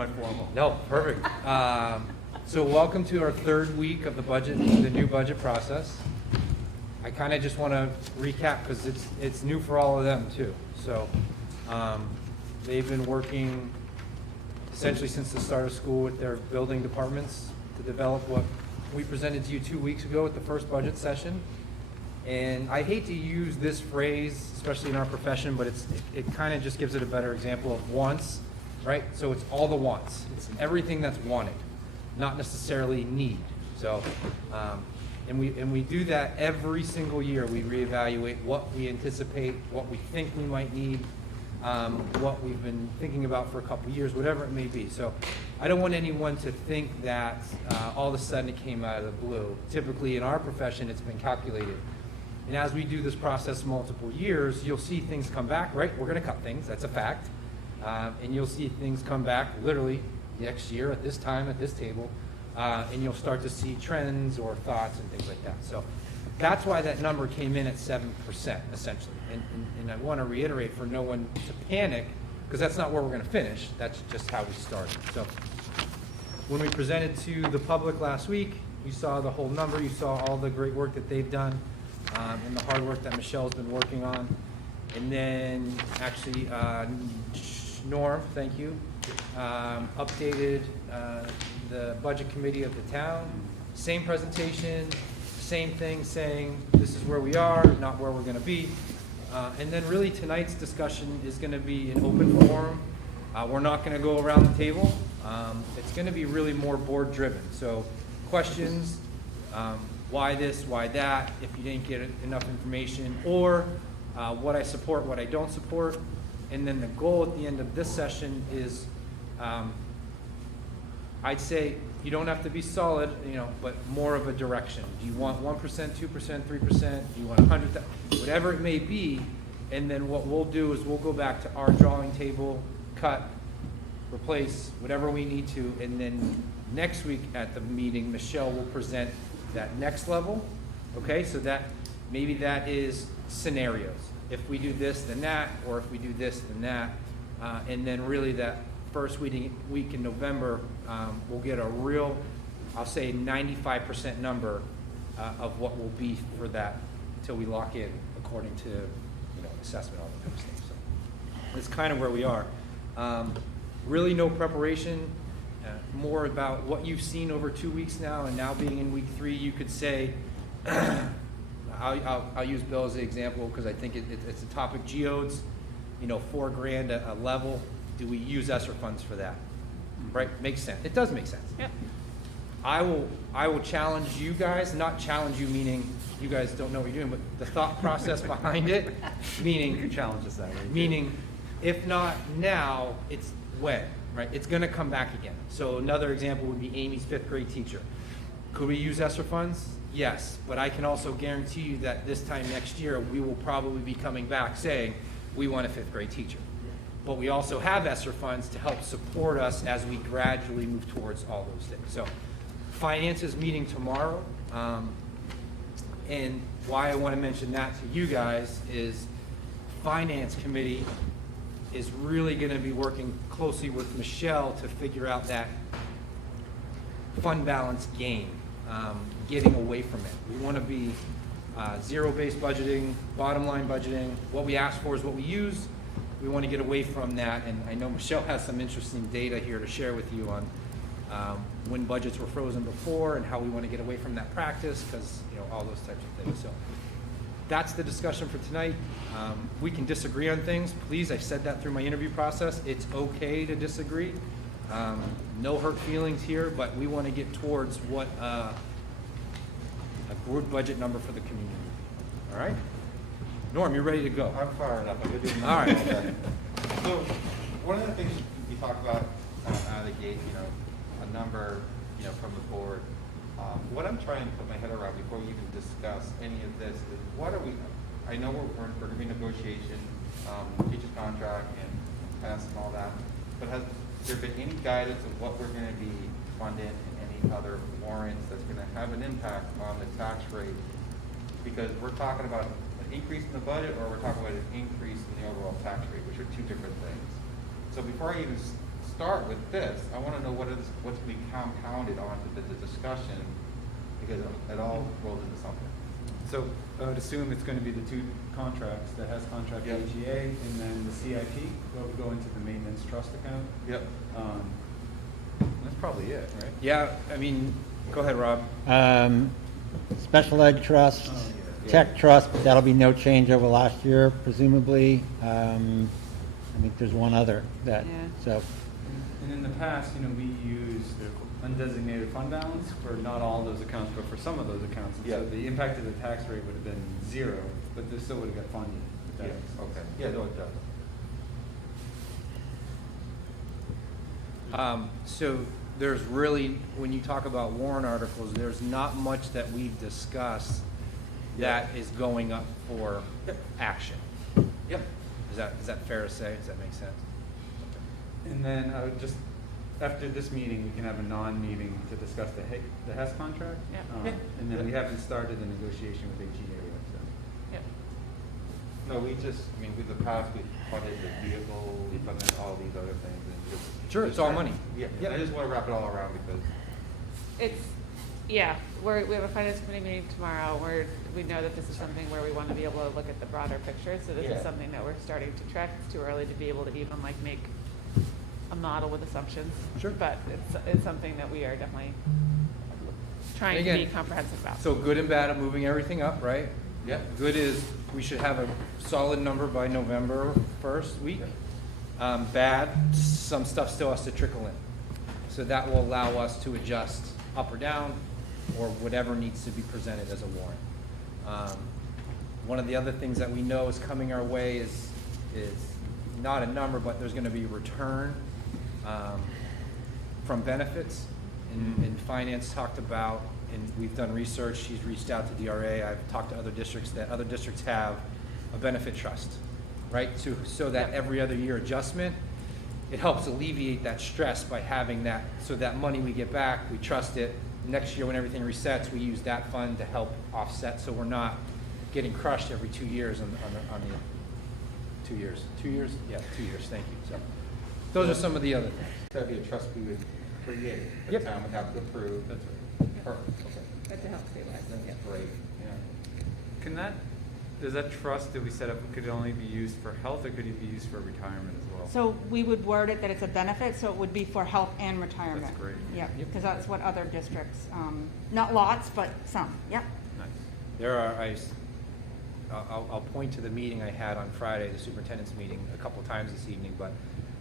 my formal. No, perfect. So welcome to our third week of the new budget process. I kind of just want to recap because it's new for all of them too. So they've been working essentially since the start of school with their building departments to develop what we presented to you 2 weeks ago at the first budget session. And I hate to use this phrase, especially in our profession, but it kind of just gives it a better example of wants, right? So it's all the wants. It's everything that's wanted, not necessarily need. So, and we do that every single year. We reevaluate what we anticipate, what we think we might need, what we've been thinking about for a couple of years, whatever it may be. So I don't want anyone to think that all of a sudden it came out of the blue. Typically in our profession, it's been calculated. And as we do this process multiple years, you'll see things come back, right? We're gonna cut things, that's a fact. And you'll see things come back literally next year at this time, at this table, and you'll start to see trends or thoughts and things like that. So that's why that number came in at 7%, essentially. And I wanna reiterate for no one to panic, because that's not where we're gonna finish, that's just how we started. So when we presented to the public last week, you saw the whole number, you saw all the great work that they've done, and the hard work that Michelle's been working on. And then actually, Norm, thank you, updated the budget committee of the town. Same presentation, same thing, saying this is where we are, not where we're gonna be. And then really tonight's discussion is gonna be an open forum. We're not gonna go around the table. It's gonna be really more board driven. So questions, why this, why that, if you didn't get enough information, or what I support, what I don't support. And then the goal at the end of this session is, I'd say you don't have to be solid, but more of a direction. Do you want 1%, 2%, 3%? Do you want 100? Whatever it may be. And then what we'll do is we'll go back to our drawing table, cut, replace, whatever we need to. And then next week at the meeting, Michelle will present that next level. Okay, so maybe that is scenarios. If we do this, then that, or if we do this, then that. And then really that first week in November, we'll get a real, I'll say 95% number of what will be for that until we lock in according to assessment, all that kind of stuff. So that's kind of where we are. Really no preparation, more about what you've seen over 2 weeks now, and now being in week 3, you could say, I'll use Bill as an example because I think it's a topic. Geodes, $4,000 a level. Do we use ESSER funds for that? Right? Makes sense. It does make sense. Yeah. I will challenge you guys, not challenge you meaning you guys don't know what you're doing, but the thought process behind it, meaning You can challenge us that way. meaning if not now, it's when, right? It's gonna come back again. So another example would be Amy's 5th grade teacher. Could we use ESSER funds? Yes, but I can also guarantee you that this time next year, we will probably be coming back saying, we want a 5th grade teacher. But we also have ESSER funds to help support us as we gradually move towards all those things. So finance is meeting tomorrow. And why I want to mention that to you guys is finance committee is really going to be working closely with Michelle to figure out that fund balance game, getting away from it. We want to be zero-based budgeting, bottom line budgeting. What we ask for is what we use. We want to get away from that, and I know Michelle has some interesting data here to share with you on when budgets were frozen before and how we want to get away from that practice, because all those types of things. So that's the discussion for tonight. We can disagree on things. Please, I said that through my interview process. It's okay to disagree. No hurt feelings here, but we want to get towards what a good budget number for the community. All right? Norm, you're ready to go. I'm fired up. I've been doing All right. So one of the things we talked about out of the gate, a number, from the board. What I'm trying to put my head around before we even discuss any of this is what are we? I know we're going to be negotiation, teacher's contract and pass and all that, but has there been any guidance of what we're going to be funding and any other warrants that's going to have an impact on the tax rate? Because we're talking about an increase in the budget, or we're talking about an increase in the overall tax rate, which are two different things. So before I even start with this. I want to know what's going to be compounded onto the discussion, because it all rolls into something. So I would assume it's going to be the two contracts, the HES contract Yep. AGA, and then the CIP, will go into the maintenance trust account. Yep. That's probably it, right? Yeah, I mean, go ahead, Rob. Special ed trust, tech trust, but that'll be no change over last year, presumably. I think there's one other that, Yeah. so, And in the past, we used undesignated fund balance for not all those accounts, but for some of those accounts. And so Yeah. the impact of the tax rate would have been 0, but they still would have got funded. if that Yeah, makes sense. okay. Yeah, no, it does. So there's really, when you talk about warrant articles, there's not much that we've discussed that is going up for Yep. action. Yep. Is that fair to say? Does that make sense? And then I would just, after this meeting, we can have a non-meeting to discuss the HES contract. Yeah. Yeah. And then we Yeah. haven't started the negotiation with AGA yet, so. Yep. No, with the past, we funded the vehicle, we funded all these other things, and just. Sure, it's all money. Yeah, Yep. I just want to wrap it all around because. We have a finance committee meeting tomorrow, we know that this is something where we want to be able to look at the broader picture, so this Yeah. is something that we're starting to track. It's too early to be able to even make a model with assumptions. Sure. But it's something that we are definitely trying to be Again, comprehensive about. So good and bad of moving everything up, right? Yeah. Good is we should have a solid number by November 1st week. Bad, some stuff still has to trickle in. So that will allow us to adjust up or down or whatever needs to be presented as a warrant. One of the other things that we know is coming our way is not a number, but there's going to be return from benefits. And finance talked about, and we've done research, she's reached out to DRA, I've talked to other districts, that other districts have a benefit trust, right? So that every other year adjustment, it helps alleviate that stress by having that, so that money we get back, we trust it. Next year when everything resets, we use that fund to help offset, so we're not getting crushed every 2 years on the 2 years. 2 years? Yeah, 2 years, thank you. So those are some of the other things. That'd be a trust we would create. The Yep. town would have to approve. That's right. Perfect, okay. But to help stabilize it, That's great, yeah. Does that trust that we set up, could it only be used for health, or could it be used for retirement as well? So we would word it that it's a benefit, so it would be for health and retirement. That's great. Yeah, Yep. because that's what other districts, not lots, but some, yep. Nice. There are, I'll point to the meeting I had on Friday, the superintendent's meeting, a couple times this evening, but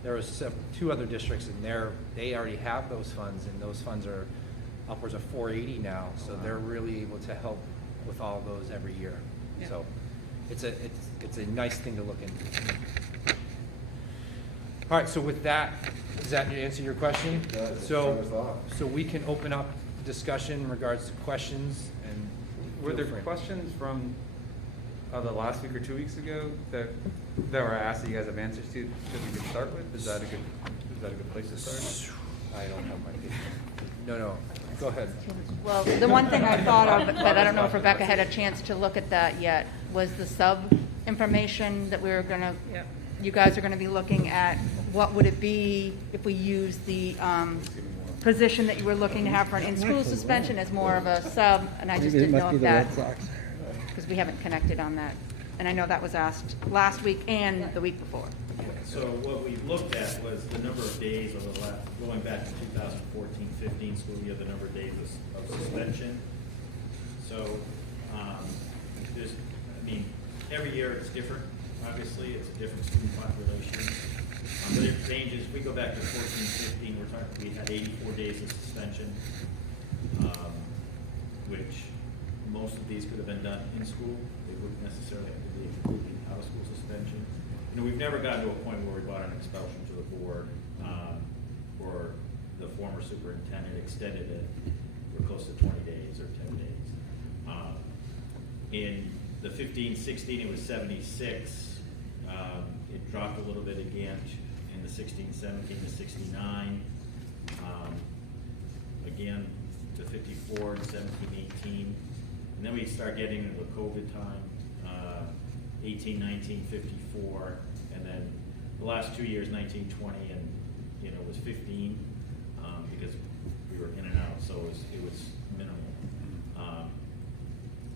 there was 2 other districts, and they already have those funds, and those funds are upwards of $480 now, so they're really able to help with all those every year. Yeah. So it's a nice thing to look into. All right, so with that, does that answer your question? It does. It So, covers a lot. so we can open up discussion in regards to questions and. Were there feel free. questions from the last week or 2 weeks ago that were asked that you guys have answers to that we could start with? Is that a good place to start? I don't have my paper. No, go ahead. Well, the one thing I thought of, but I don't know if Rebecca had a chance to look at that yet, was the sub information that we were gonna, Yep. you guys are gonna be looking at. What would it be if we use the position that you were looking to have for an in-school suspension as more of a sub? And I just didn't know if that, because we haven't connected on that. And I know that was asked last week and the week before. So what we looked at was the number of days over the last, going back to 2014-15 school year, the number of days of suspension. So, every year it's different, obviously, it's a different student population. But it ranges, if we go back to 14-15, we had 84 days of suspension, which most of these could have been done in school. They wouldn't necessarily have to be completely out-of-school suspension. We've never gotten to a point where we brought an expulsion to the board, or the former superintendent extended it for close to 20 days or 10 days. In the 15-16, it was 76. It dropped a little bit again in the 16-17 to 69. Again, the 54 and 17-18. And then we start getting into the COVID time, 18-19, 54. And then the last 2 years, 19-20 and was 15, because we were in and out, so it was minimal.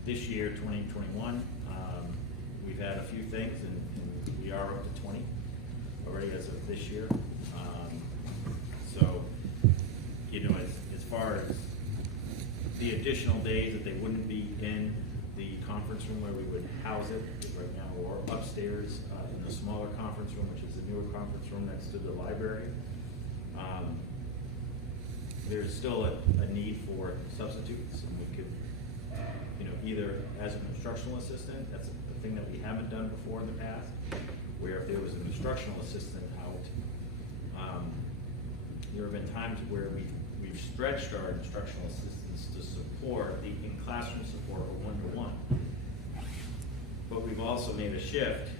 This year, 2021, we've had a few things, and we are up to 20 already as of this year. So, as far as the additional days that they wouldn't be in the conference room where we would house it, because right now we're upstairs in the smaller conference room, which is the newer conference room next to the library. There's still a need for substitutes, and we could, either as an instructional assistant, that's a thing that we haven't done before in the past, where if there was an instructional assistant out, there have been times where we've stretched our instructional assistants to support the in-classroom support or one-to-one. But we've also made a shift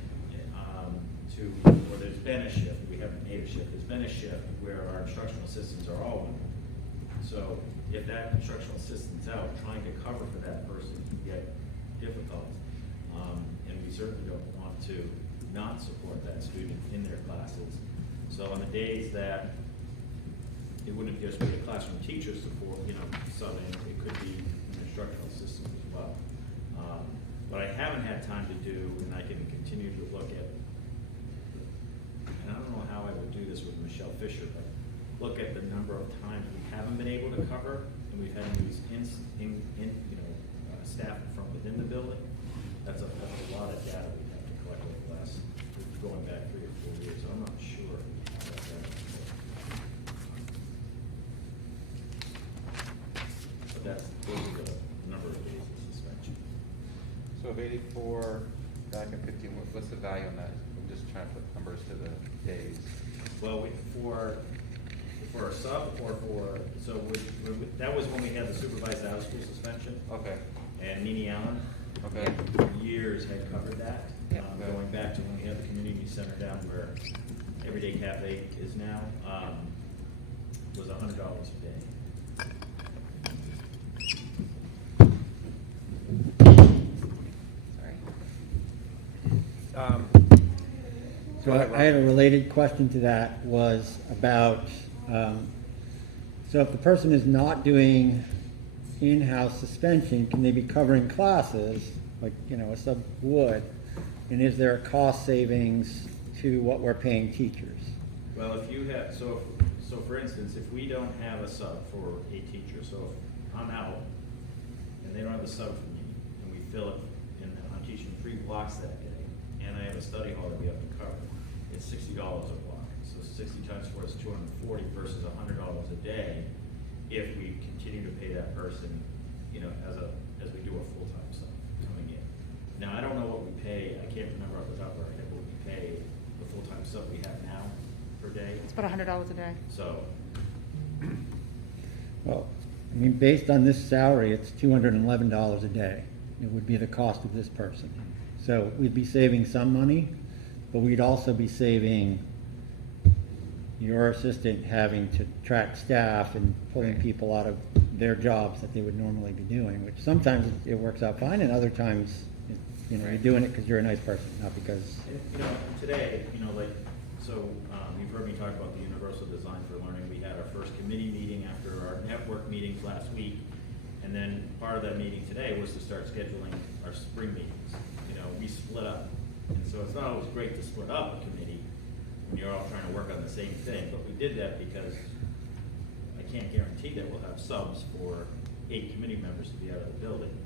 or there's been a shift, we haven't made a shift, there's been a shift where our instructional assistants are all one. So if that instructional assistant's out, trying to cover for that person can get difficult. And we certainly don't want to not support that student in their classes. So on the days that it wouldn't just be a classroom teacher support, subbing, it could be an instructional assistant as well. What I haven't had time to do, and I can continue to look at, and I don't know how I would do this with Michelle Fisher, but look at the number of times we haven't been able to cover, and we've had to use staff from within the building. That's a lot of data we have to collect over the last, going back 3 or 4 years. So I'm not sure how that's going to work. But those are the number of days of suspension. So of 84, back in 15, what's the value on that? I'm just trying to put numbers to the days. Well, for a sub or that was when we had the supervised out of school suspension. Okay. And Nene Allen, Okay. for years had covered that. Yep. Going back to when we had the community center down where Everyday Cafe is now, was $100 a day. Sorry. So I had a related question to that, was about, so if the person is not doing in-house suspension, can they be covering classes, like, a sub would? And is there a cost savings to what we're paying teachers? Well, if you have, so for instance, if we don't have a sub for a teacher, so if I'm out and they don't have a sub for me, and we fill it, and I'm teaching 3 blocks that day, and I have a study hall that we have to cover, it's $60 a block. So 60 times 4 is 240 versus $100 a day if we continue to pay that person, as we do a full-time sub coming in. Now, I don't know what we pay, I can't remember off the top of our head what we pay the full-time sub we have now per day. It's about $100 a day. So, Well, based on this salary, it's $211 a day. It would be the cost of this person. So we'd be saving some money, but we'd also be saving your assistant having to track staff and pulling people out of their jobs that they would normally be doing, which sometimes it works out fine, and other times, you're doing it because you're a nice person, not because. today, you've heard me talk about the Universal Design for Learning. We had our first committee meeting after our network meetings last week, and then part of that meeting today was to start scheduling our spring meetings. We split up, and so it's not always great to split up a committee when you're all trying to work on the same thing, but we did that because I can't guarantee that we'll have subs for 8 committee members to be out of the building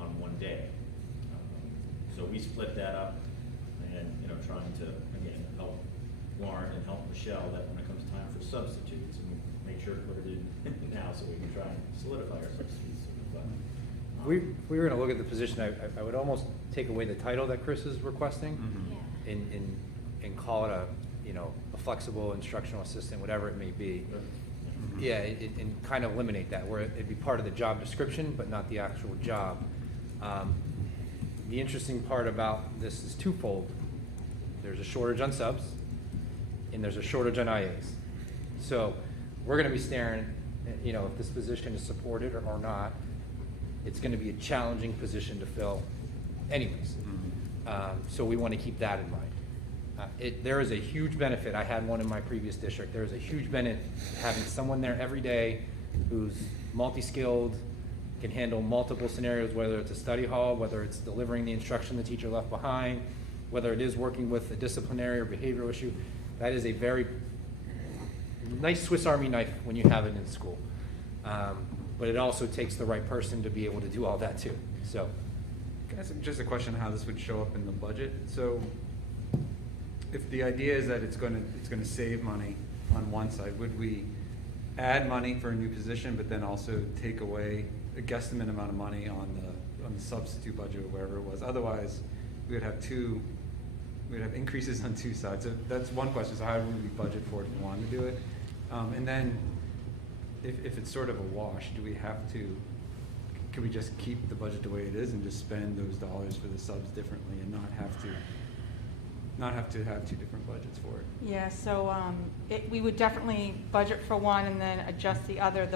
on one day. So we split that up, and trying to again help Lauren and help Michelle that when it comes time for substitutes, and make sure to put it in now so we can try and solidify our substitutes. If we were gonna look at the position, I would almost take away the title that Chris is requesting and call it a flexible instructional assistant, whatever it may be. Yeah, and kind of eliminate that, where it'd be part of the job description, but not the actual job. The interesting part about this is twofold. There's a shortage on subs, and there's a shortage on IAs. So we're gonna be staring, if this position is supported or not, it's gonna be a challenging position to fill anyways. So we wanna keep that in mind. There is a huge benefit. I had one in my previous district. There is a huge benefit having someone there every day who's multi-skilled, can handle multiple scenarios, whether it's a study hall, whether it's delivering the instruction the teacher left behind, whether it is working with a disciplinary or behavioral issue. That is a very nice Swiss Army knife when you have it in school. But it also takes the right person to be able to do all that too. So, Guys, just a question how this would show up in the budget. So if the idea is that it's gonna save money on one side, would we add money for a new position, but then also take away a guesstimate amount of money on the substitute budget or wherever it was? Otherwise, we'd have increases on two sides. So that's one question. So how would we budget for it if we wanted to do it? And then if it's sort of a wash, do we have to, can we just keep the budget the way it is and just spend those dollars for the subs differently and not have to have two different budgets for it? Yeah, so we would definitely budget for one and then adjust the other.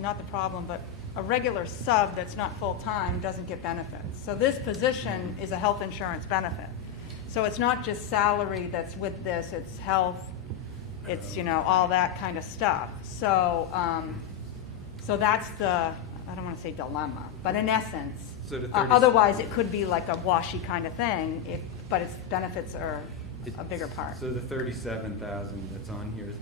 Not the problem, but a regular sub that's not full-time doesn't get benefits. So this position is a health insurance benefit. So it's not just salary that's with this, it's health, it's, all that kind of stuff. So, so that's the, I don't want to say dilemma, but in essence, So the 30 otherwise it could be like a washy kind of thing, but its benefits are a bigger part. So the 37,000 that's on here,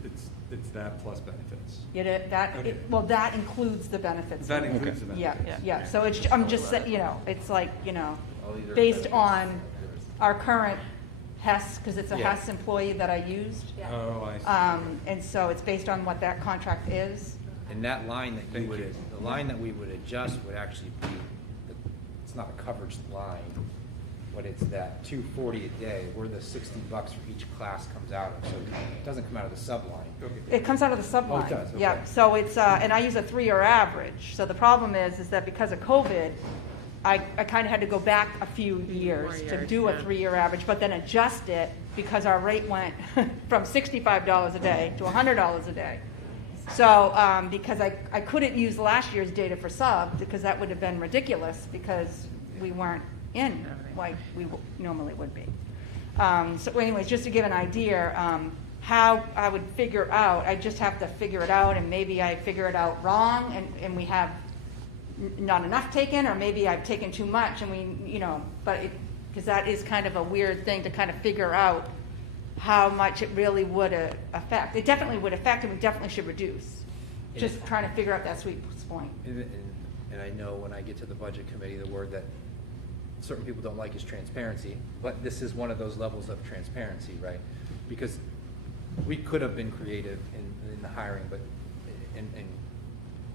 it's that plus benefits. Okay. Well, that includes the benefits. That includes the Yeah, benefits. yeah, so I'm just saying, it's like, All these are based benefits. on our current HES, because it's a Yeah. HES employee that I used. Oh, I see. And so it's based on what that contract is. and that line that Thank you. the line that we would adjust would actually be, it's not a coverage line, but it's that $240 a day, where the $60 for each class comes out of. So it doesn't come out of the sub line. Okay. It comes out of the sub Oh, it line. does, okay. Yeah, so it's, and I use a 3-year average. So the problem is that because of COVID, I kind of had to go back a few years to years, do a yeah. 3-year average, but then adjust it because our rate went from $65 a day to $100 a day. So, because I couldn't use last year's data for sub, because that would have been ridiculous, because we weren't in like we normally would be. So anyways, just to give an idea, how I would figure out, I just have to figure it out, and maybe I figure it out wrong, and we have not enough taken, or maybe I've taken too much, and we, but because that is kind of a weird thing to kind of figure out how much it really would affect. It definitely would affect, and we definitely should reduce. Just trying to figure out that sweet point. And I know when I get to the budget committee, the word that certain people don't like is transparency, but this is one of those levels of transparency, right? Because we could have been creative in the hiring, but in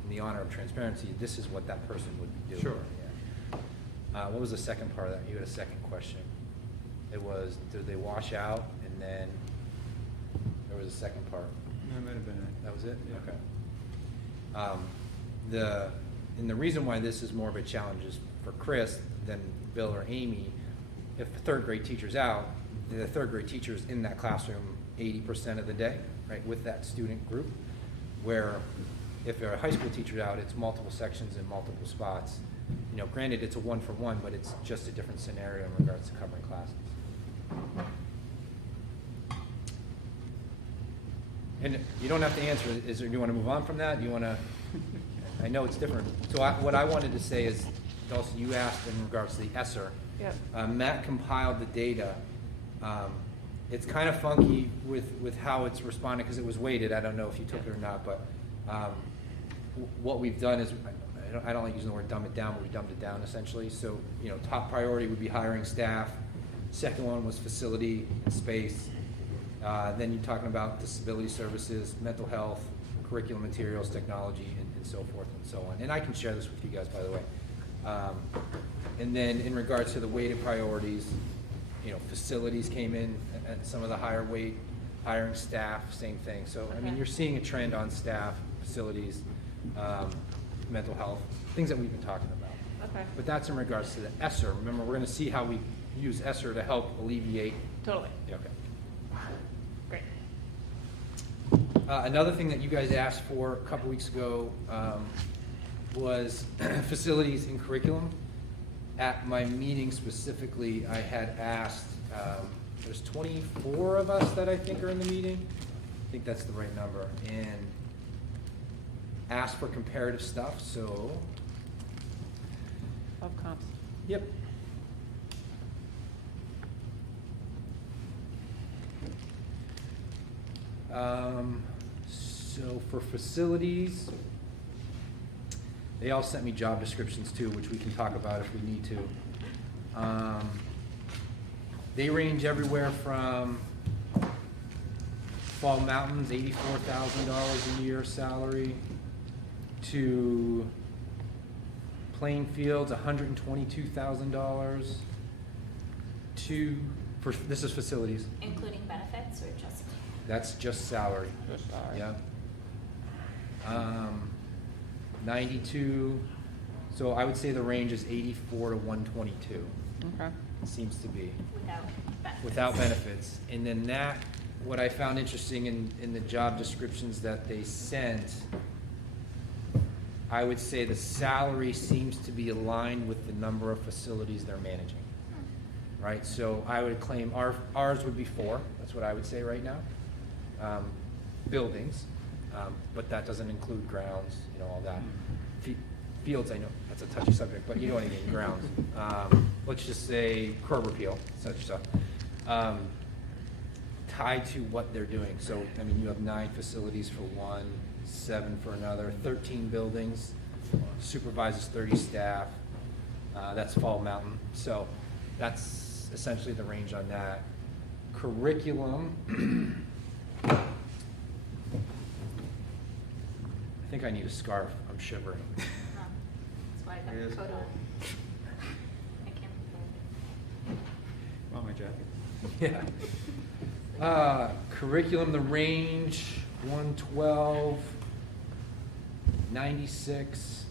the honor of transparency, this is what that person would be doing. Sure. Yeah. What was the second part of that? You had a second question. It was, did they wash out? And then there was a second part. That might have been it. That was it? Yeah. Okay. And the reason why this is more of a challenge is for Chris than Bill or Amy. If the third grade teacher's out, the third grade teacher's in that classroom 80% of the day, right, with that student group. Where if a high school teacher's out, it's multiple sections in multiple spots. Granted, it's a 1-for-1, but it's just a different scenario in regards to covering classes. And you don't have to answer. Do you want to move on from that? Do you want to? I know it's different. So what I wanted to say is, Dulcie, you asked in regards to the ESSER. Yep. Matt compiled the data. It's kind of funky with how it's responded because it was weighted. I don't know if you took it or not, but what we've done is, I don't like using the word dumb it down, but we dumbed it down essentially. So, top priority would be hiring staff. Second one was facility and space. Then you're talking about disability services, mental health, curriculum materials, technology, and so forth and so on. And I can share this with you guys, by the way. And then in regards to the weighted priorities, facilities came in at some of the higher weight, hiring staff, same thing. So, I mean, Okay. you're seeing a trend on staff, facilities, mental health, things that we've been talking about. Okay. But that's in regards to the ESSER. Remember, we're going to see how we use ESSER to help alleviate. Totally. Okay. Great. Another thing that you guys asked for a couple weeks ago was facilities and curriculum. At my meeting specifically, I had asked there's 24 of us that I think are in the meeting. I think that's the right number. And ask for comparative stuff, so, Of comps. yep. So for facilities, they all sent me job descriptions too, which we can talk about if we need to. They range everywhere from Fall Mountains, $84,000 a year salary, to Plainfield's $122,000, to, this is facilities. Including benefits or just? That's just salary. Just salary. Yeah. 92, so I would say the range is 84 to 122, Okay. seems to be, Without benefits? without benefits. And then that, what I found interesting in the job descriptions that they sent, I would say the salary seems to be aligned with the number of facilities they're managing, right? So I would claim ours would be 4, that's what I would say right now. Buildings, but that doesn't include grounds, you know, all that. Fields, I know, that's a touchy subject, but you know what I mean, grounds. Let's just say curb repeal, such stuff. Tied to what they're doing. So, I mean, you have 9 facilities for one, 7 for another, 13 buildings, supervises 30 staff. That's Fall Mountain. So that's essentially the range on that. Curriculum, I think I need a scarf. I'm shivering. That's why I got It the is coat cold. on. I can't Want my jacket? Yeah. Curriculum, the range, 112, 96,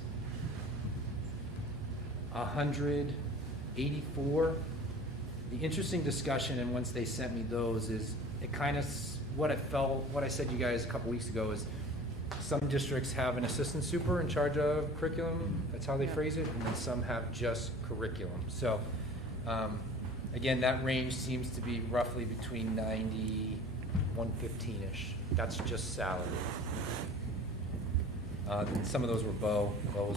100, 84. The interesting discussion, and once they sent me those, is it kind of, what I said to you guys a couple weeks ago is, some districts have an assistant super in charge of curriculum, that's how they phrase it, and then some have just curriculum. So, again, that range seems to be roughly between 90, 115-ish. That's just salary. Some of those were Bo's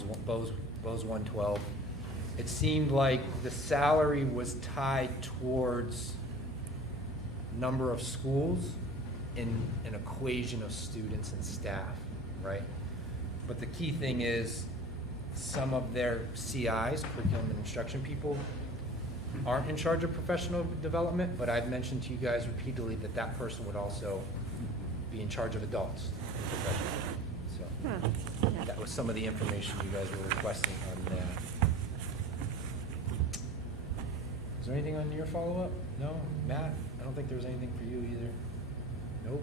112. It seemed like the salary was tied towards number of schools in an equation of students and staff, right? But the key thing is some of their CIs, curriculum and instruction people, aren't in charge of professional development, but I've mentioned to you guys repeatedly that that person would also be in charge of adults in professional. So that was some of the information you guys were requesting on that. Is there anything on your follow-up? No? Matt? I don't think there was anything for you either. Nope.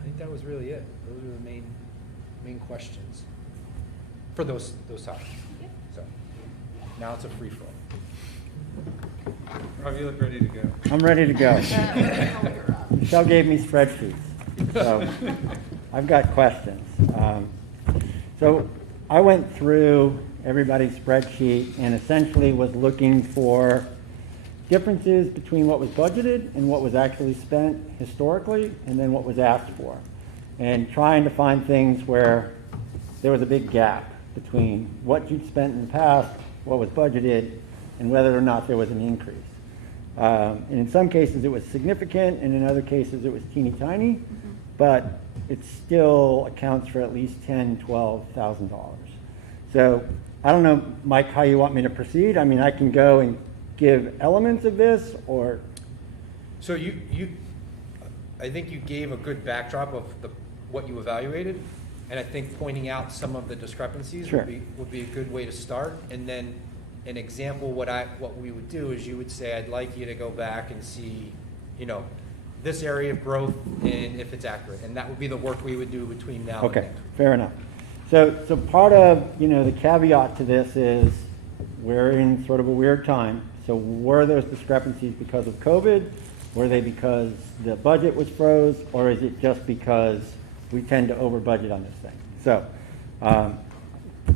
I think that was really it. Those were the main questions for those topics. So now it's a free-for-all. Rob, you look ready to go. I'm ready to go. Michelle gave me spreadsheets, so I've got questions. So I went through everybody's spreadsheet and essentially was looking for differences between what was budgeted and what was actually spent historically, and then what was asked for, and trying to find things where there was a big gap between what you'd spent in the past, what was budgeted, and whether or not there was an increase. And in some cases it was significant, and in other cases it was teeny tiny, but it still accounts for at least $10,000, $12,000. So I don't know, Mike, how you want me to proceed. I mean, I can go and give elements of this, or So I think you gave a good backdrop of what you evaluated, and I think pointing out some of the discrepancies Sure. would be a good way to start. And then an example, what we would do is you would say, I'd like you to go back and see, this area of growth and if it's accurate. And that would be the work we would do between now and okay, next week. fair enough. So part of, the caveat to this is we're in sort of a weird time. So were those discrepancies because of COVID? Were they because the budget was froze? Or is it just because we tend to over budget on this thing? So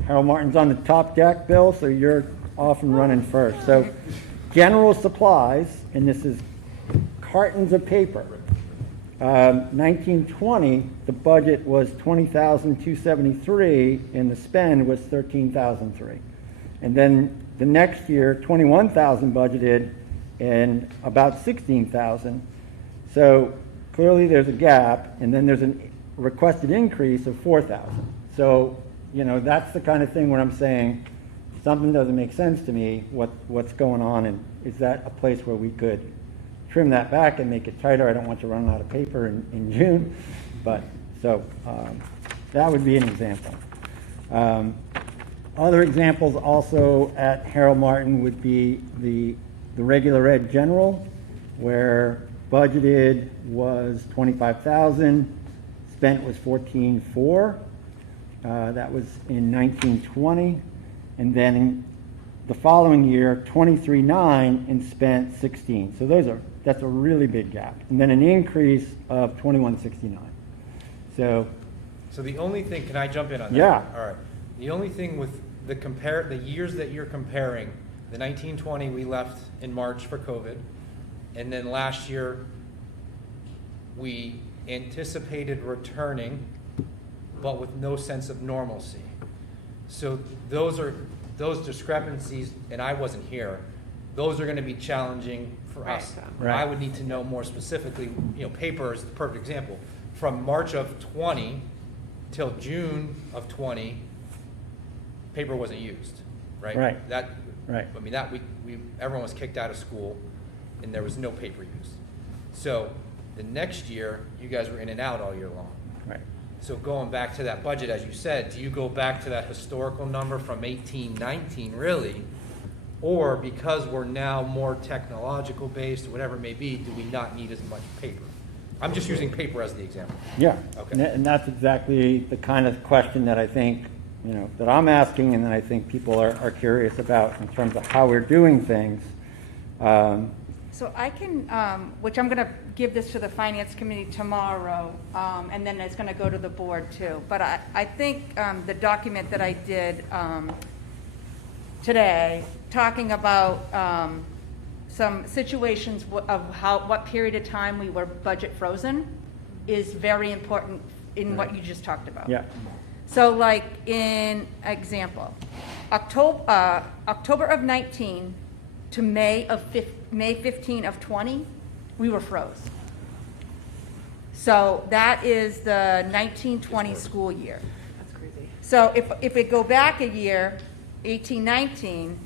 Harold Martin's on the top deck, Bill, so you're off and running first. So general supplies, and this is cartons of paper. 1920, the budget was 20,273, and the spend was 13,003. And then the next year, 21,000 budgeted, and about 16,000. So clearly there's a gap, and then there's a requested increase of 4,000. So, you know, that's the kind of thing where I'm saying something doesn't make sense to me, what's going on, and is that a place where we could trim that back and make it tighter? I don't want to run out of paper in June, but so that would be an example. Other examples also at Harold Martin would be the regular ed general, where budgeted was 25,000, spent was 14,400. That was in 1920, and then in the following year, 23,900 and spent 16. So that's a really big gap, and then an increase of 21,669. So the only thing, can I jump in on that? Yeah. All right. The only thing with the years that you're comparing, the 1920 we left in March for COVID, and then last year we anticipated returning, but with no sense of normalcy. So those discrepancies, and I wasn't here, those are going to be challenging for us. Right. I would need to know more specifically, you know, paper is the perfect example. From March of 20 till June of 20, paper wasn't used, right? Right. I mean, everyone was kicked out of school, and there was no paper used. So the next year, you guys were in and out all year long. right. So going back to that budget, as you said, do you go back to that historical number from 1819, really? Or because we're now more technological based, or whatever it may be, do we not need as much paper? I'm just using paper as the example. Yeah, Okay. and that's exactly the kind of question that I think, you know, that I'm asking, and that I think people are curious about in terms of how we're doing things. So I can, which I'm going to give this to the Finance Committee tomorrow, and then it's going to go to the board too. But I think the document that I did today, talking about some situations of what period of time we were budget frozen, is very important in what you just talked about. Yeah, So like in example, October of 19 to May 15 of 20, we were froze. So that is the 1920 school year. That's crazy. So if we go back a year, 18-19,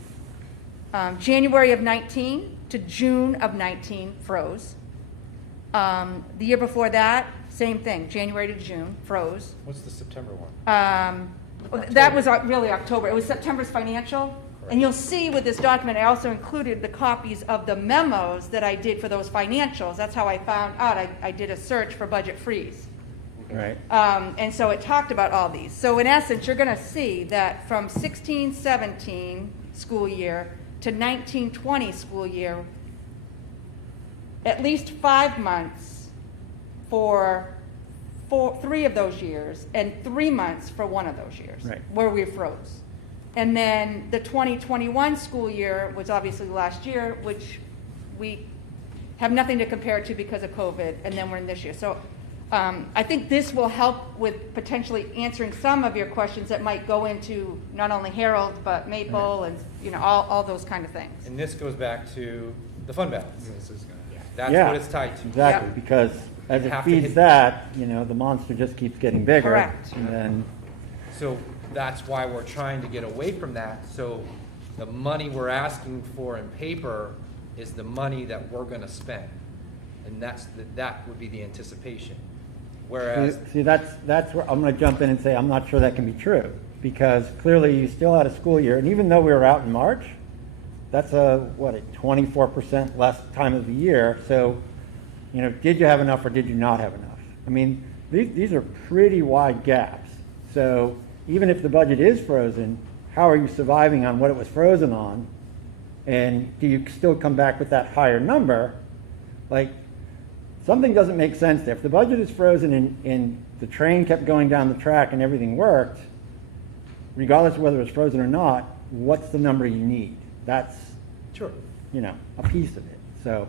January of 19 to June of 19 froze. The year before that, same thing, January to June, froze. What's the September one? That was really October. It was September's financial. And you'll see with this document, I also included the copies of the memos that I did for those financials. That's how I found out. I did a search for budget freeze. right. And so it talked about all these. So in essence, you're going to see that from 16-17 school year to 19-20 school year, at least 5 months for 3 of those years, and 3 months for 1 of those years, Right. where we froze. And then the 2021 school year was obviously last year, which we have nothing to compare it to because of COVID, and then we're in this year. So I think this will help with potentially answering some of your questions that might go into not only Harold, but Maple, and all those kind of things. And this goes back to the fund balance. That's Yeah, what it's tied to. Exactly, Yeah. because as You it have to feeds hit- that, the monster just keeps getting bigger. Correct. And then, So that's why we're trying to get away from that. So the money we're asking for in paper is the money that we're gonna spend. And that would be the anticipation. Whereas, see, that's where I'm gonna jump in and say, I'm not sure that can be true. Because clearly you still had a school year, and even though we were out in March, that's a 24% less time of the year. So, did you have enough or did you not have enough? I mean, these are pretty wide gaps. So even if the budget is frozen, how are you surviving on what it was frozen on? And do you still come back with that higher number? Like, something doesn't make sense there. If the budget is frozen and the train kept going down the track and everything worked, regardless of whether it's frozen or not, what's the number you need? That's, sure. a piece of it. So,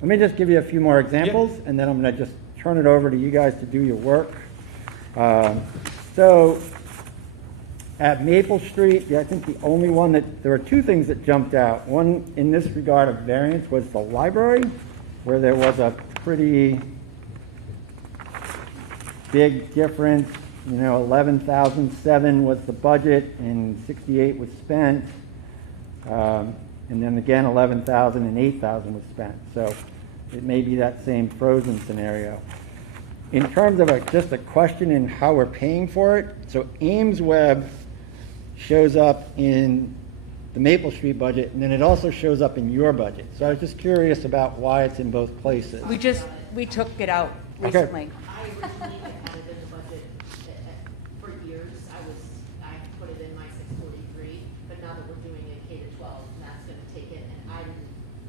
let me just give you a few more examples, and then I'm going to just turn it over to you guys to do your work. So at Maple Street, yeah, I think the only one that, there were two things that jumped out. One in this regard of variance was the library, where there was a pretty big difference. 11,007 was the budget and 68 was spent. And then again, 11,000 and 8,000 was spent. So it may be that same frozen scenario. In terms of just a question in how we're paying for it, so Ames Web shows up in the Maple Street budget, and then it also shows up in your budget. So I was just curious about why it's in both places. We took it out Okay. recently. I originally had it in the budget for years. I put it in my 643, but now that we're doing it K to 12, Matt's gonna take it, and I didn't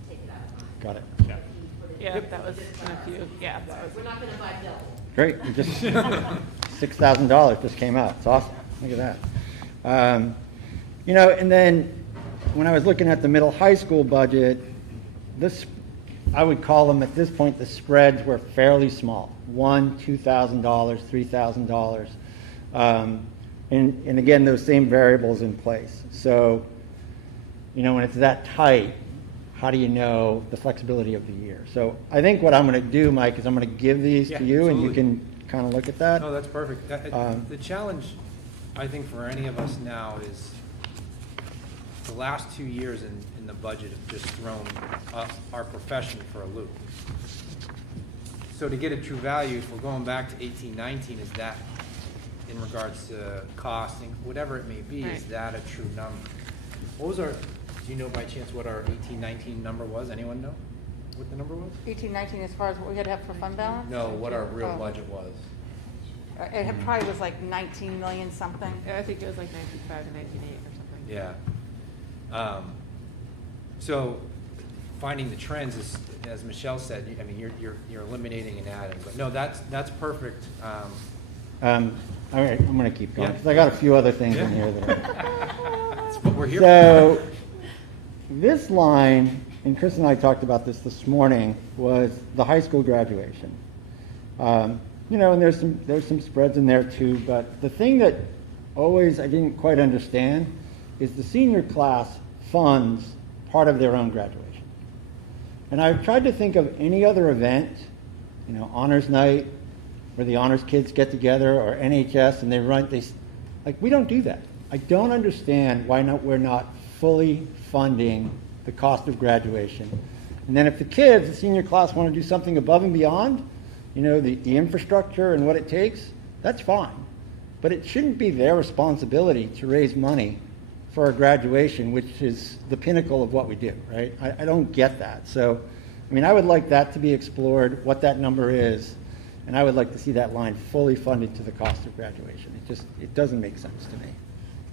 take it out of mine. Got it. Yeah. He put it in. Yeah, that was a few, yeah, that was. We're not gonna buy double. Great, we just $6,000 just came out. It's awesome. Look at that. And then when I was looking at the middle high school budget, I would call them at this point, the spreads were fairly small. $1,000, $2,000, $3,000. And again, those same variables in place. So, when it's that tight, how do you know the flexibility of the year? So I think what I'm going to do, Mike, is I'm going to give these Yeah, to you, and you absolutely. can kind of look at that. No, that's perfect. The challenge, I think, for any of us now is the last 2 years in the budget have just thrown our profession for a loop. So to get a true value, if we're going back to 18, 19, is that, in regards to costing, whatever it may be, is Right. that a true number? What was our, do you know by chance what our 18, 19 number was? Anyone know what the number was? 18, 19 as far as what we had to have for fund balance? No, what our real Oh. budget was. It probably was like 19 million something. Yeah, I think it was like 19.5 to 19.8 or something. Yeah. So finding the trends is, as Michelle said, I mean, you're eliminating and adding, but no, that's perfect. All right, I'm going to keep going, Yeah. because I got a few other things in Yeah. here that That's what we're here for. So this line, and Chris and I talked about this morning, was the high school graduation. And there's some spreads in there too, but the thing that always I didn't quite understand is the senior class funds part of their own graduation. And I've tried to think of any other event, honors night, where the honors kids get together, or NHS, and we don't do that. I don't understand why we're not fully funding the cost of graduation. And then if the kids, the senior class, want to do something above and beyond, the infrastructure and what it takes, that's fine. But it shouldn't be their responsibility to raise money for a graduation, which is the pinnacle of what we do, right? I don't get that. So, I would like that to be explored, what that number is, and I would like to see that line fully funded to the cost of graduation. It doesn't make sense to me.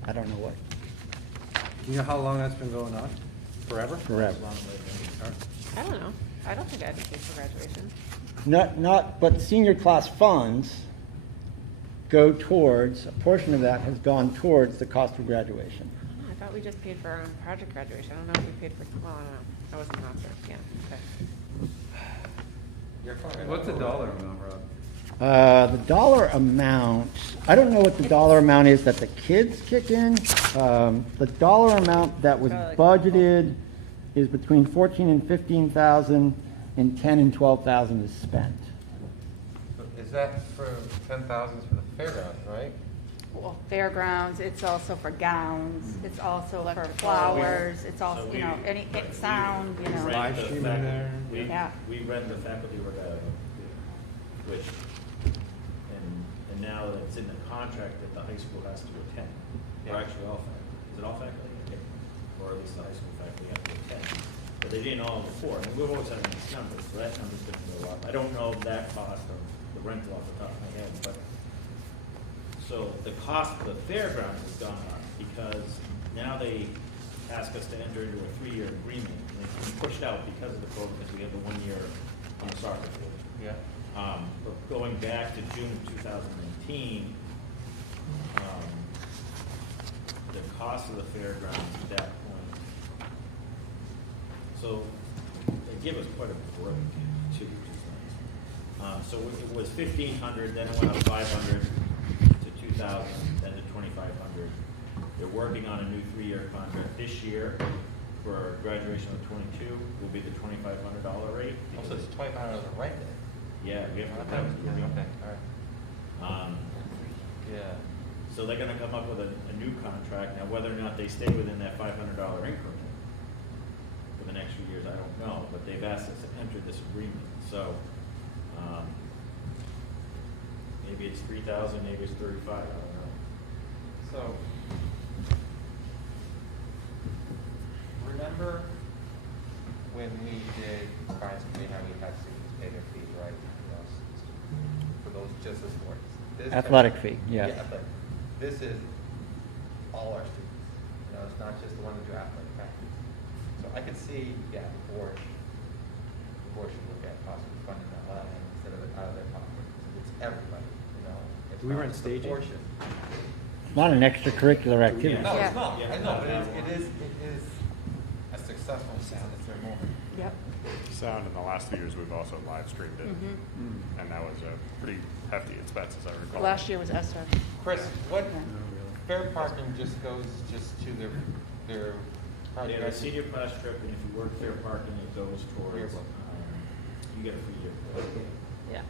I don't know what. Do you know how long that's been going on? Forever? Forever. I don't know. I don't think I had to pay for graduation. But senior class funds go towards, a portion of that has gone towards the cost of graduation. I don't know, I thought we just paid for our own project graduation. I don't know if we paid for, well, I don't know. I wasn't an officer, yeah, okay. You're fine. What's the dollar amount, Rob? The dollar amount, I don't know what the dollar amount is that the kids kick in. The dollar amount that was budgeted is between 14 and 15,000, and 10 and 12,000 is spent. Is that for 10,000 for the fairgrounds, right? Well, Fairgrounds, it's also for gowns, it's also for flowers, it's also, So we- any sound, We rent Live the streaming fac- there. Yeah. We rent the faculty regatta, which, and now that it's in the contract that the high school has to attend. Or Yeah. actually all faculty, is it all faculty? Or at least the high school faculty have to attend. But they didn't all before, and we've always had these numbers, so that number's gonna go up. I don't know that cost of the rental off the top of my head, but, so the cost of the fairgrounds has gone up because now they ask us to enter into a 3-year agreement. And it's been pushed out because of the COVID, because we have the 1 year on soccer field. Yeah. But going back to June of 2019, the cost of the fairgrounds at that point. So give us quite a break too, which is nice. So it was 1,500, then it went up 500 to 2,000, then to 2,500. They're working on a new 3-year contract this year for graduation of 22 will be the $2,500 rate. Also, it's $2,500 a rent day. Yeah, we have to Okay, have all right. Yeah. So they're gonna come up with a new contract. Now, whether or not they stay within that $500 increment for the next few years, I don't know, but they've asked us to enter this agreement. So, maybe it's 3,000, maybe it's 35, I don't know. So, remember when we did finance committee, how we had students pay their fees, right? You know, for those just the sports. This Athletic fee, yes. Yeah, athletic. This is all our students. You know, it's not just the ones who do athletic practice. So I could see, yeah, the board should look at possibly funding that line instead of it out of their pocket. It's everybody, you know. It's Do we not run just a staging? portion. It's not an extracurricular activity. No, Yeah. it's not. Yeah. I know, but it is a successful sound. It's their moment. Yep. Sound in the last 2 years, we've also live streamed it, Mhm. and that was a pretty hefty expense, as I recall. Last year was esser. Chris, what, No, really. fair parking just goes just to their Yeah, the senior class trip, and if you work fair parking, it goes towards, you get a free year. Yeah.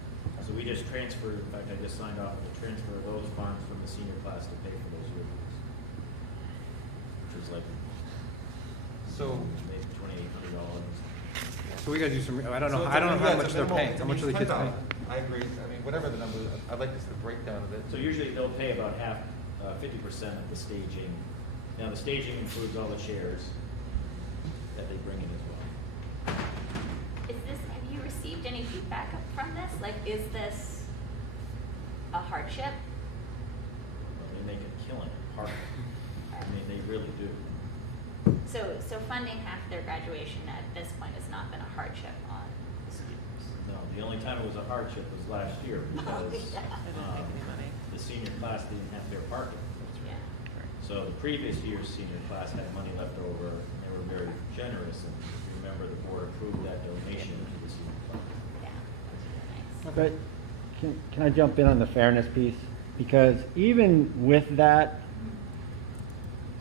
So we just transferred, in fact, I just signed off on the transfer of those funds from the senior class to pay for those yearbooks. Which is like, So, maybe $2,800. So we gotta do some, I don't know so how yeah, much it's a they're minimum- paying, how much are the kids paying? I agree, I mean, whatever the number is, I'd like to see the breakdown of it. So usually they'll pay about half, 50% of the staging. Now, the staging includes all the chairs that they bring in as well. Have you received any feedback from this? Like, is this a hardship? They make a killing at parking. I mean, they really do. So funding half their graduation at this point has not been a hardship on the students? No, the only time it was a hardship was last year because yeah. the senior class didn't have their parking. Yeah. So the previous year's senior class had money left over, and they were very generous, and if you remember, the board approved that donation to the senior class. Yeah, that's But really nice. can I jump in on the fairness piece? Because even with that,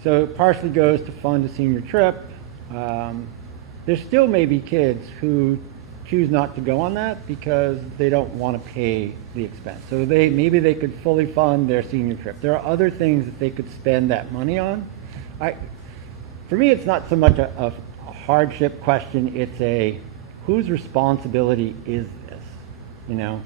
so it partially goes to fund a senior trip. There still may be kids who choose not to go on that because they don't want to pay the expense. So maybe they could fully fund their senior trip. There are other things that they could spend that money on. For me, it's not so much a hardship question. It's a whose responsibility is this, you know?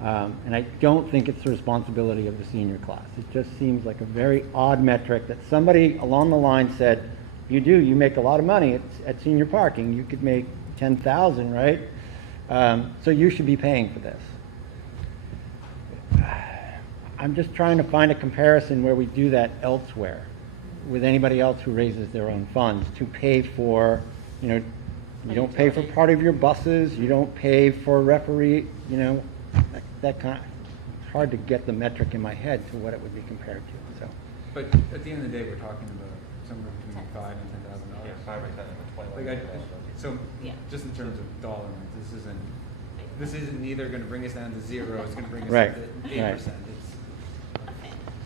And I don't think it's the responsibility of the senior class. It just seems like a very odd metric that somebody along the line said, you make a lot of money at senior parking. You could make 10,000, right? So you should be paying for this. I'm just trying to find a comparison where we do that elsewhere with anybody else who raises their own funds to pay for, you don't pay for part of your buses, you don't pay for a referee, that kind of, it's hard to get the metric in my head to what it would be compared to, so. But at the end of the day, we're talking about somewhere between $5,000 and $10,000. Yeah, 5 or 10 and 21. Like so Yeah. just in terms of dollar amounts, this isn't either going to bring us down to zero. It's going to bring us Right, down to right. 8%.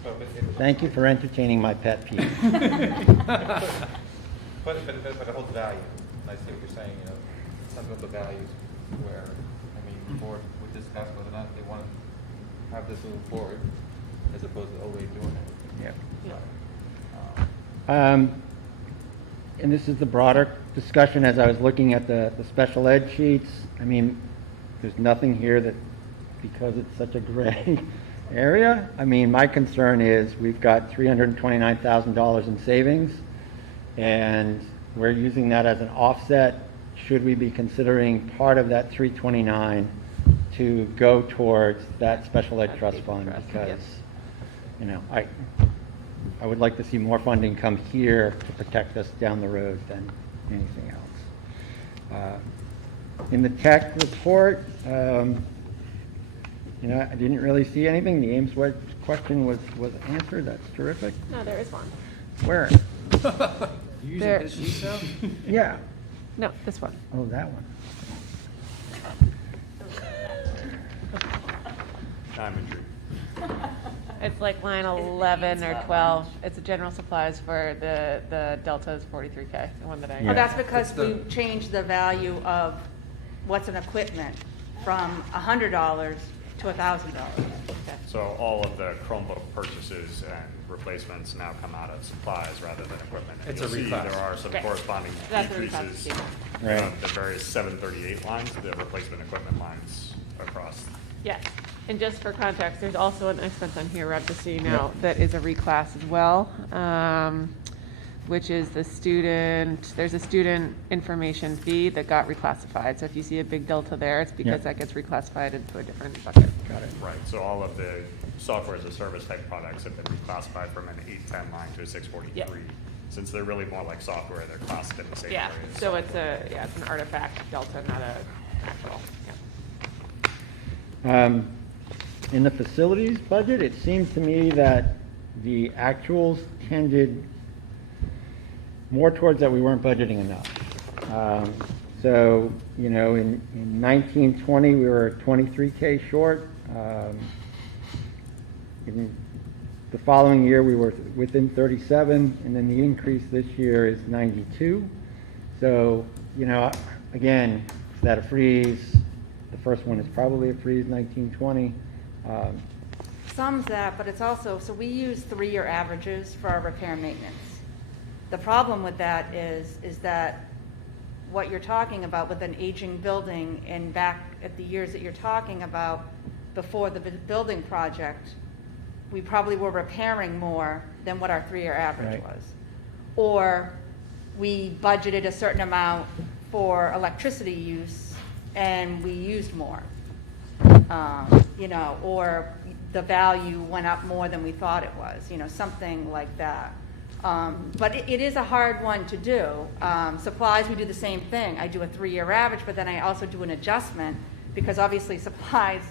So Thank you for entertaining my pet peeve. But it holds value. I see what you're saying, some of the values where, the board would discuss whether or not they want to have this move forward as opposed to always doing it. Yeah. And this is the broader discussion as I was looking at the special ed sheets. There's nothing here that, because it's such a gray area, my concern is we've got $329,000 in savings, and we're using that as an offset. Should we be considering part of that 329 to go towards that special ed trust fund? Because, I would like to see more funding come here to protect us down the road than anything else. In the tech report, I didn't really see anything. The Ames question was answered. That's terrific. No, there is one. Where? You using There- his sheet now? Yeah. No, this one. Oh, that one. I'm intrigued. It's like line 11 or 12. It's a general supplies for the Delta is 43K, the one that I. Oh, that's because It's the- we changed the value of what's an equipment from $100 to $1,000. So all of the Chromebook purchases and replacements now come out of supplies rather than equipment. And It's a you'll see reclass. there are some Right. corresponding That's a decreases reclassification. Right. of the various 738 lines, the replacement equipment lines across. Yes, and just for context, there's also an expense on here, Rob, just so you know, that is a reclass as well, which is there's a student information fee that got reclassified. So if you see a big delta there, it's because that gets reclassified into a different bucket. Got it. Right, so all of the software as a service type products have been reclassified from an 810 line to a 643. Yeah. Since they're really more like software, they're classed in the same Yeah, area as so it's software. it's an artifact delta, not a actual, yeah. In the facilities budget, it seems to me that the actuals tended more towards that we weren't budgeting enough. So, you know, in 1920, we were 23K short. In the following year, we were within 37, and then the increase this year is 92. So, you know, again, is that a freeze? The first one is probably a freeze, 1920. Some's that, but it's also, so we use 3-year averages for our repair and maintenance. The problem with that is that what you're talking about with an aging building and back at the years that you're talking about before the building project, we probably were repairing more than what our 3-year average Right. was. Or we budgeted a certain amount for electricity use and we used more. You know, or the value went up more than we thought it was, you know, something like that. But it is a hard one to do. Supplies, we do the same thing. I do a 3-year average, but then I also do an adjustment because obviously supplies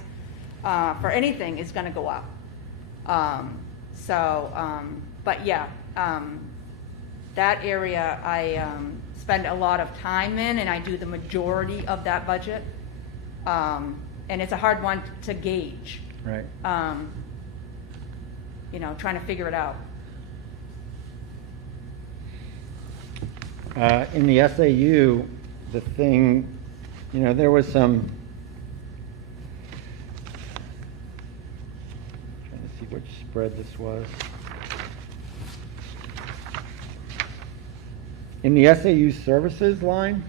for anything is going to go up. But yeah, that area I spend a lot of time in, and I do the majority of that budget. And it's a hard one to gauge. Right. You know, trying to figure it out. In the SAU, the thing, you know, there was some, trying to see which spread this was. In the SAU services line,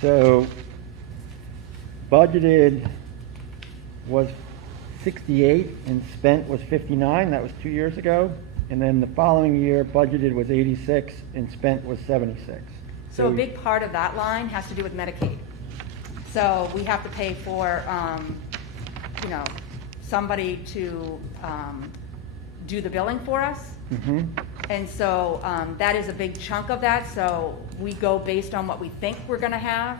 so budgeted was 68 and spent was 59. That was 2 years ago. And then the following year, budgeted was 86 and spent was 76. So a big part of that line has to do with Medicaid. So we have to pay for, you know, somebody to do the billing for us. Mhm. And so that is a big chunk of that. So we go based on what we think we're going to have.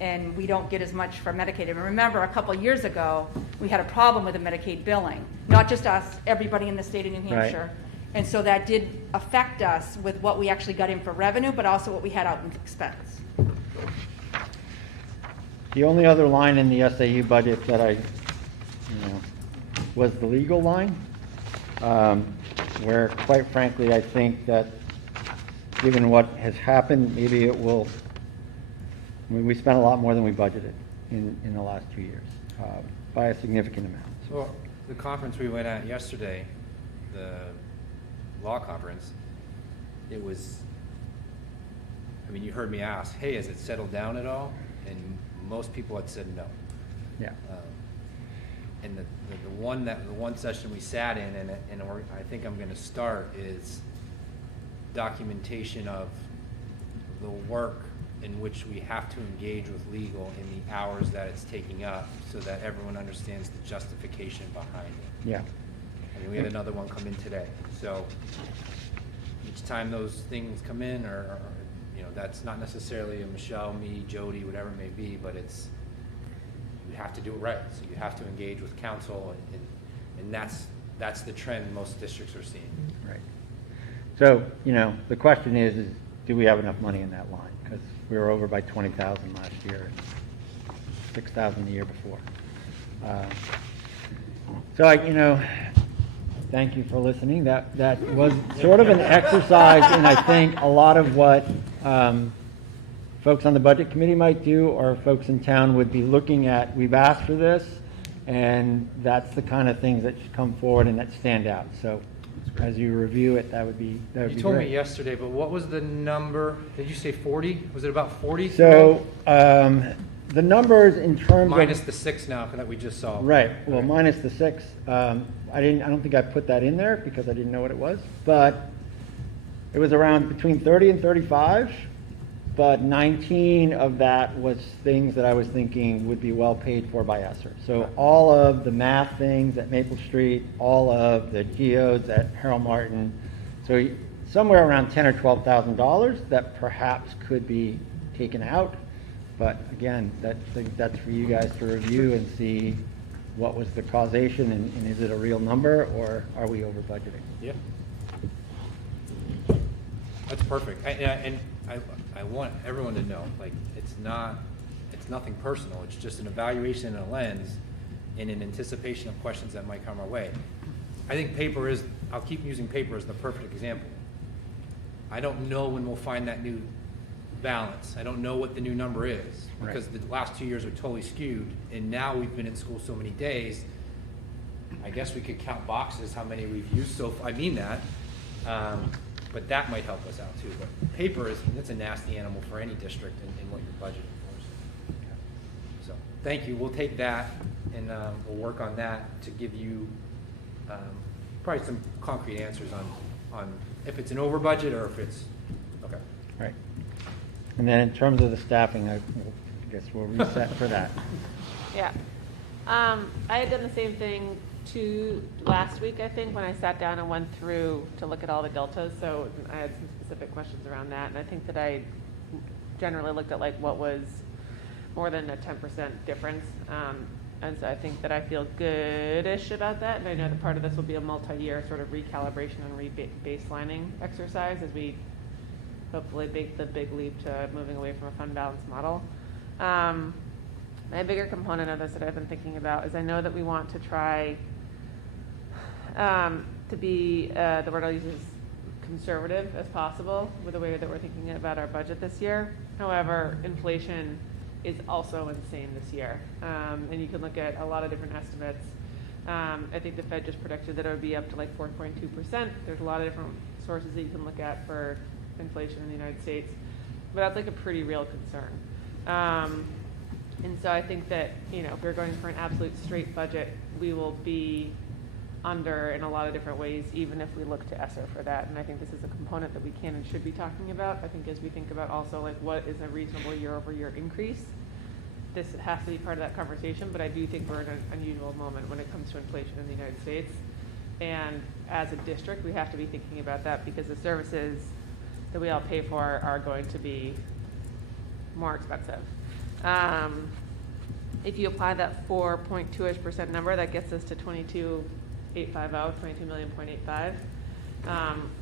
And we don't get as much for Medicaid. And remember, a couple of years ago, we had a problem with the Medicaid billing. Not just us, everybody in the state of New Right. Hampshire. And so that did affect us with what we actually got in for revenue, but also what we had out in expense. The only other line in the SAU budget that I, you know, was the legal line, where quite frankly, I think that given what has happened, maybe it will, I mean, we spent a lot more than we budgeted in the last 2 years, by a significant amount. So the conference we went at yesterday, the law conference, it was, I mean, you heard me ask, hey, has it settled down at all? And most people had said no. Yeah. And the one session we sat in, and I think I'm going to start, is documentation of the work in which we have to engage with legal in the hours that it's taking up, so that everyone understands the justification behind it. Yeah. I mean, we had another one come in today, so each time those things come in, or you know, that's not necessarily a Michelle, me, Jody, whatever it may be, but it's, you have to do it right, so you have to engage with counsel, and that's the trend most districts are seeing. Right. So, you know, the question is do we have enough money in that line? Because we were over by 20,000 last year, 6,000 the year before. So thank you for listening. That was sort of an exercise in, I think, a lot of what folks on the budget committee might do, or folks in town would be looking at. We've asked for this, and that's the kind of things that should come forward and that stand out. So as you review it, that would be great. You told me yesterday, but what was the number? Did you say 40? Was it about 40? So the numbers in terms minus of the 6 now that we just saw. right. Well, minus the 6. I don't think I put that in there because I didn't know what it was, but it was around between 30 and 35. But 19 of that was things that I was thinking would be well paid for by ESSER. So all of the math things at Maple Street, all of the geodes at Harold Martin. So somewhere around $10,000 or $12,000 that perhaps could be taken out. But again, that's for you guys to review and see what was the causation and is it a real number or are we over budgeting? Yeah. That's perfect. And I want everyone to know, like, it's nothing personal. It's just an evaluation and a lens in an anticipation of questions that might come our way. I think I'll keep using paper as the perfect example. I don't know when we'll find that new balance. I don't know what the new number is because the last 2 years are totally skewed. And now we've been in school so many days, I guess we could count boxes, how many we've used. So I mean that. But that might help us out too. But paper it's a nasty animal for any district in what you're budgeting for. So thank you. We'll take that and we'll work on that to give you probably some concrete answers on if it's an over budget or if it's okay. Right. And then in terms of the staffing, I guess we'll reset for that. Yeah. I had done the same thing last week, I think, when I sat down and went through to look at all the deltas. So I had some specific questions around that. And I think that I generally looked at like what was more than a 10% difference. And so I think that I feel goodish about that. And I know that part of this will be a multi-year sort of recalibration and rebaselining exercise as we hopefully make the big leap to moving away from a fund balance model. My bigger component of this that I've been thinking about is I know that we want to try to be, the word I'll use is conservative as possible with the way that we're thinking about our budget this year. However, inflation is also insane this year. And you can look at a lot of different estimates. I think the Fed just predicted that it would be up to like 4.2%. There's a lot of different sources that you can look at for inflation in the United States. But that's like a pretty real concern. And so I think that, if we're going for an absolute straight budget, we will be under in a lot of different ways, even if we look to ESSER for that. And I think this is a component that we can and should be talking about. I think as we think about also like what is a reasonable year-over-year increase, this has to be part of that conversation. But I do think we're in an unusual moment when it comes to inflation in the United States. And as a district, we have to be thinking about that because the services that we all pay for are going to be more expensive. If you apply that 4.2-ish% number, that gets us to 22.850, 22.85 million,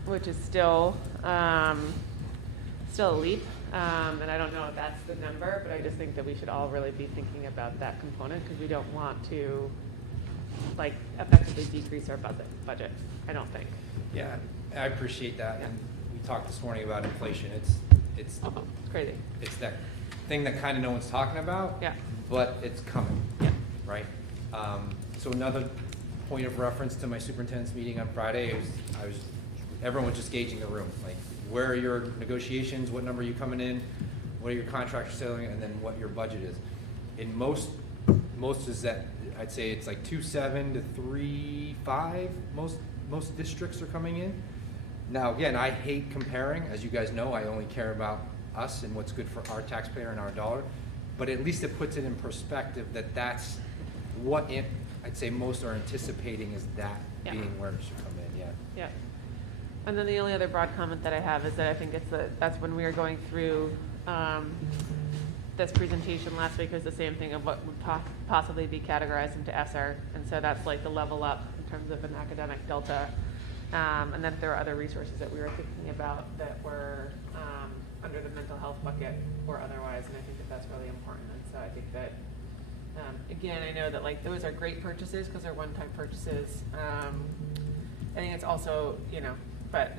which is still a leap. And I don't know if that's the number, but I just think that we should all really be thinking about that component because we don't want to like effectively decrease our budget. I don't think. Yeah, I appreciate that. And we talked this morning about inflation. It's crazy. It's that thing that kind of no one's talking about. Yeah. But it's coming. Yeah. Right. So another point of reference to my superintendent's meeting on Friday everyone was just gauging the room. Like, where are your negotiations? What number are you coming in? What are your contractors selling? And then what your budget is. In most is that I'd say it's like 2.7 to 3.5. Most districts are coming in. Now again, I hate comparing. As you guys know, I only care about us and what's good for our taxpayer and our dollar. But at least it puts it in perspective that that's what I'd say most are anticipating is that being where it should come in. Yeah. Yeah. And then the only other broad comment that I have is that I think that's when we were going through this presentation last week was the same thing of what would possibly be categorized into ESSER. And so that's like the level up in terms of an academic delta. And then if there were other resources that we were thinking about that were under the mental health bucket or otherwise, and I think that that's really important. And so I think that, again, I know that like those are great purchases because they're one-time purchases. I think it's also, but,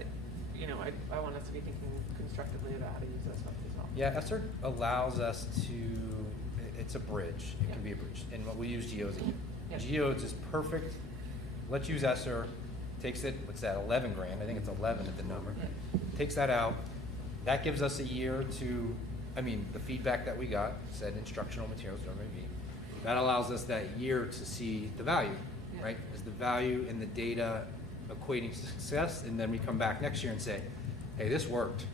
I want us to be thinking constructively about how to use those funds as well. Yeah, ESSER allows us to, it's a bridge, it can be a bridge, and we use GEOs again. Yeah. GEOs is perfect, let's use ESSER, takes it, what's that, 11 grand, I think it's 11 at the number. Yeah. Takes that out, that gives us a year to, the feedback that we got, said instructional materials, whatever it may be, that allows us that year to see the value, Yeah. right? Is the value in the data equating to success, and then we come back next year and say, hey, this worked,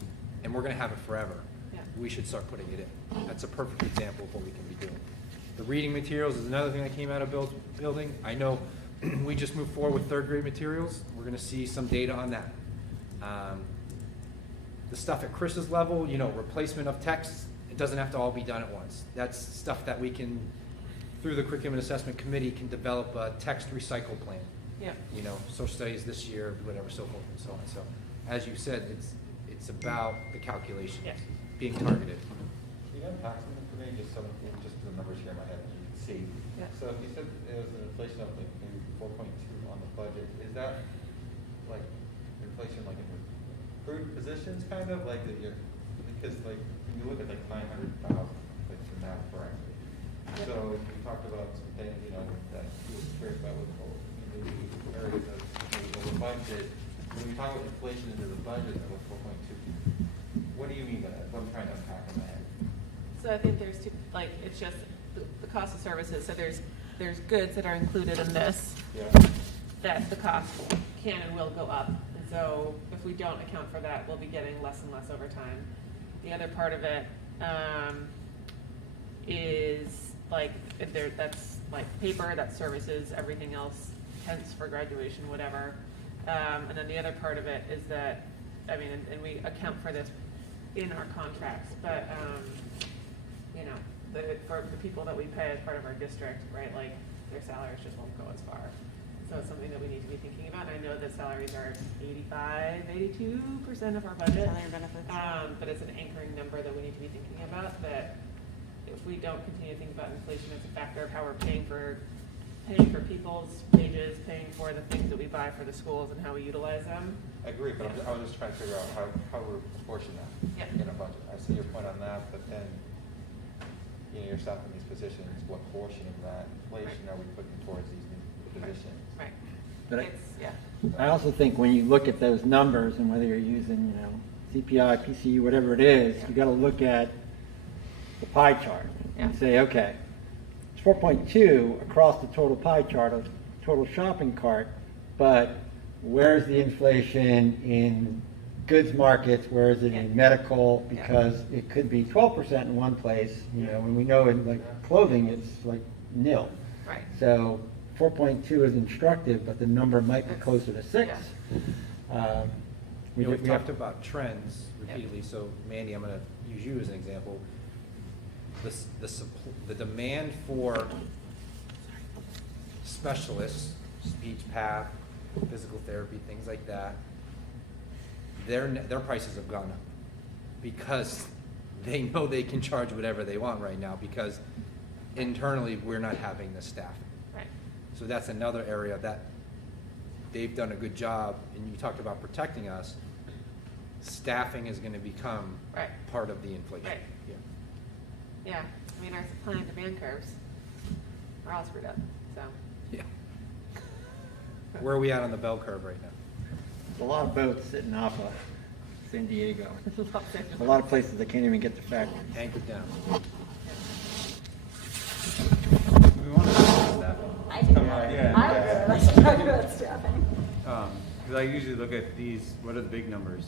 and we're gonna have it forever. Yeah. We should start putting it in. That's a perfect example of what we can be doing. The reading materials is another thing that came out of Bill's building. I know we just moved forward with third grade materials. We're gonna see some data on that. The stuff at Chris's level, replacement of texts, it doesn't have to all be done at once. That's stuff that we can, through the curriculum and assessment committee, can develop a text recycle plan. Yeah. Social studies this year, whatever, so forth and so on. So, as you said, it's about the calculations Yeah. being targeted. Can you unpack something for me, just the numbers here in my head, you can see. Yeah. So if you said it was an inflation of like maybe 4.2 on the budget, is that like inflation like in recruit positions kind of like that you're, because like when you look at like 900,000, like the math correctly. Yep. So we talked about some things, that you were curious about with the areas of the budget. When we talk about inflation into the budget of 4.2, what do you mean by that? What I'm trying to unpack in my head. So I think there's two, it's just the cost of services. So there's goods that are included in this Yeah. that the cost can and will go up. And so if we don't account for that, we'll be getting less and less over time. The other part of it is that's like paper, that's services, everything else, tents for graduation, whatever. And then the other part of it is that, and we account for this in our contracts, but, for the people that we pay as part of our district, right, like their salaries just won't go as far. So it's something that we need to be thinking about. I know that salaries are 82% of our budget. Salary and benefits. But it's an anchoring number that we need to be thinking about, that if we don't continue to think about inflation as a factor of how we're paying for people's wages, paying for the things that we buy for the schools and how we utilize them. I agree, but I was just trying to figure out how we're proportioning that in a budget. I see your point on that, but then, you're stopping these positions, what portion of that inflation are we putting towards these new positions? Right. But Yeah. I also think when you look at those numbers, and whether you're using, CPI, PCU, whatever it is, you gotta look at the pie chart and Yeah. say, okay, it's 4.2 across the total pie chart of total shopping cart, but where's the inflation in goods markets, where is it in medical, because it could be 12% in one place, and we know in clothing, it's like nil. Right. So 4.2 is instructive, but the number might be closer to 6. We've talked about trends repeatedly, so Mandy, I'm gonna use you as an example. The demand for specialists, speech path, physical therapy, things like that, their prices have gone up because they know they can charge whatever they want right now, because internally we're not having the staffing. Right. So that's another area that they've done a good job, and you talked about protecting us. Staffing is gonna become Right. part of the inflation. Right. Yeah. Yeah, our supply and demand curves are all screwed up, so. Yeah. Where are we at on the bell curve right now? There's a lot of boats sitting off of San Diego. A lot of places that can't even get to factory. Anchored down. We want to talk about staffing. I do. Yeah. I would really like to talk about staffing. Because I usually look at these, what are the big numbers,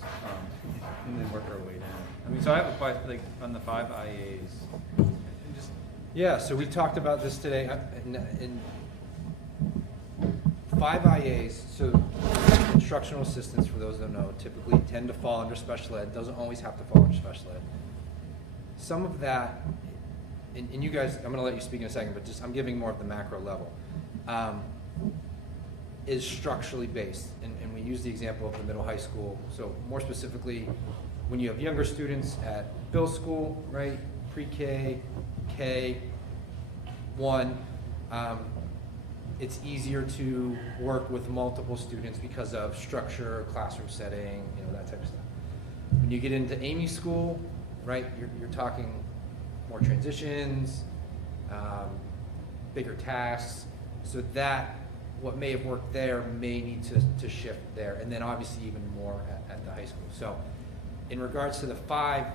and then work our way down. So I have a question, like, on the 5 IAs. Just, Yeah, so we talked about this today. In 5 IAs, so instructional assistants, for those that don't know, typically tend to fall under special ed. Doesn't always have to fall under special ed. Some of that, and you guys, I'm going to let you speak in a second, but just I'm giving more at the macro level. is structurally based. And we use the example of the middle high school. So more specifically, when you have younger students at Bill's school, right, pre-K, K1, it's easier to work with multiple students because of structure, classroom setting, that type of stuff. When you get into Amy's school, right, you're talking more transitions, bigger tasks, so that what may have worked there may need to shift there, and then obviously even more at the high school. So in regards to the 5,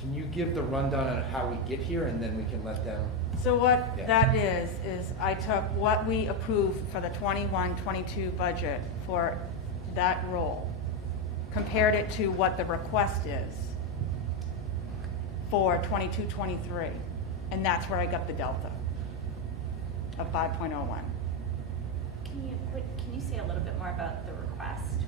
can you give the rundown on how we get here, and then we can let them? So what Yeah. that is I took what we approved for the 21-22 budget for that role, compared it to what the request is for 22-23, and that's where I got the delta of 5.01. Can you say a little bit more about the request?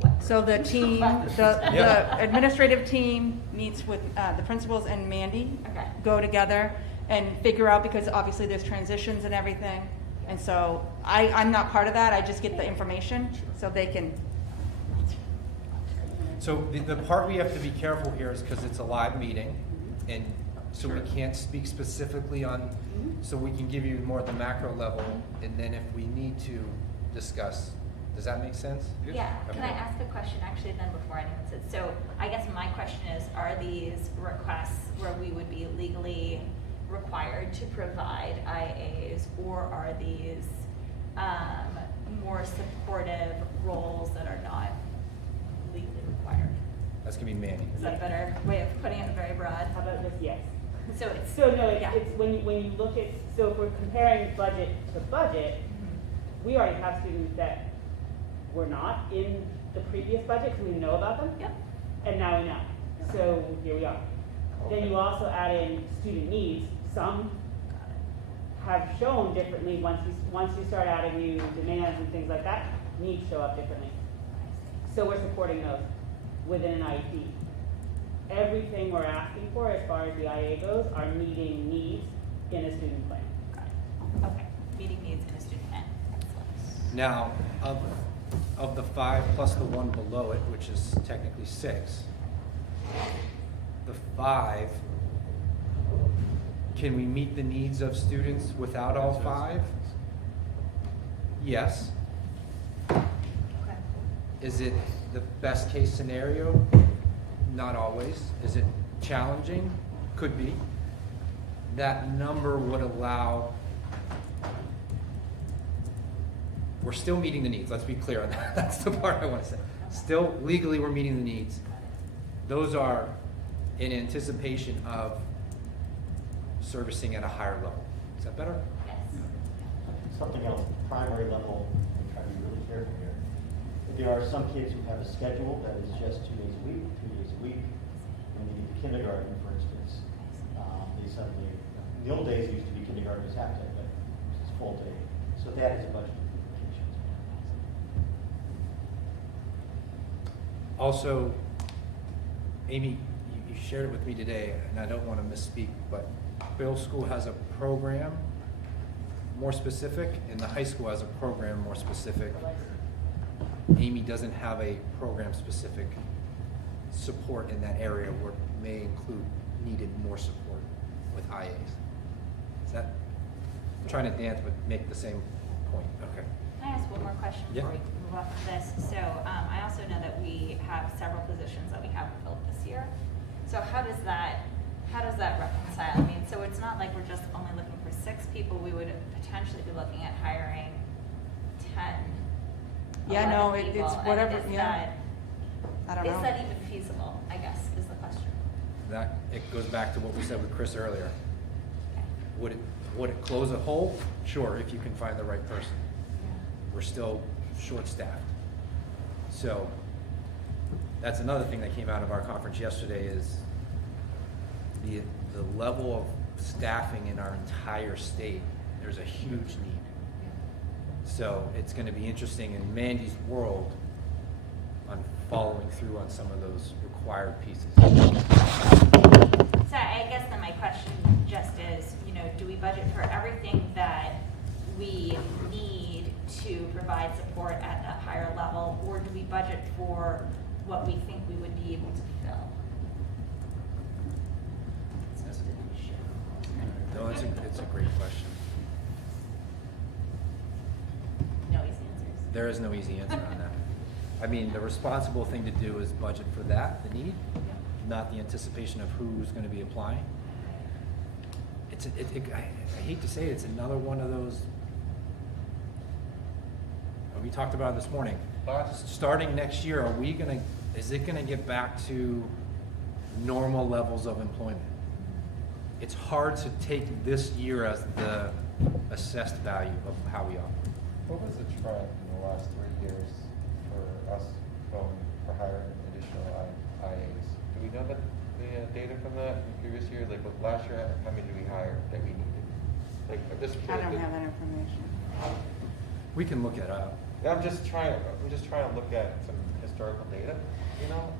What So the team, the administrative team meets with the principals and Mandy, Okay. go together and figure out, because obviously there's transitions and everything. And so I'm not part of that, I just get the information so they can, So the part we have to be careful here is because it's a live meeting, and so we can't speak specifically on, so we can give you more at the macro level, and then if we need to discuss. Does that make sense? Yeah, can I Okay. ask a question actually then before anyone says? So I guess my question is, are these requests where we would be legally required to provide IAs, or are these more supportive roles that are not legally required? That's gonna be Manny. Is that a better way of putting it, very broad? How about this? Yes. So it's, So no, yeah. it's when you look at, so if we're comparing budget to budget, we already have students that were not in the previous budget, because we know about them. Yep. And now we know. So here we are. Then you also add in student needs. Some have shown differently once you start adding new demands and things like that, needs show up differently. So we're supporting those within an IEP. Everything we're asking for as far as the IA goes are meeting needs in a student plan. Got it. Okay, meeting needs in a student plan. Excellent. Now, of the 5 plus the 1 below it, which is technically 6, the 5, can we meet the needs of students without all 5? Yes. Okay. Is it the best case scenario? Not always. Is it challenging? Could be. That number would allow, we're still meeting the needs, let's be clear on that. That's the part I want to say. Still, legally, we're meeting the needs. Those are in anticipation of servicing at a higher level. Is that better? Yes. Something else, primary level, we try to be really careful here. There are some kids who have a schedule that is just 2 days a week, 3 days a week. When they get to kindergarten, for instance, they suddenly, in the old days, it used to be kindergarten was half day, but it's full day. So that is a budget implication. Also, Amy, you shared it with me today, and I don't want to misspeak, but Bill's school has a program more specific, and the high school has a program more specific. Amy doesn't have a program-specific support in that area where it may include needed more support with IAs. Is that, I'm trying to dance but make the same point, okay. Can I ask one more question Yeah. before we move off of this? So I also know that we have several positions that we haven't filled this year. So how does that reconcile? I mean, so it's not like we're just only looking for 6 people. We would potentially be looking at hiring 10. yeah, no, 11 it's people. And whatever, is yeah. I don't know. Is that even feasible, I guess, is the question. That, it goes back to what we said with Chris earlier. Would it close a hole? Sure, if you can find the right person. We're still short-staffed. So that's another thing that came out of our conference yesterday is the level of staffing in our entire state. There's a huge need. So it's going to be interesting in Mandy's world on following through on some of those required pieces. So I guess then my question just is, do we budget for everything that we need to provide support at that higher level, or do we budget for what we think we would be able to fill? No, it's a great question. No easy answers. There is no easy answer on that. I mean, the responsible thing to do is budget for that, the need, not the anticipation of who's gonna be applying. I hate to say it, it's another one of those, we talked about it this morning. Starting next year, is it gonna get back to normal levels of employment? It's hard to take this year as the assessed value of how we operate. What was the trend in the last 3 years for us for hiring additional IAs? Do we know the data from that in previous years? Like, what last year, how many did we hire that we needed? Like, this. I don't have that information. We can look it up. I'm just trying to look at some historical data, you know,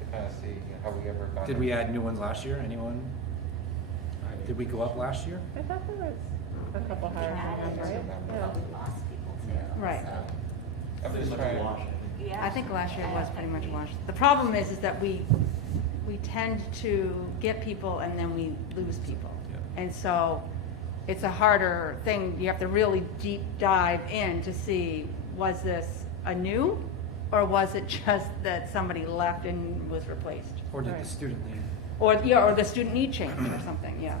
to kind of see, you know, how we ever got. Did we add new ones last year? Anyone? Did we go up last year? I thought there was a couple hires on that, right? But we lost people too. Right. so. I'm just trying. Yeah. I think last year was pretty much washed. The problem is that we tend to get people and then we lose people. Yeah. And so it's a harder thing. You have to really deep dive in to see, was this a new, or was it just that somebody left and was replaced? Or did Right. the student leave? Or, yeah, or the student need changed or something, yeah.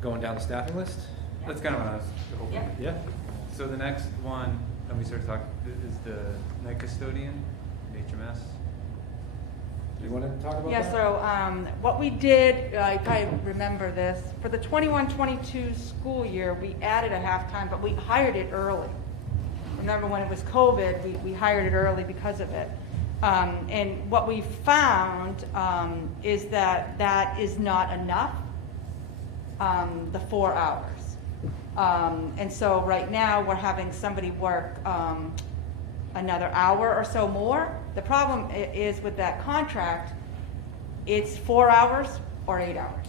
Going down the staffing list? That's kind of what I was hoping. Yeah. Yeah. So the next one, and we started talking, is the night custodian, HMS. Do you want to talk about Yeah, that? so what we did, I probably remember this, for the 21-22 school year, we added a halftime, but we hired it early. Remember when it was COVID, we hired it early because of it. And what we found is that that is not enough, the 4 hours. And so right now, we're having somebody work another hour or so more. The problem is with that contract, it's 4 hours or 8 hours.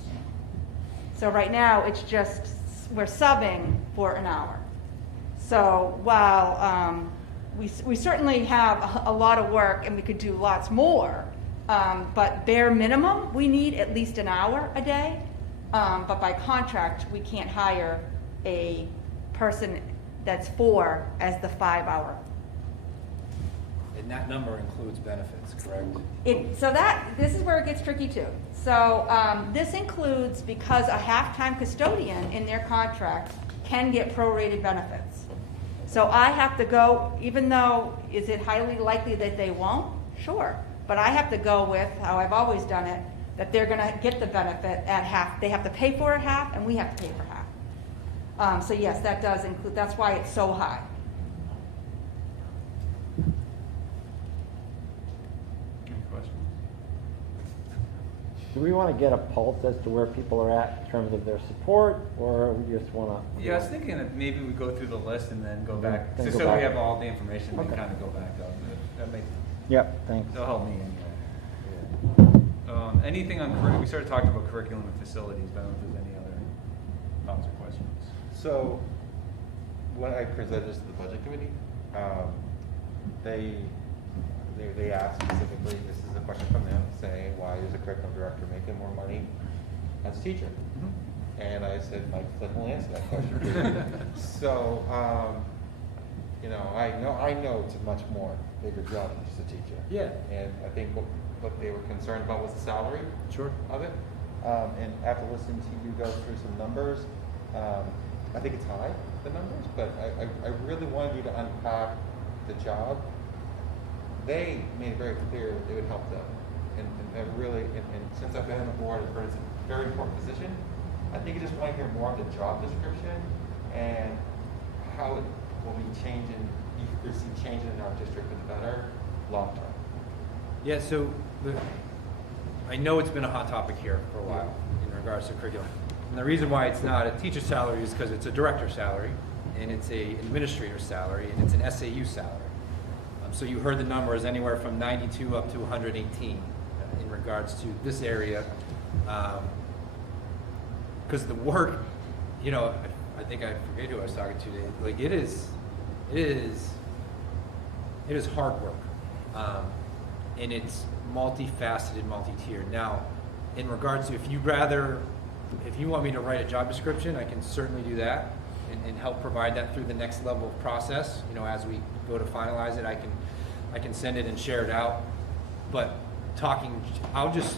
So right now, it's just, we're subbing for an hour. So while we certainly have a lot of work and we could do lots more, but bare minimum, we need at least an hour a day. But by contract, we can't hire a person that's 4 as the 5 hour. And that number includes benefits, correct? This is where it gets tricky too. So this includes, because a halftime custodian in their contract can get prorated benefits. So I have to go, even though, is it highly likely that they won't? Sure. But I have to go with how I've always done it, that they're gonna get the benefit at half. They have to pay for it half and we have to pay for half. So yes, that does include, that's why it's so high. Any questions? Do we want to get a pulse as to where people are at in terms of their support, or we just want to? Yeah, I was thinking that maybe we go through the list and then go back, Then just go so we back. have all the information, then Okay. kind of go back up. That makes, Yep, thanks. that'll help me anyway. Anything on, we started talking about curriculum and facilities, but I don't know if there's any other thoughts or questions. So, when I presented this to the budget committee, they asked specifically, this is a question from them, saying, why is the curriculum director making more money as a teacher? And I said, Mike Flynn will answer that question. So, you know, I know it's a much more bigger job than just a teacher. Yeah. And I think what they were concerned about was the salary Sure. of it. And after listening to you go through some numbers, I think it's high, the numbers, but I really wanted you to unpack the job. They made it very clear that they would help them. And really, and since I've been on the board, I've heard it's a very important position. I think you just want to hear more of the job description and how it will be changing, you could see changing in our district for the better long term. Yeah, so I know it's been a hot topic here for a while in regards to curriculum. And the reason why it's not a teacher's salary is because it's a director's salary, and it's a administrator's salary, and it's an SAU salary. So you heard the numbers anywhere from 92 up to 118 in regards to this area. because the work, you know, I think I forget who I was talking to today, like it is hard work. And it's multifaceted, multi-tiered. Now, in regards to if you want me to write a job description, I can certainly do that and help provide that through the next level of process. You know, as we go to finalize it, I can send it and share it out. But I'll just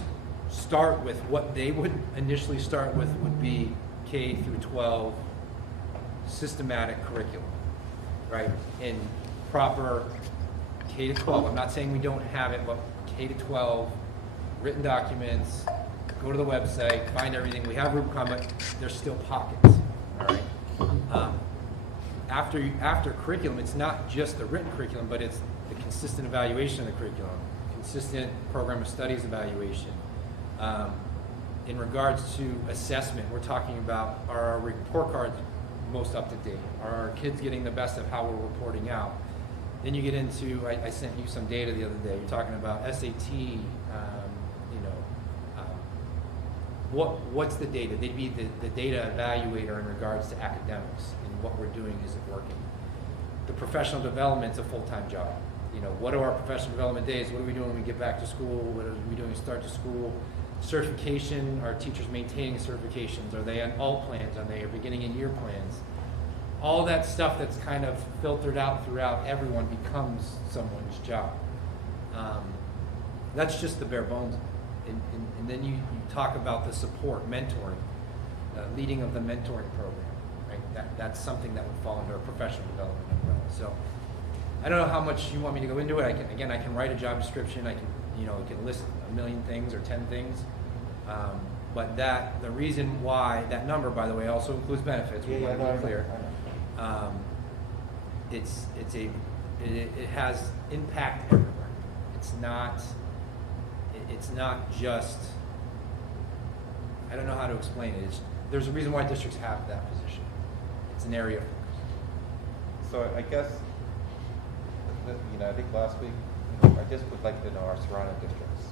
start with what they would initially start with would be K through 12 systematic curriculum, right? In proper K to 12. I'm not saying we don't have it, but K to 12, written documents, go to the website, find everything. We have Rubicon, but there's still pockets, all right? After curriculum, it's not just the written curriculum, but it's the consistent evaluation of the curriculum, consistent program of studies evaluation. In regards to assessment, we're talking about, are our report cards most up to date? Are our kids getting the best of how we're reporting out? Then you get into, I sent you some data the other day, you're talking about SAT, what's the data? They'd be the data evaluator in regards to academics and what we're doing, is it working? The professional development's a full-time job. You know, what are our professional development days? What are we doing when we get back to school? What are we doing to start to school? Certification, are teachers maintaining certifications? Are they on all plans? Are they beginning in year plans? All that stuff that's kind of filtered out throughout everyone becomes someone's job. That's just the bare bones. And then you talk about the support, mentoring, leading of the mentoring program, right? That's something that would fall under a professional development umbrella. So I don't know how much you want me to go into it. I can write a job description. I can list a million things or 10 things. But the reason why that number, by the way, also includes benefits. We want to be clear. It has impact everywhere. It's not just, I don't know how to explain it. There's a reason why districts have that position. It's an area of focus. So I guess, I think last week, I just would like to know our surrounding districts,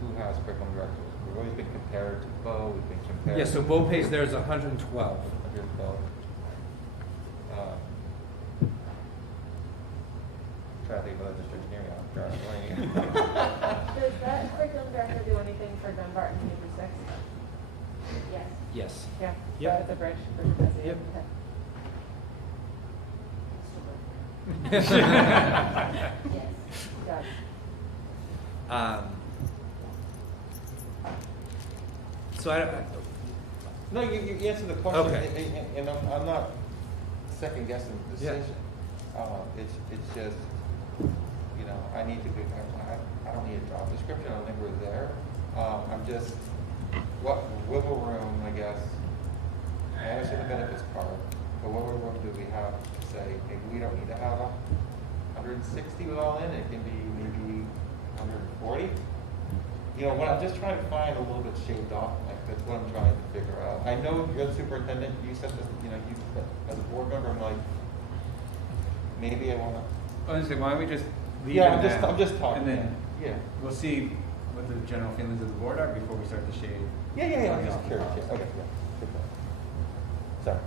who has curriculum directors. We've always been compared to Bow, we've been compared. Yeah, so Bow pays theirs 112. 112. Trying to think of other districts near me. I'm drawing a blank. Does that curriculum director do anything for Dunbarton K through 6? Yes. Yes. Yeah. Yep. So it's a branch for the Yep. Yes. Got it. So No, you answered the question, Okay. and I'm not second guessing the decision. It's just, I need to be, I don't need a job description, I don't think we're there. I'm just, what wiggle room, I guess, I understand the benefits part, but what wiggle room do we have to say, maybe we don't need to have 160 with all in, it can be maybe 140? What I'm just trying to find a little bit shaved off, that's what I'm trying to figure out. I know you're the superintendent, you said this, you as a board member, I'm like, maybe I want to. Honestly, why don't we just leave Yeah, it at I'm just talking. And then Yeah. we'll see what the general feelings of the board are before we start to shade. Yeah, I'm just curious, yeah, okay, yeah. Good point. Sorry.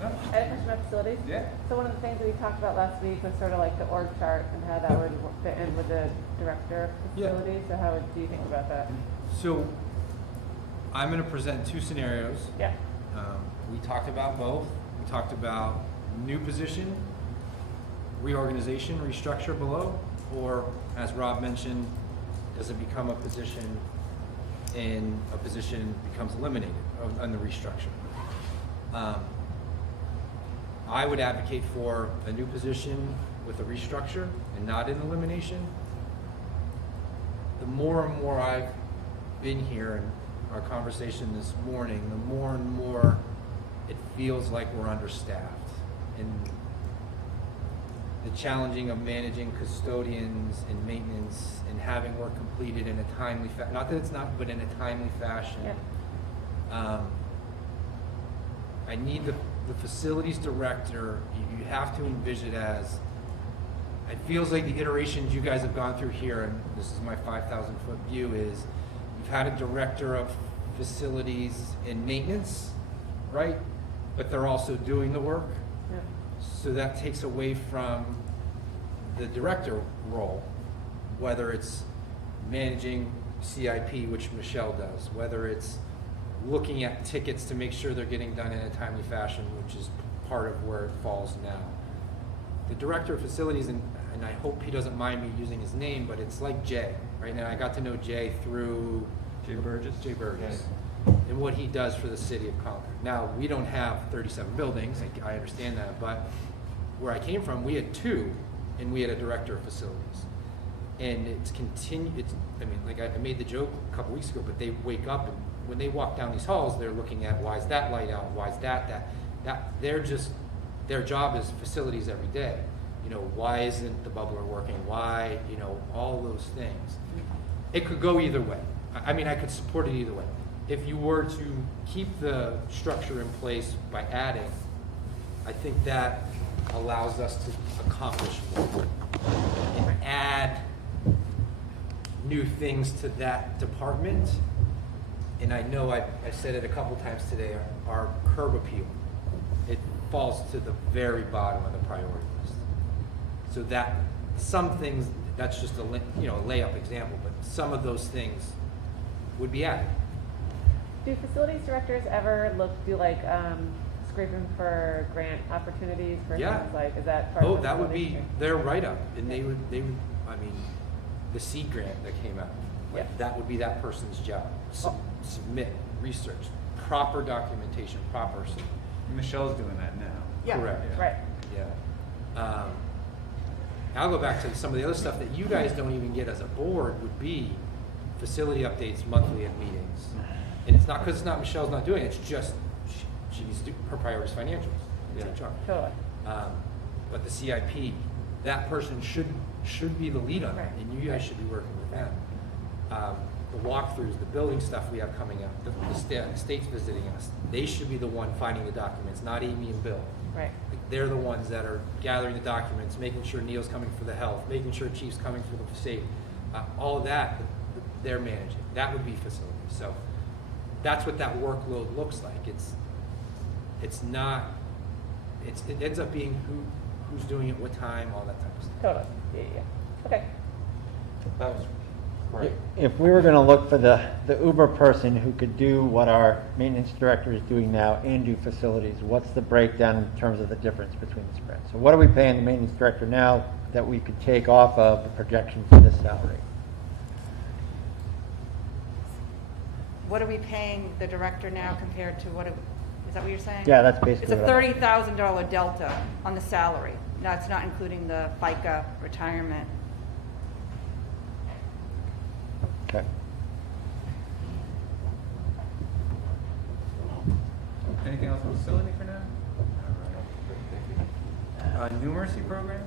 No? I had a question about facilities. Yeah. So one of the things that we talked about last week was sort of like the org chart and how that would fit in with the director of Yeah. facilities. So do you think about that? So I'm going to present two scenarios. Yeah. We talked about both. We talked about new position, reorganization, restructure below, or as Rob mentioned, does it become a position and a position becomes eliminated on the restructure? I would advocate for a new position with a restructure and not an elimination. The more and more I've been here and our conversation this morning, the more and more it feels like we're understaffed. And the challenging of managing custodians and maintenance and having work completed in a timely not that it's not, but in a timely fashion. Yeah. I need the facilities director, you have to envision it as, it feels like the iterations you guys have gone through here, and this is my 5,000 foot view, is you've had a director of facilities and maintenance, right? But they're also doing the work. Yeah. So that takes away from the director role, whether it's managing CIP, which Michelle does, whether it's looking at tickets to make sure they're getting done in a timely fashion, which is part of where it falls now. The director of facilities, and I hope he doesn't mind me using his name, but it's like Jay, right? Now I got to know Jay through Jay Burgess? Jay Burgess, and what he does for the city of Concord. Now, we don't have 37 buildings, I understand that, but where I came from, we had 2, and we had a director of facilities. And it's I mean, like I made the joke a couple weeks ago, but they wake up and when they walk down these halls, they're looking at why is that light out, why is that, they're just, their job is facilities every day. You know, why isn't the bubbler working? Why, you know, all those things. It could go either way. I mean, I could support it either way. If you were to keep the structure in place by adding, I think that allows us to accomplish more and add new things to that department. And I know I said it a couple times today, our curb appeal, it falls to the very bottom of the priority list. So that some things, that's just a layup example, but some of those things would be added. Do facilities directors ever do like scraping for grant opportunities for Yeah. things like, is that part Oh, of that would facilities? be their write-up, and they would, I mean, the seed grant that came out, like, Yeah. that would be that person's job. Submit, research, proper documentation, proper. Michelle's doing that now. Yeah. Correct. Right. Yeah. I'll go back to some of the other stuff that you guys don't even get as a board would be facility updates monthly at meetings. And it's not because it's not Michelle's not doing it, it's just she needs to do her priorities financials. It's Yeah. HR. Totally. But the CIP, that person should be the lead on that, Right. and you guys should be working with them. The walkthroughs, the building stuff we have coming up, the state's visiting us, they should be the one finding the documents, not Amy and Bill. Right. Like, they're the ones that are gathering the documents, making sure Neil's coming for the health, making sure Chief's coming for the safety. All of that, they're managing. That would be facilities. So that's what that workload looks like. It ends up being who's doing it, what time, all that type of stuff. Totally. Yeah. Okay. That was great. If we were gonna look for the Uber person who could do what our maintenance director is doing now and do facilities, what's the breakdown in terms of the difference between the spreads? So what are we paying the maintenance director now that we could take off of the projection for this salary? What are we paying the director now compared to is that what you're saying? Yeah, that's basically It's a what I'm- $30,000 delta on the salary. That's not including the FICA retirement. Okay. Anything else on facility for now? New Mercy program?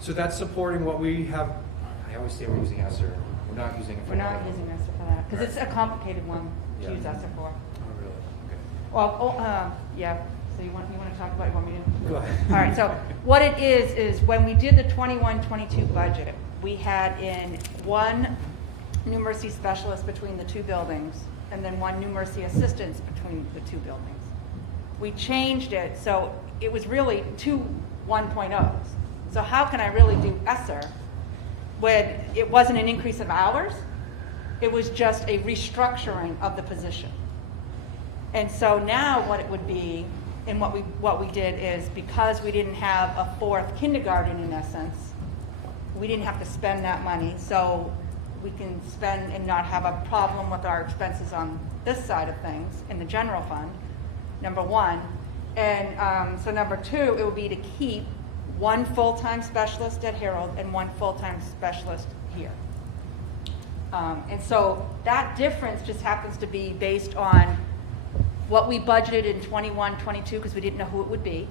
So that's supporting what we have. I always say we're using ESSER. We're not using it for We're not that. using ESSER for that, because it's a complicated one to Yeah. use ESSER for. Oh, really? Okay. Well, yeah, so you want to talk about, you want me to? Go ahead. All right, so what it is when we did the 21-22 budget, we had in one New Mercy specialist between the 2 buildings, and then 1 New Mercy assistant between the 2 buildings. We changed it, so it was really 2 1.0s. So how can I really do ESSER when it wasn't an increase of hours? It was just a restructuring of the position. And so now what it would be, and what we did is, because we didn't have a 4th kindergarten in essence, we didn't have to spend that money, so we can spend and not have a problem with our expenses on this side of things in the general fund, number 1. And so number 2, it would be to keep 1 full-time specialist at Harold and 1 full-time specialist here. And so that difference just happens to be based on what we budgeted in 21-22, because we didn't know who it would be,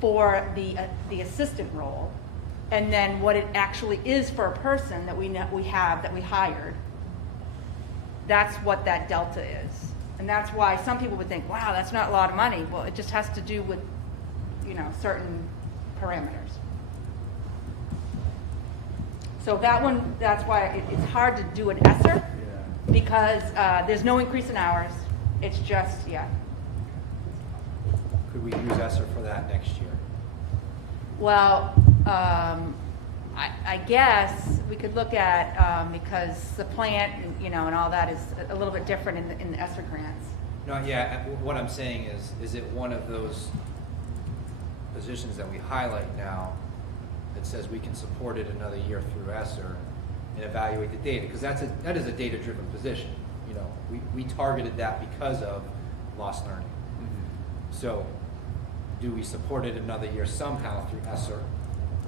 for the assistant role, and then what it actually is for a person that we hired. That's what that delta is. And that's why some people would think, wow, that's not a lot of money. Well, it just has to do with, certain parameters. So that one, that's why it's hard to do an ESSER, because there's no increase in hours. It's just, yeah. Could we use ESSER for that next year? Well, I guess we could look at, because the plant, you know, and all that is a little bit different in the ESSER grants. No, yeah, what I'm saying is it one of those positions that we highlight now that says we can support it another year through ESSER and evaluate the data? Because that is a data-driven position. You know, we targeted that because of lost learning. So do we support it another year somehow through ESSER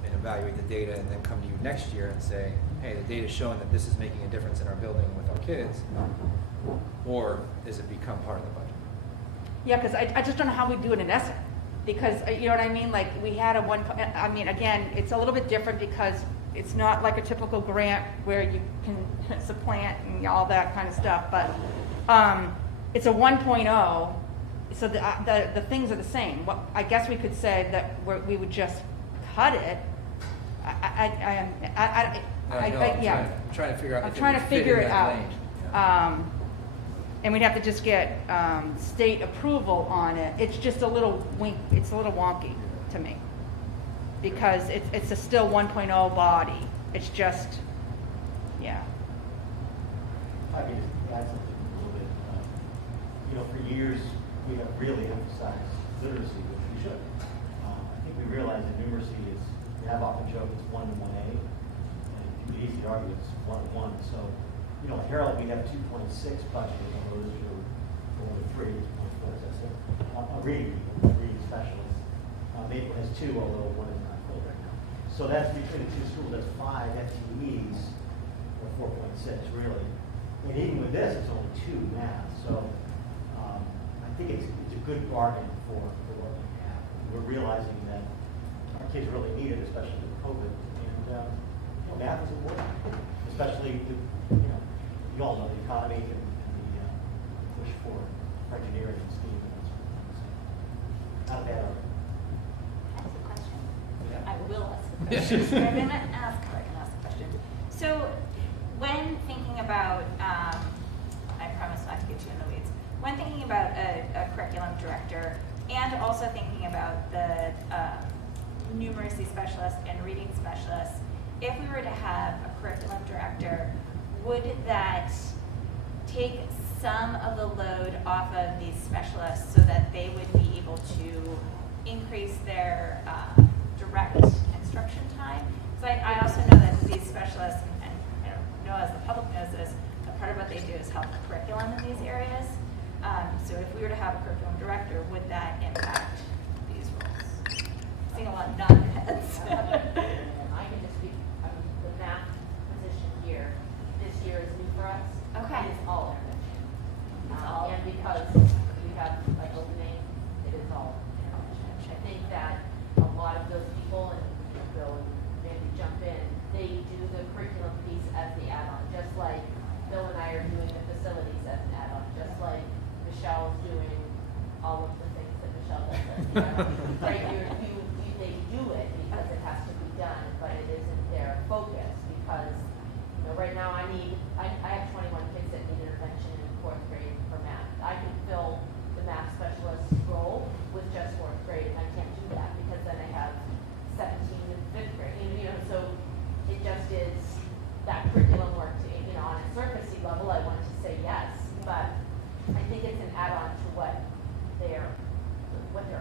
and evaluate the data and then come to you next year and say, hey, the data's showing that this is making a difference in our building with our kids? Or does it become part of the budget? Yeah, because I just don't know how we do it in ESSER. Because, you know what I mean? Like, we had I mean, again, it's a little bit different because it's not like a typical grant where you can supplant and all that kind of stuff. But it's a 1.0, so the things are the same. Well, I guess we could say that we would just cut it. I'm trying to figure out. I'm if trying would to fit figure in it that out. range. Yeah. And we'd have to just get state approval on it. It's just a little wonky to me. Because it's a still 1.0 body. It's just, yeah. I can just add something a little bit. You know, for years, we have really emphasized literacy, which we should. I think we realize that numeracy is, we have often joked it's 1 to 1A, and it can be easy to argue it's 1 to 1. So, you know, at Herald, we have 2.6 budget as opposed to 1 to 3, 2.4, as I said. A reading specialist. Maple has 2, although 1 is not full right now. So that's between the two schools, that's 5 FTEs, or 4.6 really. And even with this, it's only 2 math. So I think it's a good bargain for what we have. We're realizing that our kids really need it, especially with COVID. And you know, math is important, especially you all know the economy and the push for engineering and STEAM and that sort of thing. So not a bad argument. Can I ask a question? Yeah. I will ask a question. I'm going to ask her, I can ask a question. So when thinking about, I promise not to get too in the weeds, when thinking about a curriculum director and also thinking about the numeracy specialist and reading specialist, if we were to have a curriculum director, would that take some of the load off of these specialists so that they would be able to increase their direct instruction time? So I also know that these specialists, and I don't know as the public knows this, but part of what they do is help the curriculum in these areas. So if we were to have a curriculum director, would that impact these roles? Seeing a lot of nod heads. I can just speak, the math position here, this year is new for us. Okay. It is all intervention. It's all- And because we have like opening, it is all intervention. I think that a lot of those people, and Bill and Randy jump in, they do the curriculum piece as the add-on, just like Bill and I are doing the facilities as an add-on, just like Michelle's doing all of the things that Michelle does as the add-on. Right, they do it because it has to be done, but it isn't their focus because, right now I have 21 kids that need intervention in 4th grade for math. I can fill the math specialist role with just 4th grade, and I can't do that because then I have 17 in 5th grade. So it just is that curriculum work. On a surfacey level, I want to say yes, but I think it's an add-on to what they're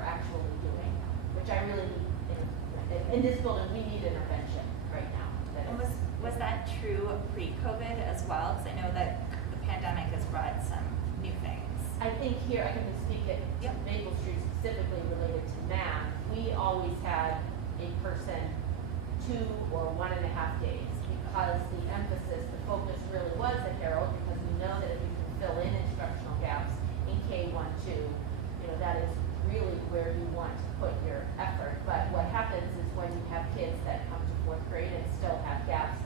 actually doing, which I really need. In this building, we need intervention right now. And was that true pre-COVID as well? Because I know that the pandemic has brought some new things. I think here, I can speak at Maple Street specifically related to math. We always had a person 2 or 1.5 days because the emphasis, the focus really was at Herald because we know that if you can fill in instructional gaps in K-1-2, that is really where you want to put your effort. But what happens is when you have kids that come to 4th grade and still have gaps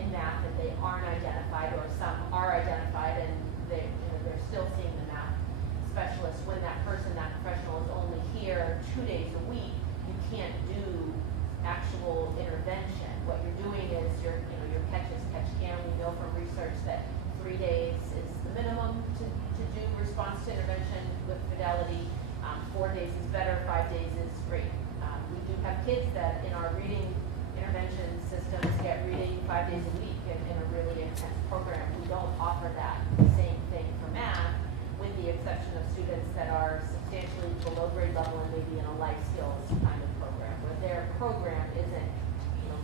in math and they aren't identified, or some are identified and they're still seeing the math specialist, when that person, that professional is only here 2 days a week, you can't do actual intervention. What you're doing is you're fidelity. 4 days is better, 5 days is great. We do have kids that in our reading intervention systems get reading 5 days a week in a really intense program. We don't offer that same thing for math, with the exception of students that are substantially below grade level and maybe in a life skills kind of program, where their program isn't,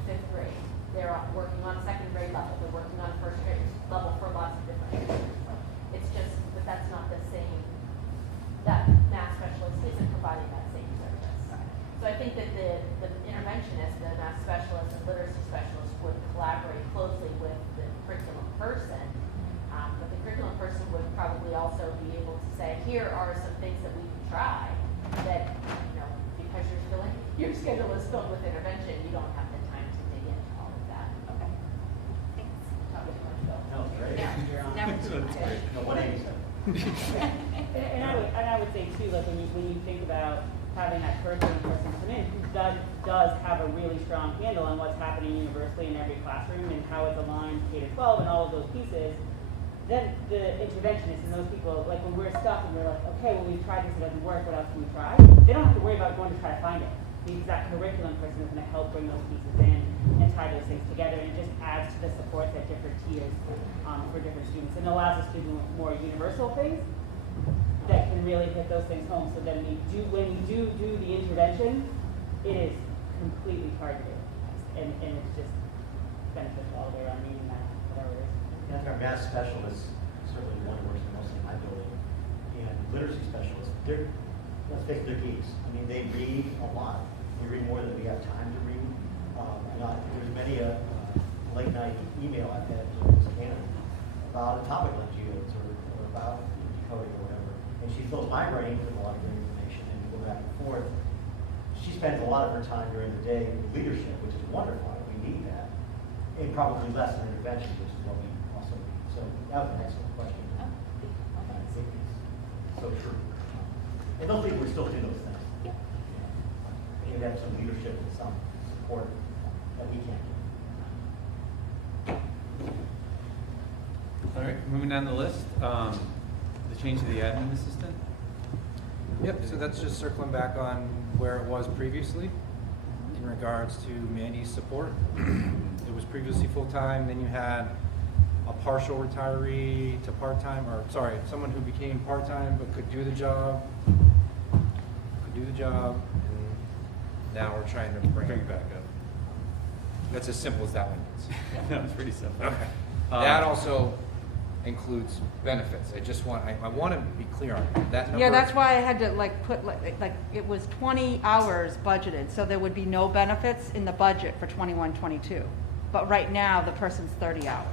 5th grade. They're working on 2nd grade level. They're working on 1st grade level for lots of different reasons. So it's just, but that's not the same, that math specialist isn't providing that same service. So I think that the interventionist, the math specialist and literacy specialist would collaborate closely with the curriculum person. But the curriculum person would probably also be able to say, here are some things that we can try that, because your schedule is filled with intervention, you don't have the time to dig into all of that. Okay. Thanks. Not too much, Bill. No, great. Never too much. No, 187. And I would say too, like when you think about having that curriculum person come in who does have a really strong handle on what's happening universally in every classroom and how it's aligned K-12 and all of those pieces, then the interventionists and those people, like when we're stuck and we're like, okay, well we've tried this, it doesn't work, what else can we try? They don't have to worry about going to try to find it. The exact curriculum person is going to help bring those pieces in and tie those things together, and it just adds to the supports at different tiers for different students, and allows us to do more universal things that can really hit those things home. So then when we do the intervention, it is completely targeted, and it's just beneficial all the way around, meaning that whatever it is. And our math specialists, certainly one who works mostly in my building, and literacy specialists, let's face it, they're geeks. I mean, they read a lot. They read more than we have time to read. There's many a late night email I've had to Ms. Cannon about a topic like geodes or about decoding or whatever. And she fills my brain with a lot of great information and we go back and forth. She spends a lot of her time during the day with leadership, which is wonderful. We need that. And probably less in intervention, which is what we also need. So that was an excellent question. I think it's so true. And those people are still doing those things. You have some leadership and some support that we can't do. All right, moving down the list, the change to the admin assistant. Yep, so that's just circling back on where it was previously in regards to Mandy's support. It was previously full-time, then you had a partial retiree to part-time, or sorry, someone who became part-time but could do the job, and now we're trying to bring it back up. That's as simple as that one is. No, it's pretty simple. Okay. That also includes benefits. I want to be clear on that number. Yeah, that's why I had to put it was 20 hours budgeted, so there would be no benefits in the budget for 21-22. But right now, the person's 30 hours.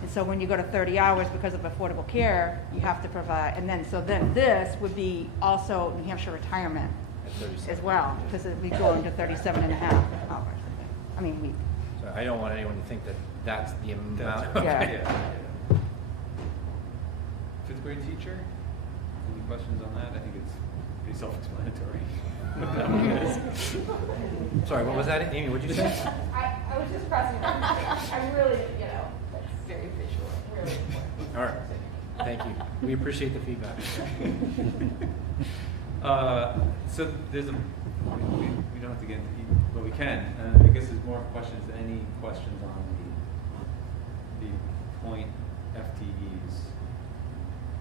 And so when you go to 30 hours because of affordable care, you have to provide, and then this would be also New Hampshire retirement as well, because it would be going to 37 and a half hours. I mean, week. So I don't want anyone to think that that's the amount. Yeah. Fifth grade teacher, any questions on that? I think it's pretty self-explanatory. What that one is. Sorry, what was that? Amy, what'd you say? I was just crossing my fingers. I really, that's very visual, really important. All right. Thank you. We appreciate the feedback. So there's we don't have to get into, but we can. I guess there's more questions. Any questions on the point FTEs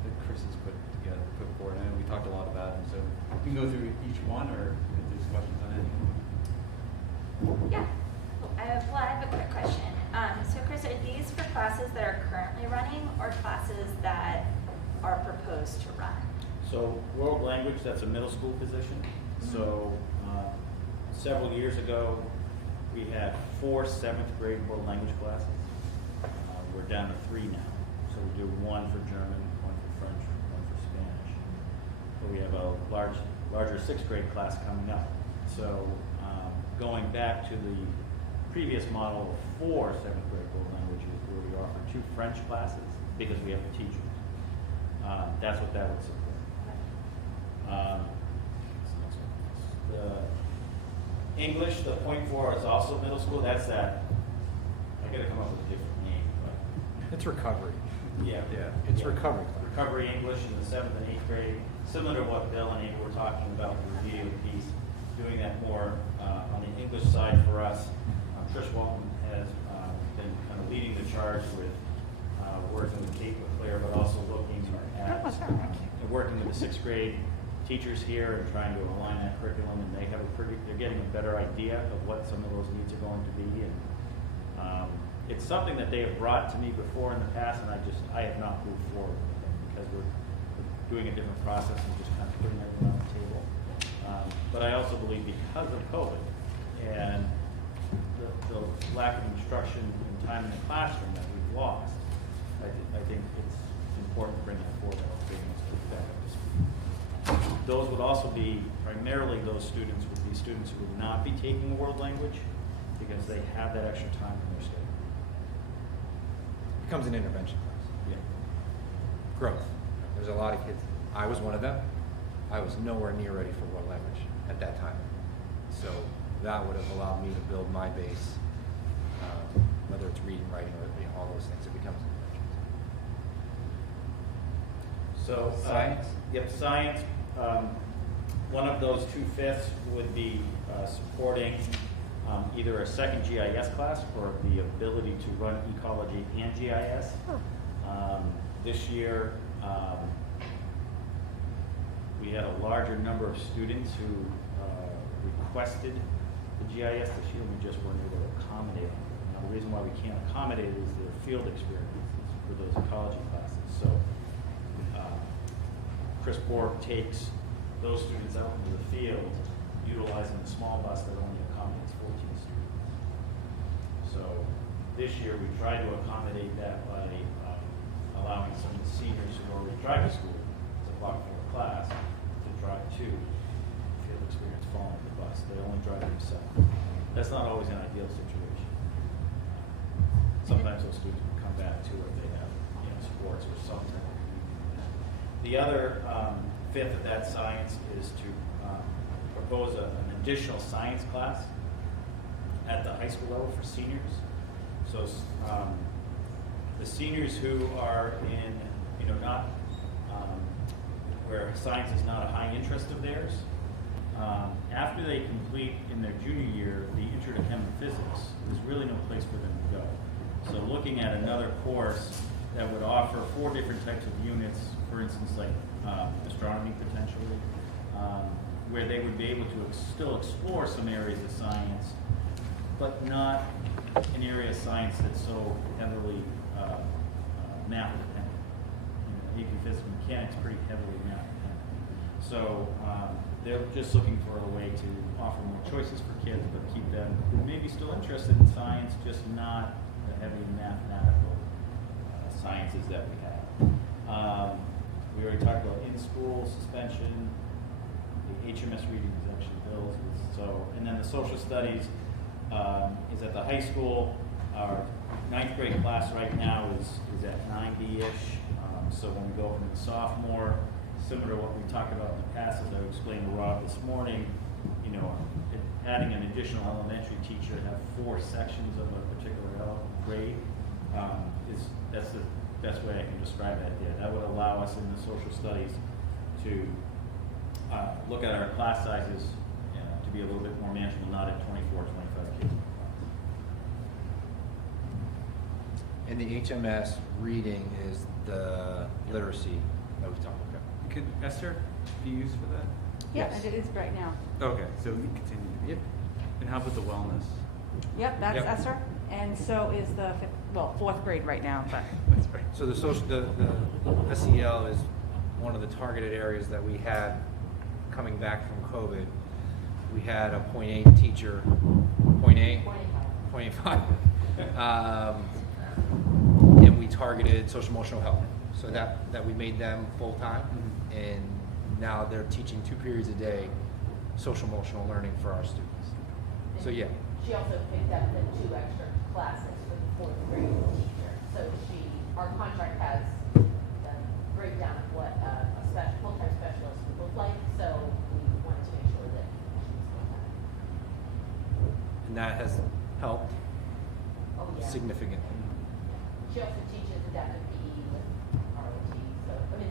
that Chris has put forward? I know we talked a lot about them, so we can go through each one, or if there's questions on any. Yeah. I have a quick question. So Chris, are these for classes that are currently running or classes that are proposed to run? So world language, that's a middle school position. So several years ago, we had 4 7th grade world language classes. We're down to 3 now. So we do 1 for German, 1 for French, 1 for Spanish. But we have a larger 6th grade class coming up. So going back to the previous model of 4 7th grade world languages, where we offer 2 French classes because we have the teachers. That's what that would support. The English, the .4 is also middle school. That's that. I got to come up with a different name, but It's recovery. yeah, It's yeah. recovery class. recovery English in the 7th and 8th grade, similar to what Bill and Amy were talking about, the remedial piece, doing that more on the English side for us. Trish Walton has been kind of leading the charge with working with Kate LeClaire, but also looking at working with the 6th grade teachers here and trying to align that curriculum, and they're getting a better idea of what some of those needs are going to be. And it's something that they have brought to me before in the past, and I have not moved forward with it because we're doing a different process and just kind of putting everything on the table. But I also believe because of COVID and the lack of instruction and time in the classroom that we've lost, I think it's important to bring that forward. Those would also be, primarily those students would be students who would not be taking a world language because they have that extra time in their schedule. Becomes an intervention class. Yeah. Growth. There's a lot of kids. I was one of them. I was nowhere near ready for world language at that time. So that would have allowed me to build my base, whether it's reading, writing, or all those things. It becomes an intervention. So Science? Yep, science. One of those 2/5 would be supporting either a second GIS class or the ability to run ecology and GIS. This year, we had a larger number of students who requested the GIS this year, and we just weren't able to accommodate them. Now, the reason why we can't accommodate it is their field experiences for those ecology classes. So Chris Borg takes those students out into the field utilizing a small bus that only accommodates 14 students. So this year we tried to accommodate that by allowing some of the seniors who already drive to school to block for a class to drive to field experience following the bus. They only drive themselves. That's not always an ideal situation. Sometimes those students will come back too if they have sports or something. The other 5th of that science is to propose an additional science class at the high school level for seniors. So the seniors who are in, not where science is not a high interest of theirs, after they complete in their junior year the intro to chem and physics, there's really no place for them to go. So looking at another course that would offer 4 different types of units, for instance, like astronomy potentially, where they would be able to still explore some areas of science, but not an area of science that's so heavily math dependent. AP physics and mechanics pretty heavily math dependent. So they're just looking for a way to offer more choices for kids, but keep them maybe still interested in science, just not the heavy mathematical sciences that we have. We already talked about in-school suspension, the HMS reading exemption bills. So, and then the social studies is at the high school. Our 9th grade class right now is at 90-ish. So when we go from the sophomore, similar to what we talked about in the past, as I explained to Rob this morning, adding an additional elementary teacher to have 4 sections of a particular grade that's the best way I can describe that. Yeah, that would allow us in the social studies to look at our class sizes to be a little bit more manageable, not at 24, 25 kids. And the HMS reading is the literacy that we talked about. Could Esther be used for that? Yeah, Yes. and it is right now. Okay, so we continue. Yep. And how about the wellness? Yep, that's Yep. ESSER, and so is the 4th grade right now, but. That's right. So the SEL is one of the targeted areas that we had coming back from COVID. We had a .8 teacher, .85, and we targeted social emotional health. So that we made them full-time, and now they're teaching 2 periods a day, social emotional learning for our students. So yeah. She also picked up the 2 extra classes for the 4th grade teacher. So our contract has the breakdown of what a full-time specialist would look like. So we wanted to make sure that she was doing that. And that has helped Oh, yeah. significantly. She also teaches adaptive PE with ROT. So, I mean,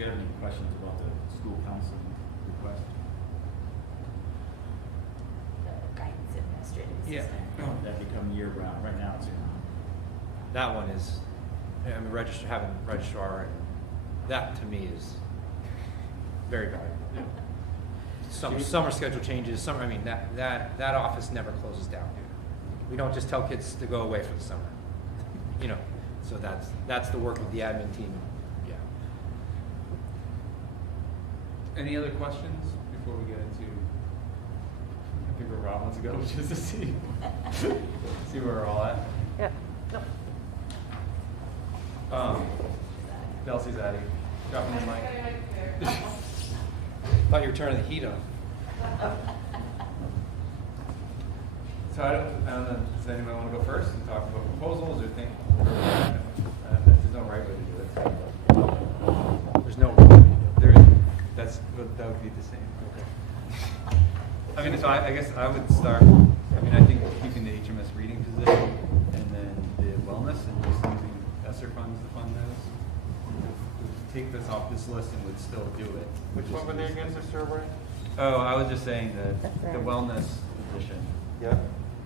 you have any questions about the school counseling request? The guidance administrative Yeah. assistant. That become year round, right now it's in. That one is, I mean, having registrar, and that to me is very valuable. Summer schedule changes, I mean, that office never closes down, dude. We don't just tell kids to go away for the summer, you know, so that's the work of the admin team, yeah. Any other questions before we get into, I think where Rob wants to go, which is to see where we're all at. Yeah, no. Belsie's at it. Dropping the mic. Thought you were turning the heat on. So I don't know, does anyone want to go first and talk about proposals or think? There's no right way to do it. There's no. That would be the same. Okay. I mean, so I guess I would start, I mean, I think keeping the HMS reading position and then the wellness and just using ESSER funds to fund those. We'd take this off this list and would still do it. Which one were they against, Mr. O'Brien? Oh, I was just saying that That's the right. wellness position Yeah.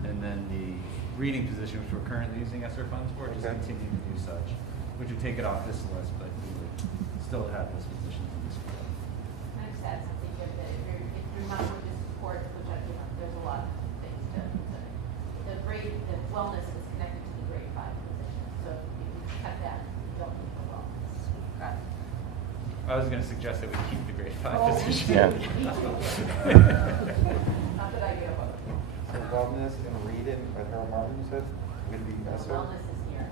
and then the reading position, which we're currently using ESSER funds for, just Okay. continue to do such, which would take it off this list, but we would still have those positions in this school. I just add something here that if you're not going to support, which I, there's a lot of things to the wellness is connected to the grade 5 position. So if you cut that, you don't need the wellness. Got it. I was gonna suggest that we keep the grade 5 Oh, position. Yeah. Not that I get about it. So wellness and reading, like Harold Martin said, would be ESSER, Wellness is here.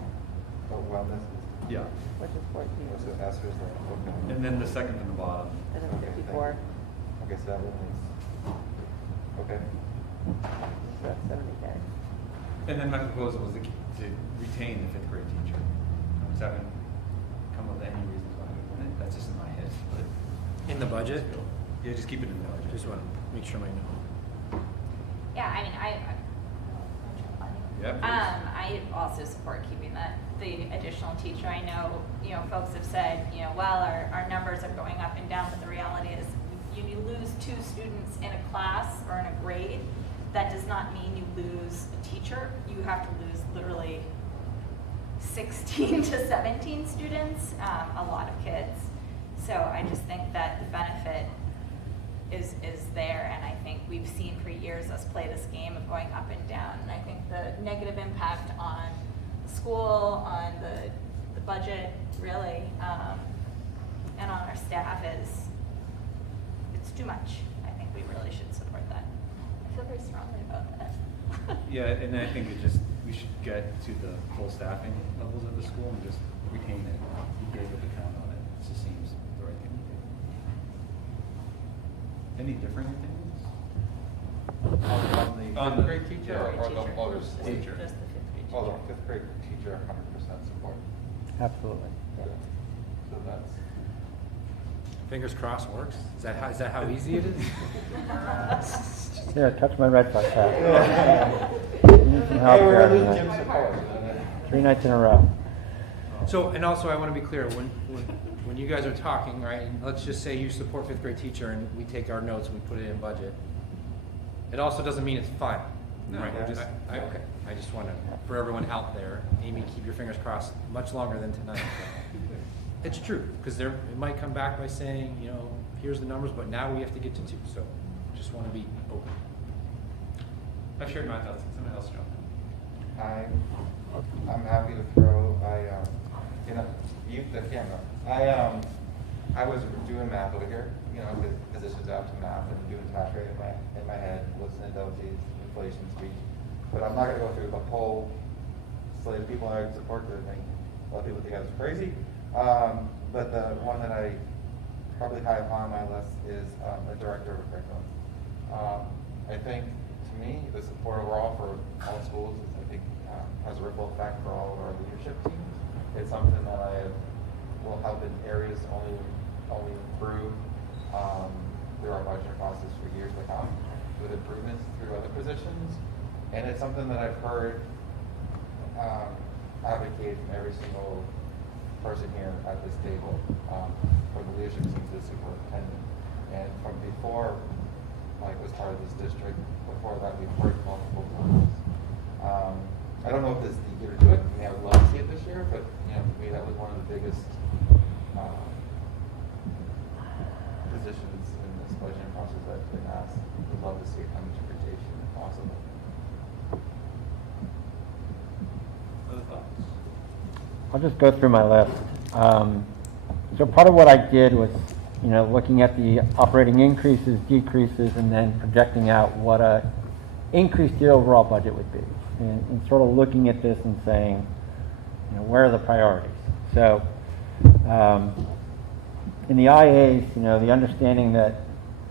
but wellness is, Yeah, Which is 14, so ESSER's like, okay. and then the second from the bottom. and then Okay, 54, Okay, so that one is, okay. so that's 70K. And then my proposal was to retain the 5th grade teacher. I haven't come up with any reasons why we wouldn't, that's just in my head, but. In the budget? Yeah, just keep it in the budget. Just want to make sure I know. Yeah, I mean, Yeah, please. I also support keeping the additional teacher. I know, folks have said, well, our numbers are going up and down, but the reality is you lose 2 students in a class or in a grade. That does not mean you lose a teacher. You have to lose literally 16 to 17 students, a lot of kids. So I just think that the benefit is there, and I think we've seen for years us play this game of going up and down, and I think the negative impact on school, on the budget, really, and on our staff it's too much. I think we really should support that. I feel very strongly about that. Yeah, and I think we should get to the full staffing levels of the school and just retain it. We gave it the count on it. It just seems the right thing to do. Any different opinions? On the 5th grade teacher or Fifth the grade others? Teacher. Just the 5th grade teacher. Oh, the 5th grade teacher, 100% support. Absolutely. So that's. Fingers crossed works? Is that how easy it is? Yeah, touch my Red Sox hat. Need some help Hey, we're there, gonna lose man. Jim's support. 3 nights in a row. So, and also I want to be clear, when you guys are talking, right, and let's just say you support 5th grade teacher and we take our notes and we put it in budget. It also doesn't mean it's final, No, right? we're just- Okay, I just want to, for everyone out there, Amy, keep your fingers crossed much longer than tonight. It's true, because it might come back by saying, here's the numbers, but now we have to get to 2, so just want to be open. I've shared my thoughts. Someone else jump in. I'm happy to throw, mute the camera. I was doing math over here, because this is out to math and doing math rate in my head, listening to LG's inflation speech. But I'm not gonna go through the whole slate of people I support the thing. A lot of people think I was crazy. But the one that I probably high up on my list is the director of curriculum. I think, to me, the support overall for all schools is, I think, has a ripple effect for all of our leadership teams. It's something that will help in areas only improve through our budget process for years to come, with improvements through other positions. And it's something that I've heard advocated from every single person here at this table from the leadership team to the superintendent. And from before Mike was part of this district, before that we've worked multiple times. I don't know if this is the year to do it. I mean, I would love to see it this year, but you know, to me that was one of the biggest positions in this budgeting process that's been asked. We'd love to see it come into fruition if possible. Other thoughts? I'll just go through my list. So part of what I did was, you know, looking at the operating increases, decreases, and then projecting out what a increase the overall budget would be, and sort of looking at this and saying, you know, where are the priorities? So in the IAs, you know, the understanding that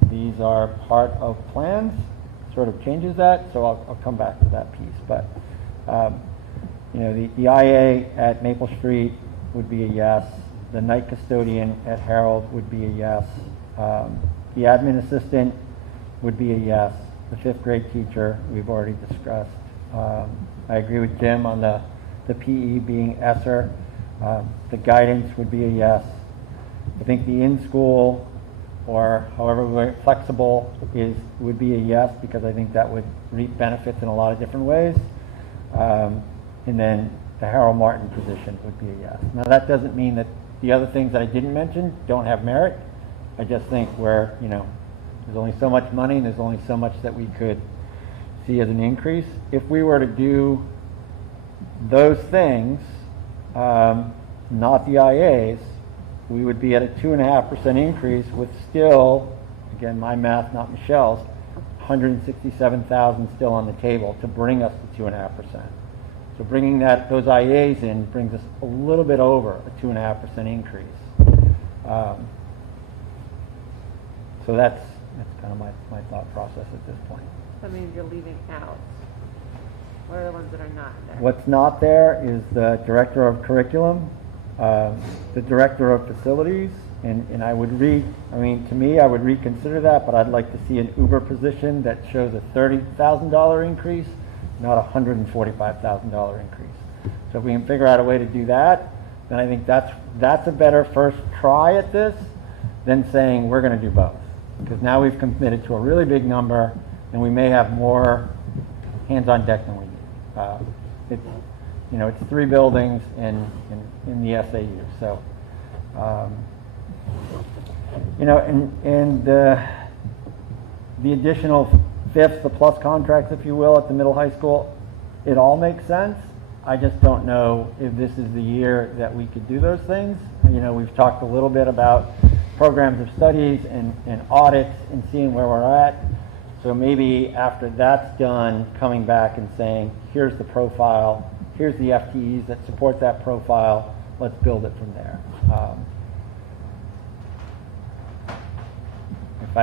these are part of plans sort of changes that, so I'll come back to that piece. But you know, the IA at Maple Street would be a yes. The night custodian at Harold would be a yes. The admin assistant would be a yes. The 5th grade teacher we've already discussed. I agree with Jim on the PE being esser. The guidance would be a yes. I think the in-school, or however flexible, would be a yes, because I think that would reap benefits in a lot of different ways. And then the Harold Martin position would be a yes. Now that doesn't mean that the other things that I didn't mention don't have merit. I just think where, you know, there's only so much money and there's only so much that we could see as an increase. If we were to do those things, not the IAs, we would be at a 2.5% increase with still, again, my math, not Michelle's, 167,000 still on the table to bring us to 2.5%. So bringing those IAs in brings us a little bit over a 2.5% increase. So that's kind of my thought process at this point. That means you're leaving out. What are the ones that are not there? What's not there is the director of curriculum, the director of facilities, and I would to me, I would reconsider that, but I'd like to see an Uber position that shows a $30,000 increase, not a $145,000 increase. So if we can figure out a way to do that, then I think that's a better first try at this than saying we're going to do both. Because now we've committed to a really big number, and we may have more hands on deck than we need. It's 3 buildings in the SAU. So, and the additional fifths, the plus contracts, if you will, at the middle high school, it all makes sense. I just don't know if this is the year that we could do those things. We've talked a little bit about programs of studies and audits and seeing where we're at. So maybe after that's done, coming back and saying, here's the profile, here's the FTEs that support that profile, let's build it from there. If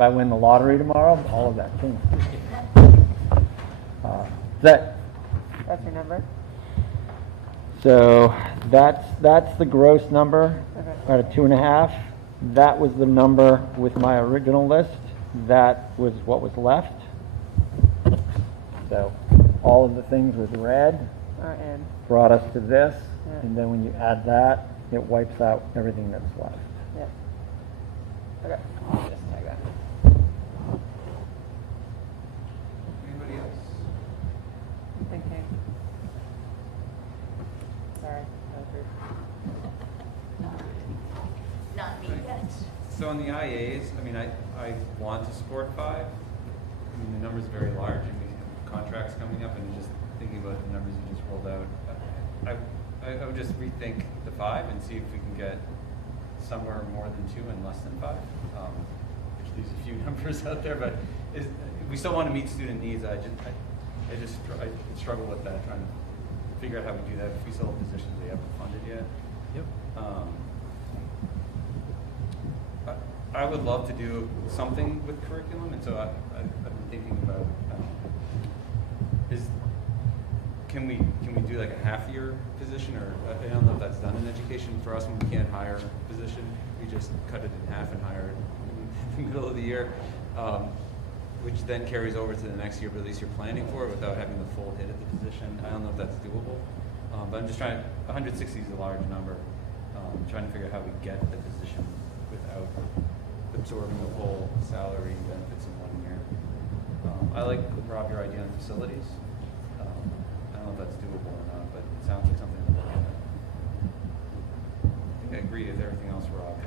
I win the lottery tomorrow, all of that changes. That's your number? So that's the gross number, Okay. at a 2.5. That was the number with my original list. That was what was left. So all of the things with red Are in. brought us to this, Yeah. and then when you add that, it wipes out everything that's left. Yep. Okay. Just tag that. Anybody else? Thinking. Sorry. Not me yet. So on the IAs, I want to support 5. The number's very large, and we have contracts coming up, and just thinking about the numbers you just rolled out, I would just rethink the 5 and see if we can get somewhere more than 2 and less than 5. Which leaves a few numbers out there, but we still want to meet student needs. I struggle with that, trying to figure out how we do that. If we still have positions they haven't funded yet. Yep. I would love to do something with curriculum, and so I've been thinking about can we do like a half-year position, or I don't know if that's done in education for us when we can't hire a position. We just cut it in half and hire it in the middle of the year, which then carries over to the next year, but at least you're planning for it without having the full hit at the position. I don't know if that's doable, but I'm just trying. 160 is a large number. trying to figure out how we get the position without absorbing the whole salary and benefits in 1 year. I like, Rob, your idea on facilities. I don't know if that's doable or not, but it sounds like something to look at. I think I agree with everything else Rob had.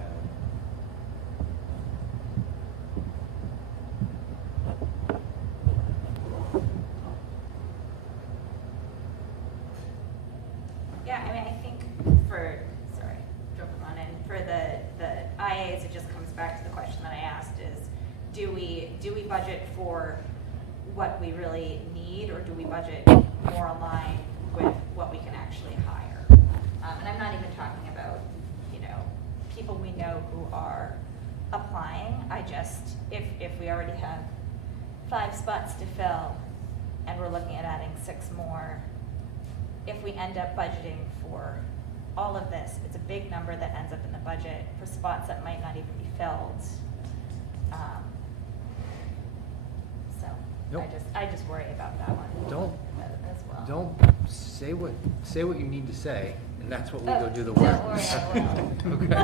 Yeah, I mean, I think for, sorry, jumping on in, for the IAs, it just comes back to the question that I asked is, do we budget for what we really need, or do we budget more aligned with what we can actually hire? And I'm not even talking about, people we know who are applying. I just, if we already have 5 spots to fill and we're looking at adding 6 more, if we end up budgeting for all of this, it's a big number that ends up in the budget for spots that might not even be filled. So Nope. I just worry about that one. Don't. As well. Don't say what you need to say, and that's what we go do the work. Don't worry, I will. Okay.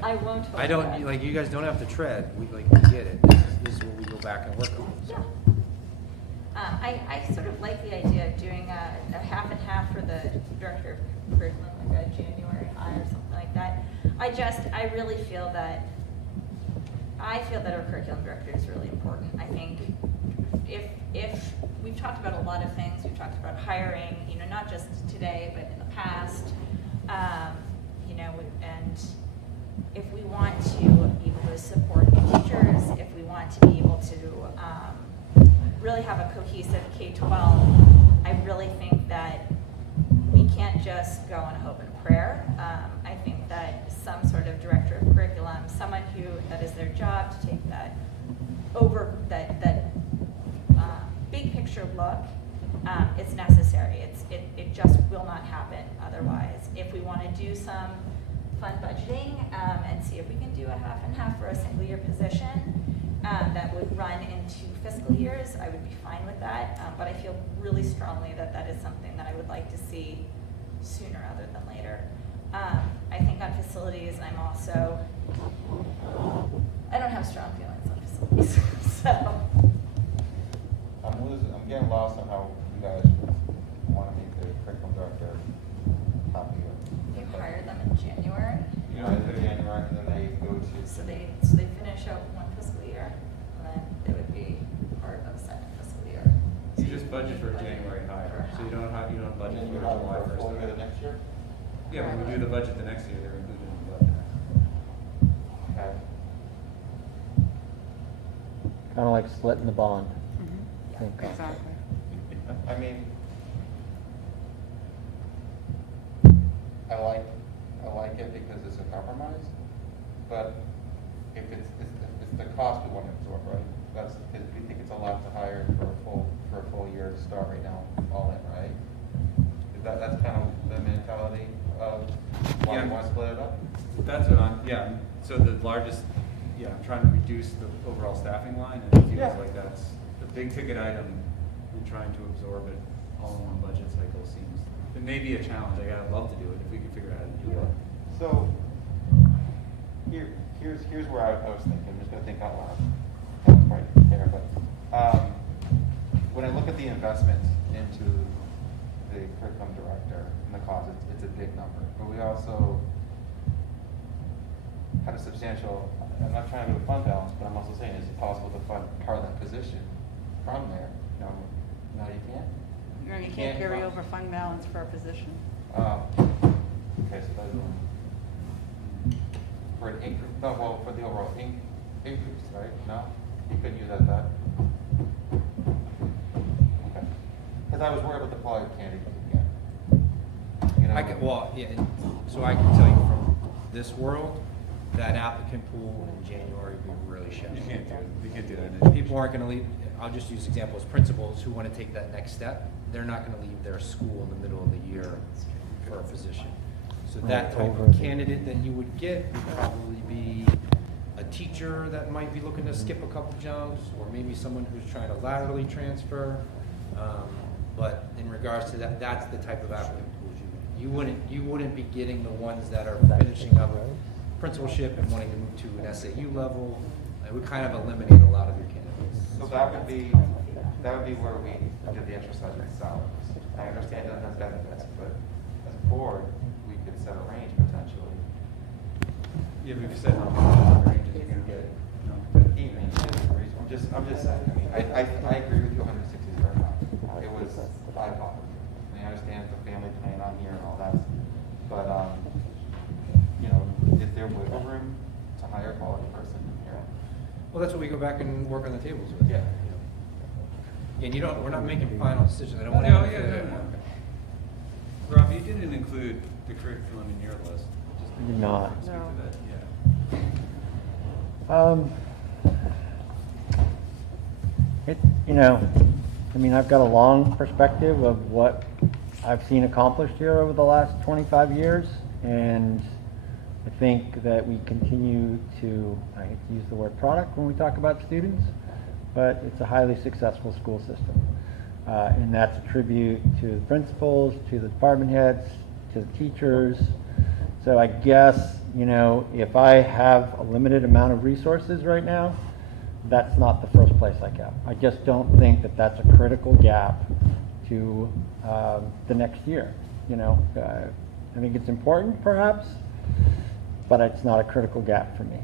I won't hold I don't, that. like, you guys don't have to tread, we get it, this is what we go back and work on, so. Yeah. I sort of like the idea of doing a half and half for the director of curriculum, like a January hire or something like that. I really feel that, our curriculum director is really important. I think if we've talked about a lot of things, we've talked about hiring, not just today, but in the past, and if we want to be able to support teachers, if we want to be able to really have a cohesive K-12, I really think that we can't just go on a hope and prayer. I think that some sort of director of curriculum, someone that is their job to take that big picture look, it's necessary. It just will not happen otherwise. If we want to do some fun budgeting and see if we can do a half and half for a single year position that would run into fiscal years, I would be fine with that. But I feel really strongly that that is something that I would like to see sooner rather than later. I think on facilities, I don't have strong feelings on facilities. So I'm getting lost on how you guys want to make the curriculum director happy. you hired them in January, In January, and then they go to. so they finish out one fiscal year, and then they would be part of the second fiscal year. You just budget for a January hire, so you don't budget for And you a have July for a full year 1st. the next year? Yeah, when we do the budget the next year, they're included in the budget. Okay. Kind of like splitting the bond. Same concept. Exactly. I mean, I like it because it's a compromise, but if it's the cost we want to absorb, right? That's, because we think it's a lot to hire for a full year to start right now, all in, right? That's kind of the mentality of why Yeah. we want to split it up? That's what so the largest, I'm trying to reduce the overall staffing line, and it feels Yeah. like that's the big ticket item, and trying to absorb it all in one budget cycle seems, it may be a challenge. I'd love to do it if we could figure out how to do it. So, here's where I was thinking, I'm just gonna think out loud. That's right there, but, when I look at the investment into the curriculum director and the cost, it's a big number, but we also had a substantial, I'm not trying to do a fund balance, but I'm also saying, is it possible to fund part of that position from there? No, you can't? You You can't can't carry fund. over fund balance for a position. Okay, so that's for an increase, no, well, for the overall increase, right? No? You couldn't use that? Okay. Because I was worried about the quality of candidate again. So I can tell you from this world, that applicant pool in January would be really shallow. You can't do it. You can't do that. People aren't gonna leave, I'll just use examples, principals who wanna take that next step, they're not gonna leave their school in the middle of the year for a position. So that type Over of the- candidate that you would get would probably be a teacher that might be looking to skip a couple jumps, or maybe someone who's trying to laterally transfer. But in regards to that, that's the type of applicant pools you would you wouldn't be getting the ones that are finishing up principalship and wanting to move to an SAU level. It would kind of eliminate a lot of your candidates. So that would be where we did the exercise with salaries. I understand that has benefits, but as a board, we could set a range potentially. Yeah, we've said how many ranges you can get. Even I'm just saying, I agree with you, 160 is very high. It was eye-popping. I mean, I understand the family plan on here and all that, but, is there wiggle room to hire a quality person here? Well, that's what we go back and work on the tables with. Yeah. And we're not making final decisions. I don't want No, to. yeah. Rob, you didn't include the curriculum in your list. Just I did not. speak to No. that, yeah. I've got a long perspective of what I've seen accomplished here over the last 25 years, and I think that we continue to, I hate to use the word product when we talk about students, but it's a highly successful school system. And that's a tribute to the principals, to the department heads, to the teachers. So I guess, if I have a limited amount of resources right now, that's not the first place I go. I just don't think that that's a critical gap to the next year. I think it's important perhaps, but it's not a critical gap for me.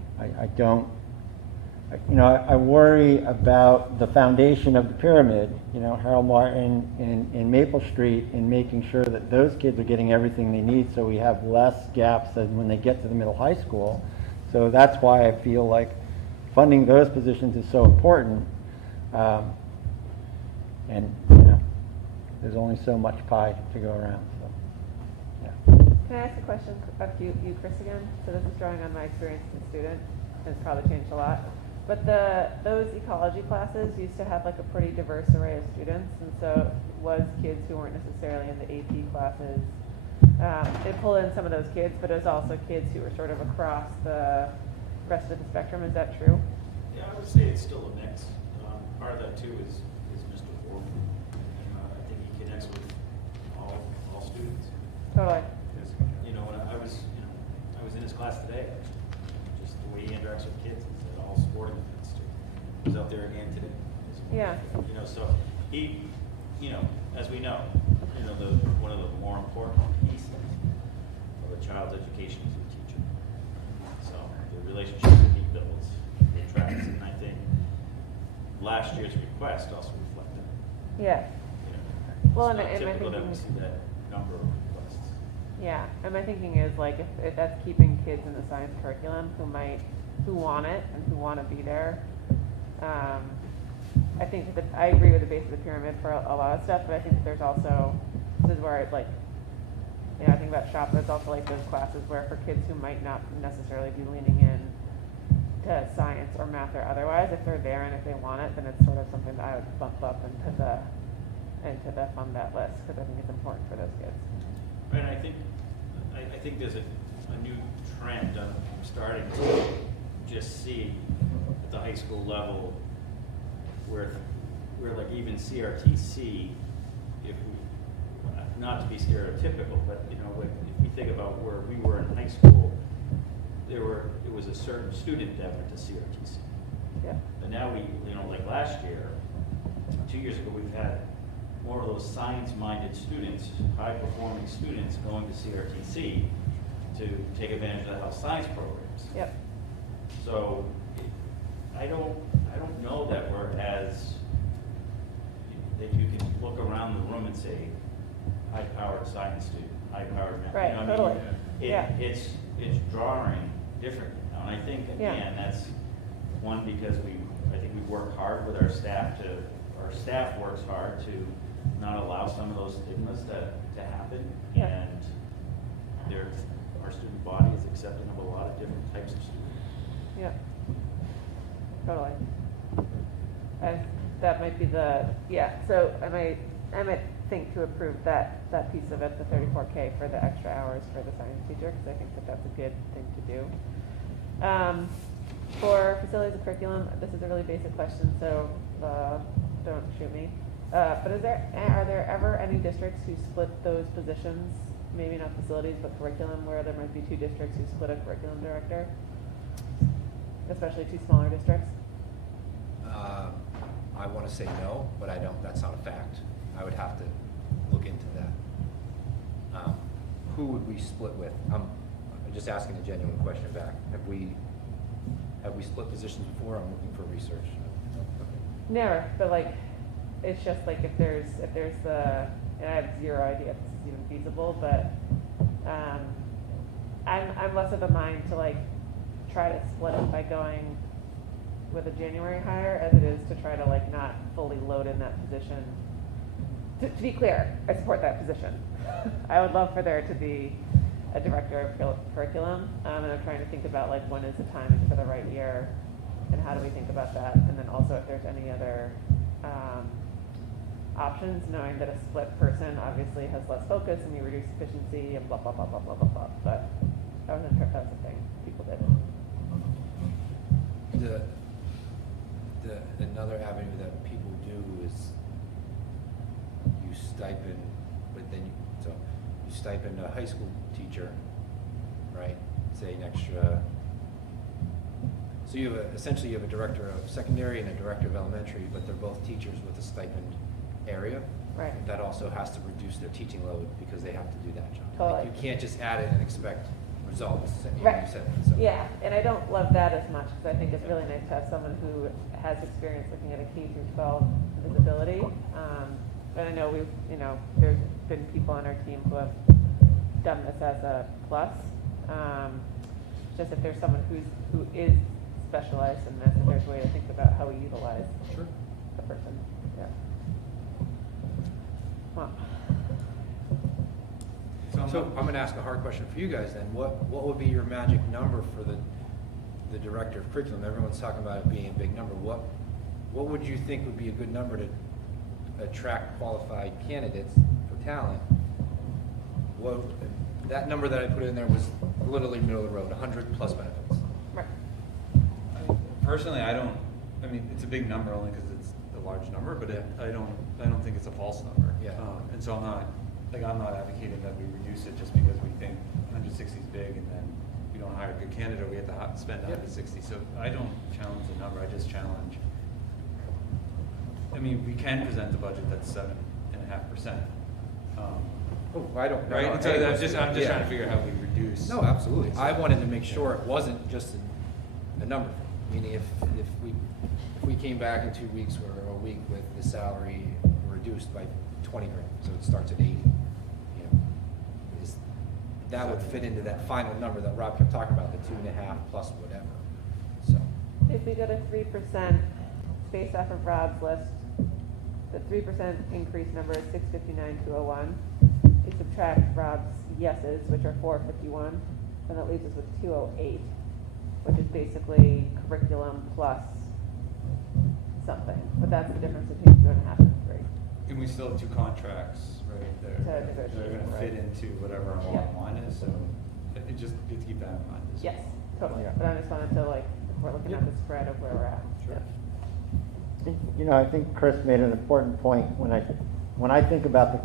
I worry about the foundation of the pyramid, Harold Martin and Maple Street, and making sure that those kids are getting everything they need so we have less gaps than when they get to the middle high school. So that's why I feel like funding those positions is so important. And there's only so much pie to go around. So, yeah. Can I ask a question of you, Chris, again? So this is drawing on my experience as a student, and it's probably changed a lot. But those ecology classes used to have like a pretty diverse array of students, and so it was kids who weren't necessarily in the AP classes. They pull in some of those kids, but it was also kids who were sort of across the rest of the spectrum. Is that true? Yeah, I would say it's still a mix. Part of that too is Mr. Foreman. I think he connects with all students. Totally. When I was in his class today, actually, just the way he interacts with kids, he's at all sporting events too. He was out there again today. Yeah. So he, as we know, one of the more important pieces of a child's education is a teacher. So the relationship that he builds, it tracks, and I think last year's request also reflected. Yeah. Well, It's and not my typical that we thinking, see that number of requests. yeah, and my thinking is like if that's keeping kids in the science curriculum who want it and who want to be there. I think that I agree with the base of the pyramid for a lot of stuff, but I think that there's also, this is where it's like, I think about shop, there's also like those classes where for kids who might not necessarily be leaning in to science or math or otherwise, if they're there and if they want it, then it's sort of something that I would bump up into the fund that list, because I think it's important for those kids. Right, and I think there's a new trend I'm starting to just see at the high school level where like even CRTC, if we, not to be stereotypical, but if we think about where we were in high school, it was a certain student that went to CRTC. Yeah. But now like last year, 2 years ago, we've had more of those science-minded students, high-performing students going to CRTC to take advantage of the health science programs. Yep. So I don't know that we're that you can look around the room and say, high-powered science student, high-powered math. Right, totally. Yeah. It's drawing differently now, and I think again that's one because I think we work hard with our staff works hard to not allow some of those stigmas to happen, Yeah. and our student body is accepting of a lot of different types of students. Yeah. Totally. That might be so I might think to approve that piece of it, the $34K for the extra hours for the science teacher, because I think that that's a good thing to do. For facilities and curriculum, this is a really basic question, so don't shoot me. But are there ever any districts who split those positions maybe not facilities, but curriculum, where there might be two districts who split a curriculum director, especially two smaller districts? I want to say no, but I don't, that's not a fact. I would have to look into that. Who would we split with? I'm just asking a genuine question back. Have we split positions before? I'm looking for research. Never, but like, it's just like if there's the, and I have zero idea if this is even feasible, but I'm less of a mind to like try to split it by going with a January hire as it is to try to like not fully load in that position. To be clear, I support that position. I would love for there to be a director of curriculum, and I'm trying to think about like when is the timing for the right year, and how do we think about that, and then also if there's any other options, knowing that a split person obviously has less focus and you reduce efficiency and blah blah blah blah blah blah blah. But I wasn't sure if that was a thing people did. Another avenue that people do is you stipend, but then you stipend a high school teacher, right? Say an extra. So you have essentially you have a director of secondary and a director of elementary, but they're both teachers with a stipend area. Right. That also has to reduce their teaching load because they have to do that job. Totally. Like you can't just add it and expect results. Right. You said, so. Yeah, and I don't love that as much because I think it's really nice to have someone who has experience looking at a K through 12 visibility. And I know there's been people on our team who have done this as a plus. Just if there's someone who is specialized in this, if there's a way to think about how we utilize the person. Yeah. Well. So I'm going to ask a hard question for you guys then. What would be your magic number for the director of curriculum? Everyone's talking about it being a big number. What would you think would be a good number to attract qualified candidates for talent? That number that I put in there was literally middle of the road, 100 plus benefits. Right. Personally, I mean, it's a big number only because it's a large number, but I don't think it's a false number. Yeah. And so I'm not advocating that we reduce it just because we think 160 is big and then we don't hire a good candidate, we have to spend 160. So I don't challenge the number, I just challenge. I mean, we can present a budget that's 7.5%. I don't. Right. And so I'm just trying to figure out how we reduce. No, absolutely. I wanted to make sure it wasn't just a number. Meaning, if we came back in 2 weeks or a week with the salary reduced by 20 grand, so it starts at 80. That would fit into that final number that Rob kept talking about, the 2.5 plus whatever. So. If we go to 3%, based off of Rob's list, the 3% increase number is 659,201. We subtract Rob's yeses, which are 451, and that leaves us with 208, which is basically curriculum plus something. But that's the difference between 2.5 and 3. And we still have 2 contracts, right, there. To negotiate, They're gonna fit into whatever our bottom line is, so it just, you have to keep that in mind. Yes, totally. But I just wanted to if we're looking at the spread of where we're at. Sure. I think Chris made an important point when I think about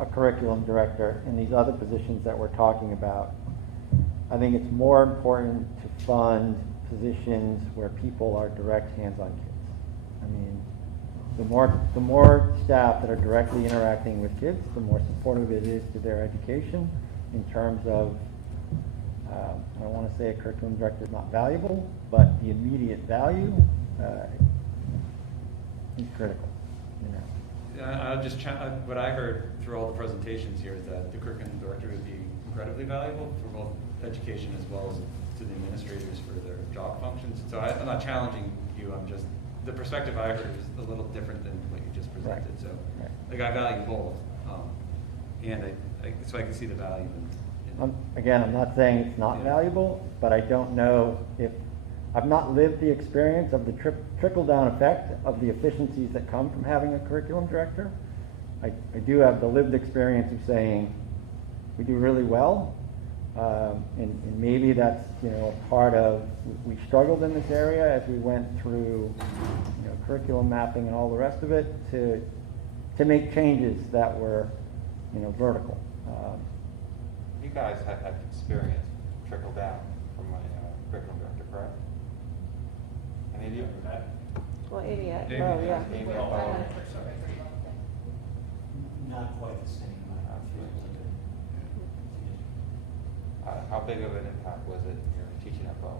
a curriculum director and these other positions that we're talking about. I think it's more important to fund positions where people are direct hands-on kids. I mean, the more staff that are directly interacting with kids, the more supportive it is to their education in terms of, I don't want to say a curriculum director is not valuable, but the immediate value is critical. I'll just what I heard through all the presentations here is that the curriculum director would be incredibly valuable for both education as well as to the administrators for their job functions. So I'm not challenging you, I'm just, the perspective I heard is a little different than what you just presented. Right. So Right. I value both. And so I can see the value in Again, I'm not saying it's not valuable, but I don't know if, I've not lived the experience of the trickle-down effect of the efficiencies that come from having a curriculum director. I do have the lived experience of saying, we do really well, and maybe that's, part of, we struggled in this area as we went through, curriculum mapping and all the rest of it to make changes that were, vertical. You guys have had experience trickle down from my curriculum director, correct? Any of you? Well, Amy, Amy, oh, yeah. Amy, Not quite the same. How big of an impact was it in your teaching at Bow?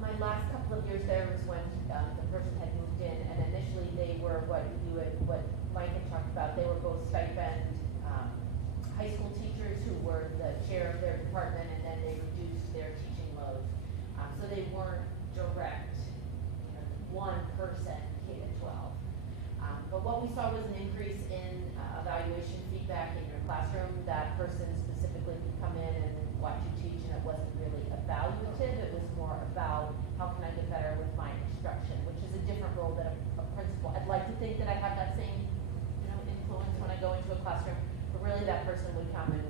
My last couple of years there was when the person had moved in, and initially they were what Mike had talked about. They were both stipend high school teachers who were the chair of their department, and then they reduced their teaching load. So they weren't direct, one person K to 12. But what we saw was an increase in evaluation feedback in your classroom. That person specifically could come in and watch you teach, and it wasn't really evaluative. It was more about how can I get better with my instruction, which is a different role than a principal. I'd like to think that I have that same, influence when I go into a classroom, but really that person would come and,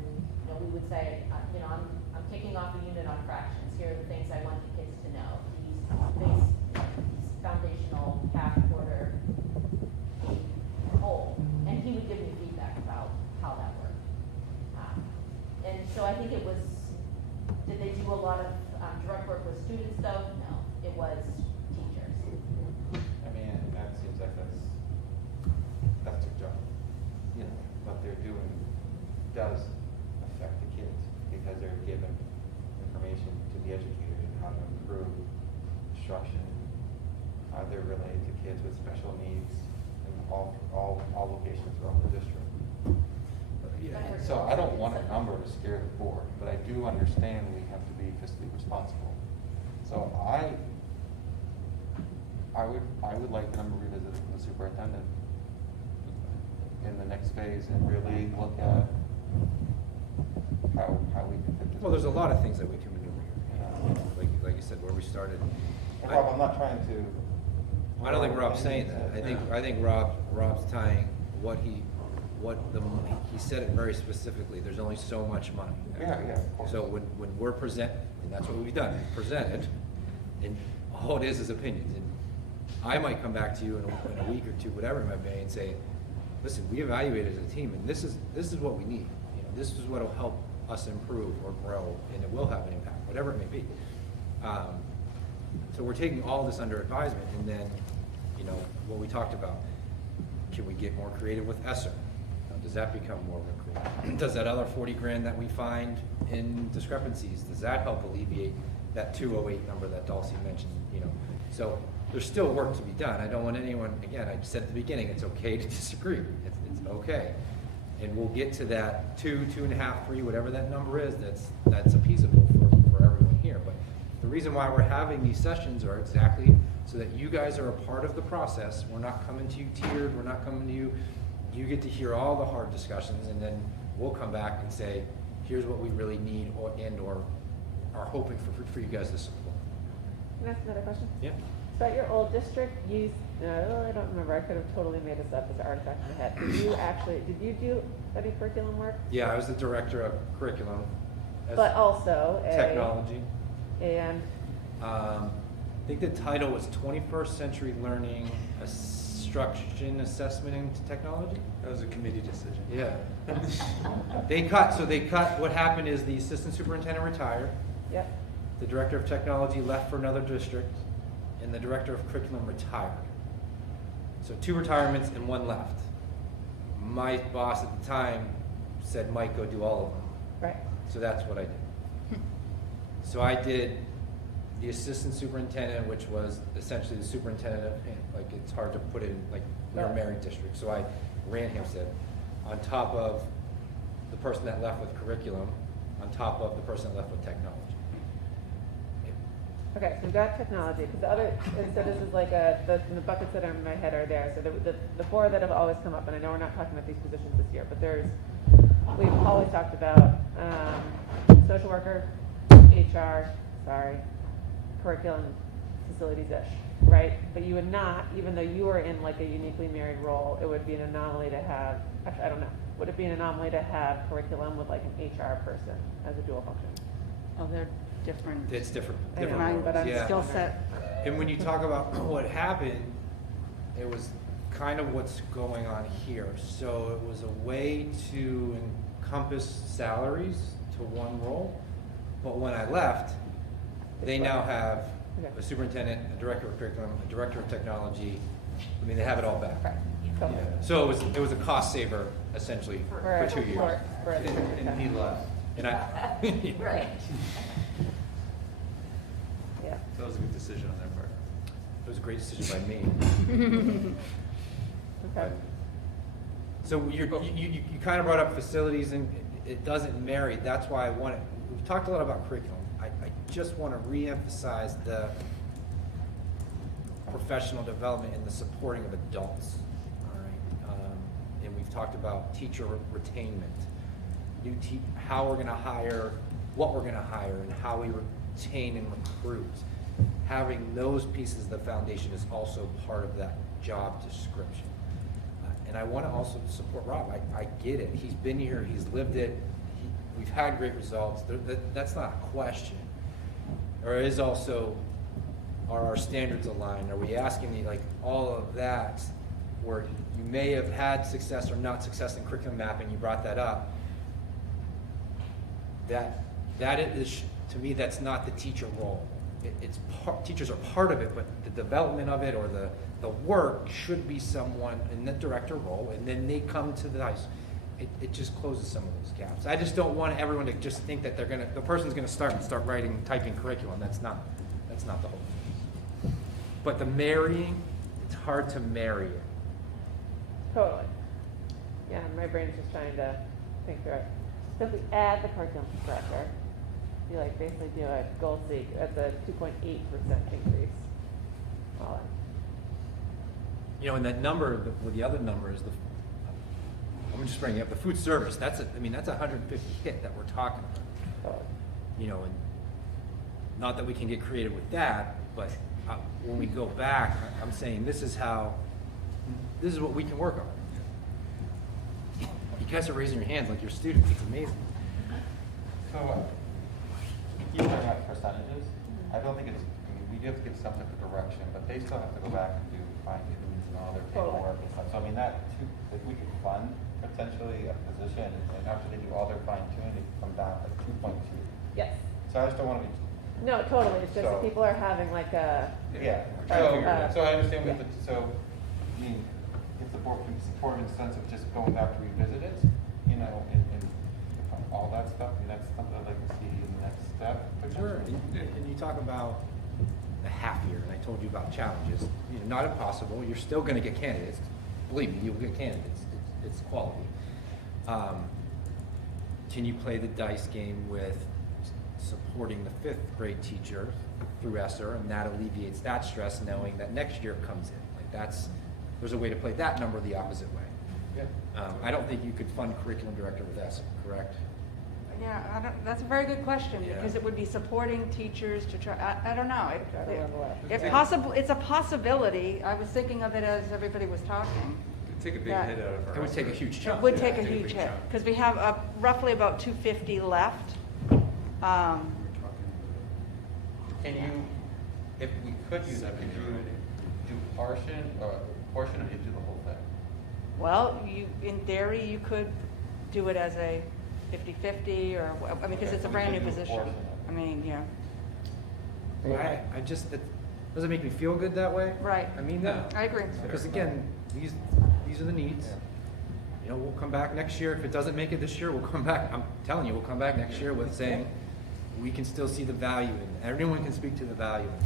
we would say, I'm kicking off a unit on fractions. Here are the things I want the kids to know. These foundational half, quarter, whole, and he would give me feedback about how that worked. And so I think it was, did they do a lot of direct work with students though? No, it was teachers. I mean, that seems like that's their job. What they're doing does affect the kids because they're given information to the educator on how to improve instruction, how they're related to kids with special needs in all locations throughout the district. So I don't want a number to scare the board, but I do understand we have to be fiscally responsible. So I would like the number revisited from the superintendent in the next phase and really look at how we can fit this. Well, there's a lot of things that we can maneuver here. Like you said, where we started. Rob, I'm not trying to. I don't think Rob's saying that. I think Rob's tying he said it very specifically. There's only so much money. Yeah, of course. So when we're and that's what we've done, presented, and all it is opinions. And I might come back to you in a week or two, whatever it might be, and say, listen, we evaluated as a team, and this is what we need. This is what will help us improve or grow, and it will have an impact, whatever it may be. So we're taking all this under advisement, and then, what we talked about, can we get more creative with esser? Does that become more recruiting? Does that other 40 grand that we find in discrepancies, does that help alleviate that 208 number that Dulcie mentioned? So there's still work to be done. I don't want anyone, again, I said at the beginning, it's okay to disagree. It's okay. And we'll get to that 2.5, 3, whatever that number is, that's appeasable for everyone here. But the reason why we're having these sessions are exactly so that you guys are a part of the process. We're not coming to you tiered, we're not coming to you. You get to hear all the hard discussions, and then we'll come back and say, here's what we really need or are hoping for you guys to support. Can I ask another question? Yeah. So at your old district, I don't remember, I could have totally made this up as an artifact in my head. Did you do any curriculum work? Yeah, I was the director of curriculum. But also technology. And? I think the title was 21st Century Learning Instruction, Assessment, and Technology. That was a committee decision. Yeah. They cut, what happened is the assistant superintendent retired. Yep. The director of technology left for another district, and the director of curriculum retired. So 2 retirements and 1 left. My boss at the time said, Mike, go do all of them. Right. So that's what I did. So I did the assistant superintendent, which was essentially the superintendent of, it's hard to put in, we're a married district. So I ran Hampstead on top of the person that left with curriculum, on top of the person that left with technology. Okay, so we've got technology, because so this is the buckets that are in my head are there. So the 4 that have always come up, and I know we're not talking about these positions this year, but we've always talked about social worker, HR, curriculum, facilities-ish, right? But you would not, even though you were in a uniquely married role, it would be an anomaly to have, actually, I don't know, would it be an anomaly to have curriculum with an HR person as a dual function? Oh, they're different. It's different. Different roles. But I'm Yeah. skill set. And when you talk about what happened, it was kind of what's going on here. So it was a way to encompass salaries to one role, but when I left, they now have a superintendent, a director of curriculum, a director of technology. I mean, they have it all back. Totally. So it was a cost saver essentially for 2 years. And he left. And I, Right. Yeah. So that was a good decision on their part. it was a great decision by me. Okay. So you kind of brought up facilities, and it doesn't marry. That's why I want it. We've talked a lot about curriculum. I just want to reemphasize the professional development and the supporting of adults. All right, and we've talked about teacher retainment, how we're going to hire, what we're going to hire, and how we retain and recruit. Having those pieces of the foundation is also part of that job description. And I want to also support Rob. I get it. He's been here. He's lived it. We've had great results. That's not a question. Or is also, are our standards aligned? Are we asking you, like, all of that, where you may have had success or not success in curriculum mapping, you brought that up. That is, to me, that's not the teacher role. Teachers are part of it, but the development of it or the work should be someone in the director role, and then they come to the high school. It just closes some of those gaps. I just don't want everyone to just think that the person's gonna start typing curriculum. That's not the whole thing. But the marrying, it's hard to marry it. Totally. Yeah, my brain's just trying to think through it. So if we add the curriculum director, you like basically do a goal seek, that's a 2.8% increase. All in. You know, and that number, the other number is I'm just bringing up the food service. That's a 150 hit that we're talking about. You know, and not that we can get creative with that, but when we go back, I'm saying this is what we can work on. You guys are raising your hands like you're students. It's amazing. So, keep talking about percentages. I don't think we do have to give some type of direction, but they still have to go back and do fine-tunings and all their paperwork and stuff. So I mean, if we could fund potentially a position, and after they do all their fine-tuning, they come down like 2.2. Yes. So I just don't want to be. No, totally. It's just that So- people are having like a. Yeah. So I understand with so, I mean, if the board can support in the sense of just going back to revisit it, you know, and all that stuff, I mean, that's something I'd like to see in the next step. Sure. And you talk about a half year, and I told you about challenges. You know, not impossible. You're still going to get candidates. Believe me, you'll get candidates. It's quality. Can you play the dice game with supporting the 5th grade teacher through ESSER, and that alleviates that stress, knowing that next year comes in. Like there's a way to play that number the opposite way. Yeah. I don't think you could fund curriculum director with ESSER, correct? Yeah, that's a very good question, Yeah. because it would be supporting teachers to try, I don't know. It's It's a possibility. I was thinking of it as everybody was talking. It'd take a big Yeah. hit out of our. It would take a huge chunk. It would take a take a huge big hit, chunk. because we have roughly about 250 left. Can you, if we could do that, could you do portion or you do the whole thing? Well, in theory, you could do it as a 50-50, or, I mean, because Okay, it's a so we brand new could do a position. portion. I mean, yeah. I just, it doesn't make me feel good that way. Right. I mean, No. I agree. because again, these are the needs. You know, we'll come back next year. If it doesn't make it this year, we'll come back. I'm telling you, we'll come back next year with saying, we can still see the value in it. Everyone can speak to the value in it.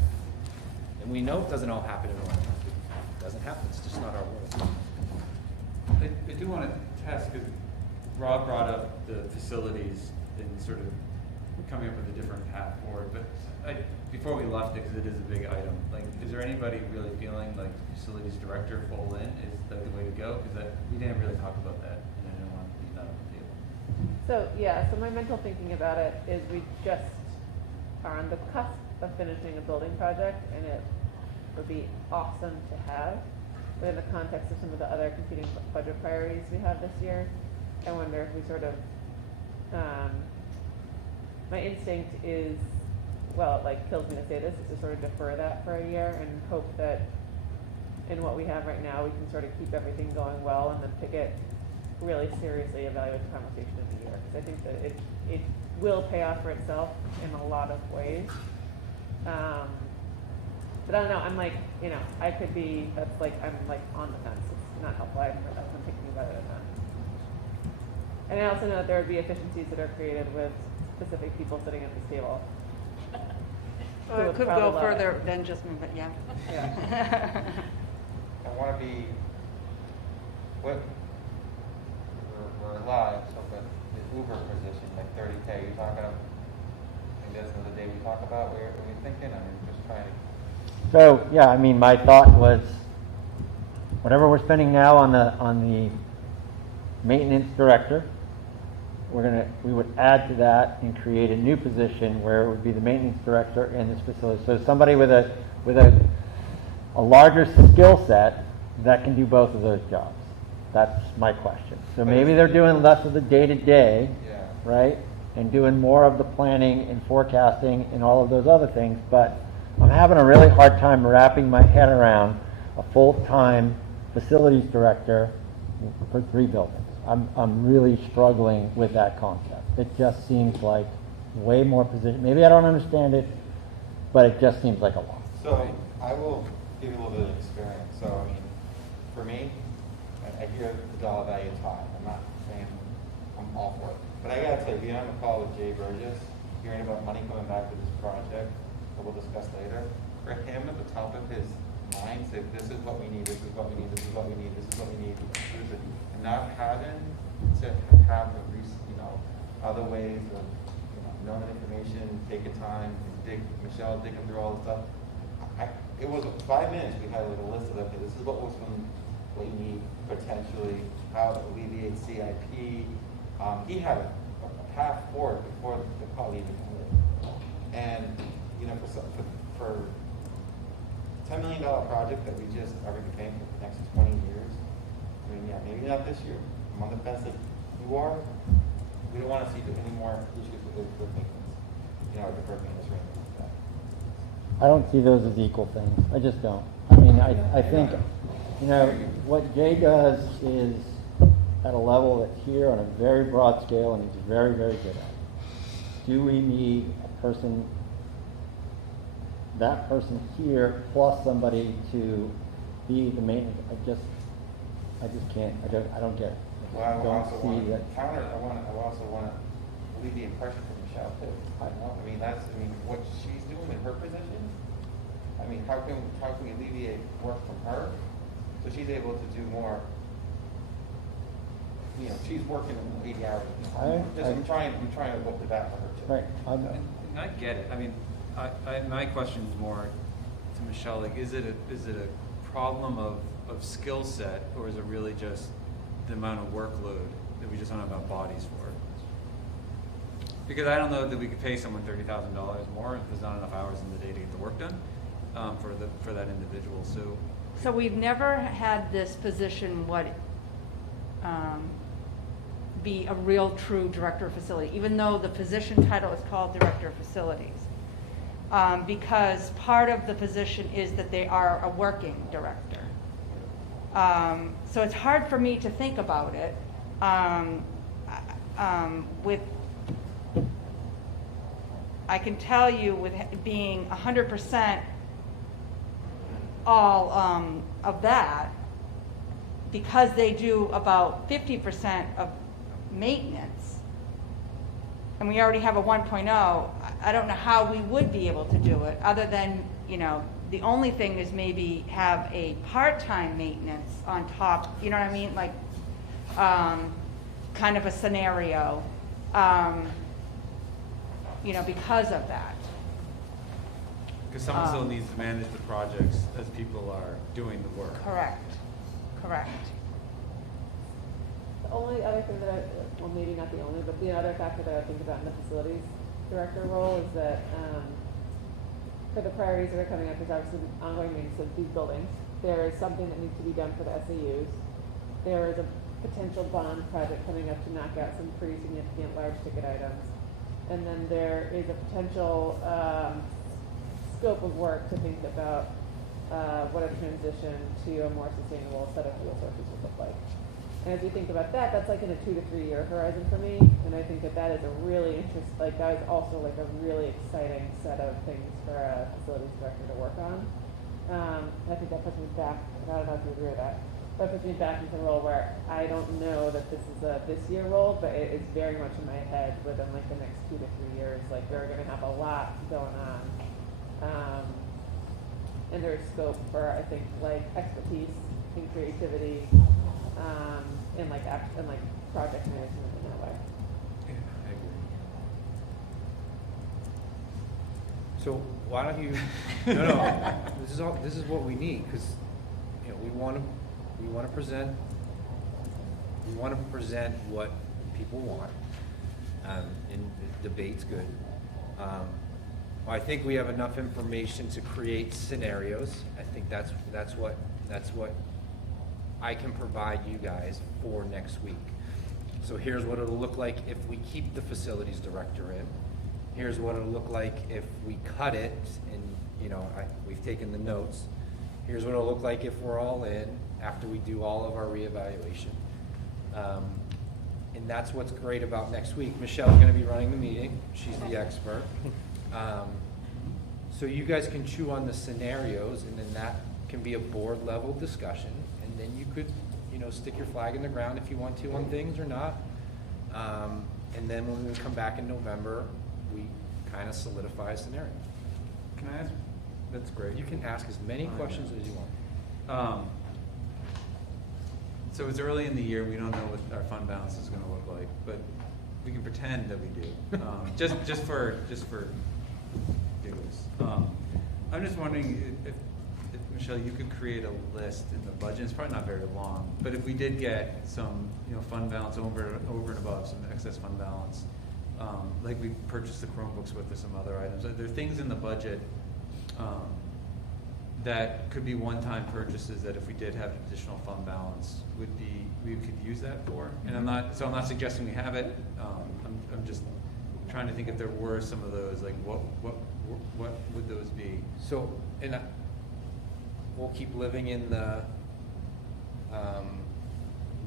And we know it doesn't all happen in one month. It doesn't happen. It's just not our world. I do want to test, because Rob brought up the facilities and sort of coming up with a different path forward, but before we left it, because it is a big item, like, is there anybody really feeling like facilities director full in is that the way to go? Because we didn't really talk about that, and I didn't want to leave that on the table. So my mental thinking about it is we just are on the cusp of finishing a building project, and it would be awesome to have within the context of some of the other competing budget priorities we have this year. I wonder if we sort of, my instinct is, well, it like kills me to say this, is to sort of defer that for a year and hope that in what we have right now, we can sort of keep everything going well and then pick it really seriously, evaluate the conversation in a year. because I think that it will pay off for itself in a lot of ways. But I don't know, I'm like, I could be, I'm like on the fence, it's not helpful, I wasn't thinking about it enough. And I also know that there would be efficiencies that are created with specific people sitting at this table. Or it could go further than just move it, yeah. Yeah. I want to be, we're live, so but the Uber position, like 30K, you're talking about, I think that's another day we talk about, what are you thinking? I mean, just trying to. So, yeah, I mean, my thought was, whatever we're spending now on the maintenance director, we would add to that and create a new position where it would be the maintenance director in this facility. So somebody with a larger skill set that can do both of those jobs. That's my question. So maybe they're doing less of the day-to-day, right? And doing more of the planning and forecasting and all of those other things, but I'm having a really hard time wrapping my head around a full-time facilities director for 3 buildings. I'm really struggling with that concept. It just seems like way more position. Maybe I don't understand it, but it just seems like a lot. So I will give you a little bit of experience. So I mean, for me, I hear the dollar value is high. I'm not saying I'm all for it, but I gotta tell you, being on the call with Jay Burgess, hearing about money coming back to this project that we'll discuss later, for him at the top of his mind, say this is what we need, this is what we need, this is what we need, this is what we need, and not having to have other ways of knowing information, taking time, Michelle digging through all the stuff. It was 5 minutes. We had like a list of okay, this is what we need potentially, how to alleviate CIP. He had a path forward before the call even ended. And for $10 million project that we just are going to be paying for the next 20 years. I mean, yeah, maybe not this year. I'm on the fence that you are. We don't want to see any more issues with maintenance, deferred maintenance or anything like that. I don't see those as equal things. I just don't. I mean, I think, what Jay does is at a level that's here on a very broad scale, and he's very, very good at it. Do we need that person here plus somebody to be the maintenance? I just can't. I don't get it. Well, I also want to leave the impression from Michelle too. What she's doing in her position. I mean, how can we alleviate work from her so she's able to do more? She's working 80 hours. I'm trying to look to that for her too. Right. And I get it. I mean, my question is more to Michelle. Like, is it a problem of skill set, or is it really just the amount of workload that we just don't have enough bodies for? Because I don't know that we could pay someone $30,000 more if there's not enough hours in the day to get the work done for that individual. So we've never had this position be a real true director of facility, even though the position title is called director of facilities. Because part of the position is that they are a working director. So it's hard for me to think about it I can tell you with being 100% all of that, because they do about 50% of maintenance, and we already have a 1.0, I don't know how we would be able to do it, other than, the only thing is maybe have a part-time maintenance on top, you know what I mean? Like, kind of a scenario, because of that. Because someone still needs to manage the projects as people are doing the work. Correct. The only other thing well, maybe not the only, but the other factor that I think about in the facilities director role is that for the priorities that are coming up, there's obviously the ongoing maintenance of these buildings. There is something that needs to be done for the SAUs. There is a potential bond project coming up to knock out some pretty significant large ticket items. And then there is a potential scope of work to think about what a transition to a more sustainable set of fuel sources would look like. And as we think about that, that's like in a 2 to 3 year horizon for me, and I think that that is a really that is also like a really exciting set of things for a facilities director to work on. I think that puts me back, and I don't know if you agree with that, that puts me back into the role where I don't know that this is a this year role, but it is very much in my head within like the next 2 to 3 years, like we're gonna have a lot going on. And there's scope for, I think, like expertise and creativity, and like project management in that way. Yeah, I agree. So why don't you, no, this is what we need, because, you know, we want to present what people want, and the debate's good. I think we have enough information to create scenarios. I think that's what I can provide you guys for next week. So here's what it'll look like if we keep the facilities director in. Here's what it'll look like if we cut it, and you know, we've taken the notes. Here's what it'll look like if we're all in after we do all of our reevaluation. And that's what's great about next week. Michelle's going to be running the meeting. She's the expert. So you guys can chew on the scenarios, and then that can be a board level discussion, and then you could, you know, stick your flag in the ground if you want to on things or not. And then when we come back in November, we kind of solidify a scenario. Can I ask? That's great. You can ask as many questions as you want. So it's early in the year, we don't know what our fund balance is gonna look like, but we can pretend that we do, just for giggles. I'm just wondering if Michelle, you could create a list in the budget. It's probably not very long, but if we did get some, you know, fund balance over and above, some excess fund balance, like we purchased the Chromebooks with or some other items. Are there things in the budget that could be one-time purchases that if we did have additional fund balance we could use that for? And I'm not suggesting we have it. I'm just trying to think if there were some of those, like what would those be? So, and we'll keep living in the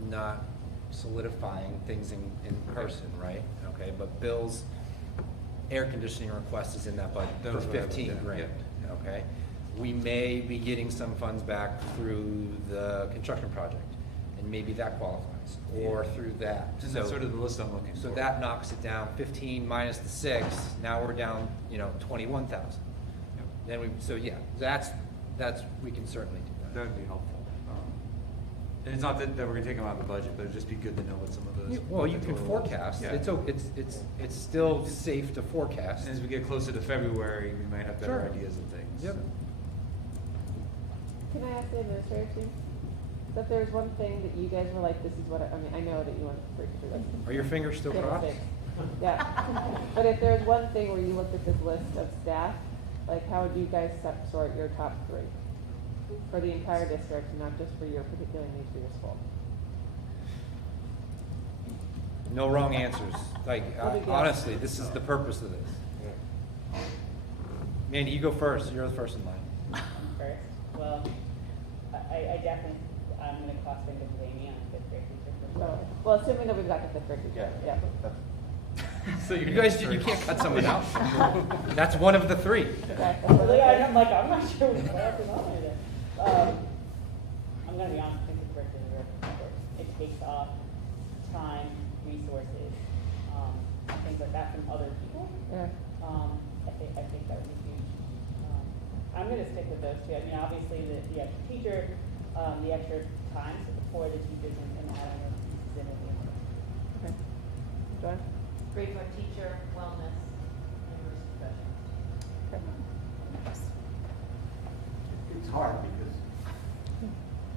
not solidifying things in person, right? Okay, but Bill's air conditioning request is in that budget for 15 grand. Yeah. Okay, we may be getting some funds back through the construction project, and maybe that qualifies, or through that. And that's sort of the list I'm looking for. So that knocks it down 15 minus the 6. Now we're down, you know, 21,000. Yep. Then that's we can certainly do that. That would be helpful. And it's not that we're gonna take them out of the budget, but it'd just be good to know what some of those. Well, you can forecast. Yeah. It's still safe to forecast. And as we get closer to February, we might have better Sure. ideas of things. Yep. Can I ask the administrative team? So if there's one thing that you guys were like, this is what, I know that you want to preach to us. Are your fingers still crossed? Yeah. But if there's one thing where you looked at this list of staff, like how would you guys sort your top 3? For the entire district, not just for your particular needs for your school? No wrong answers. Like, What did you honestly, this is the purpose of this. Mandy, you go first. You're the first in line. First, well, I definitely, I'm gonna cross fingers with Amy on fifth grade teacher for sure. Well, assuming that we've got the 5th grade teacher, yeah. So You guys, you can't cut someone out. That's one of the 3. Really, I'm not sure what else is on there. I'm gonna be honest, I think the curriculum it takes off time, resources, things like that from other people. Yeah. I think that would be huge. I'm gonna stick with those 2. I mean, obviously the extra teacher, the extra time for the teachers and adding those pieces in at the end. Okay. Joanne? Grade 5 teacher, wellness, university professionals. Okay. It's hard because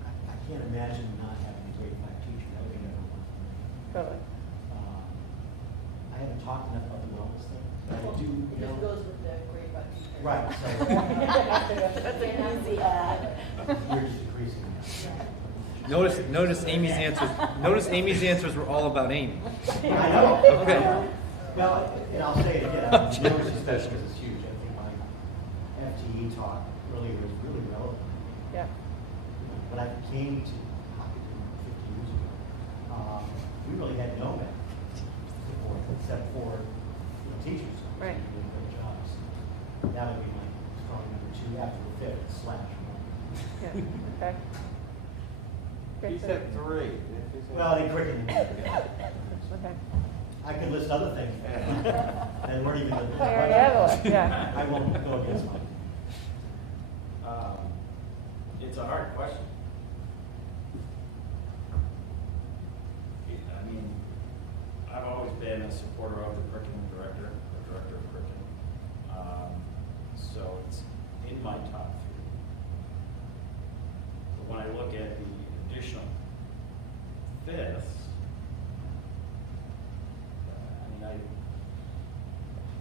I can't imagine not having a grade 5 teacher that would never want. Totally. I haven't talked enough about the wellness thing, but I do, you This know. goes with the grade 5 teacher. Right, so That's an easy add. you're just decreasing that. Notice Amy's answers. Notice Amy's answers were all about Amy. I know. Okay. Well, and I'll say it again, university specialist is huge. I think my FTE talk earlier was really relevant. Yeah. When I came to Hopkinton 50 years ago, we really had no math support except for teachers. Right. Doing great jobs. That would be my strong number 2 after the 5th slash 1. Yeah, okay. He Great, said 3. Well, the curriculum. Okay. I could list other things that weren't even. Oh, you already have a list, yeah. I won't go against mine. It's a hard question. I mean, I've always been a supporter of the curriculum director, or director of curriculum. So it's in my top 3. But when I look at the additional 5th,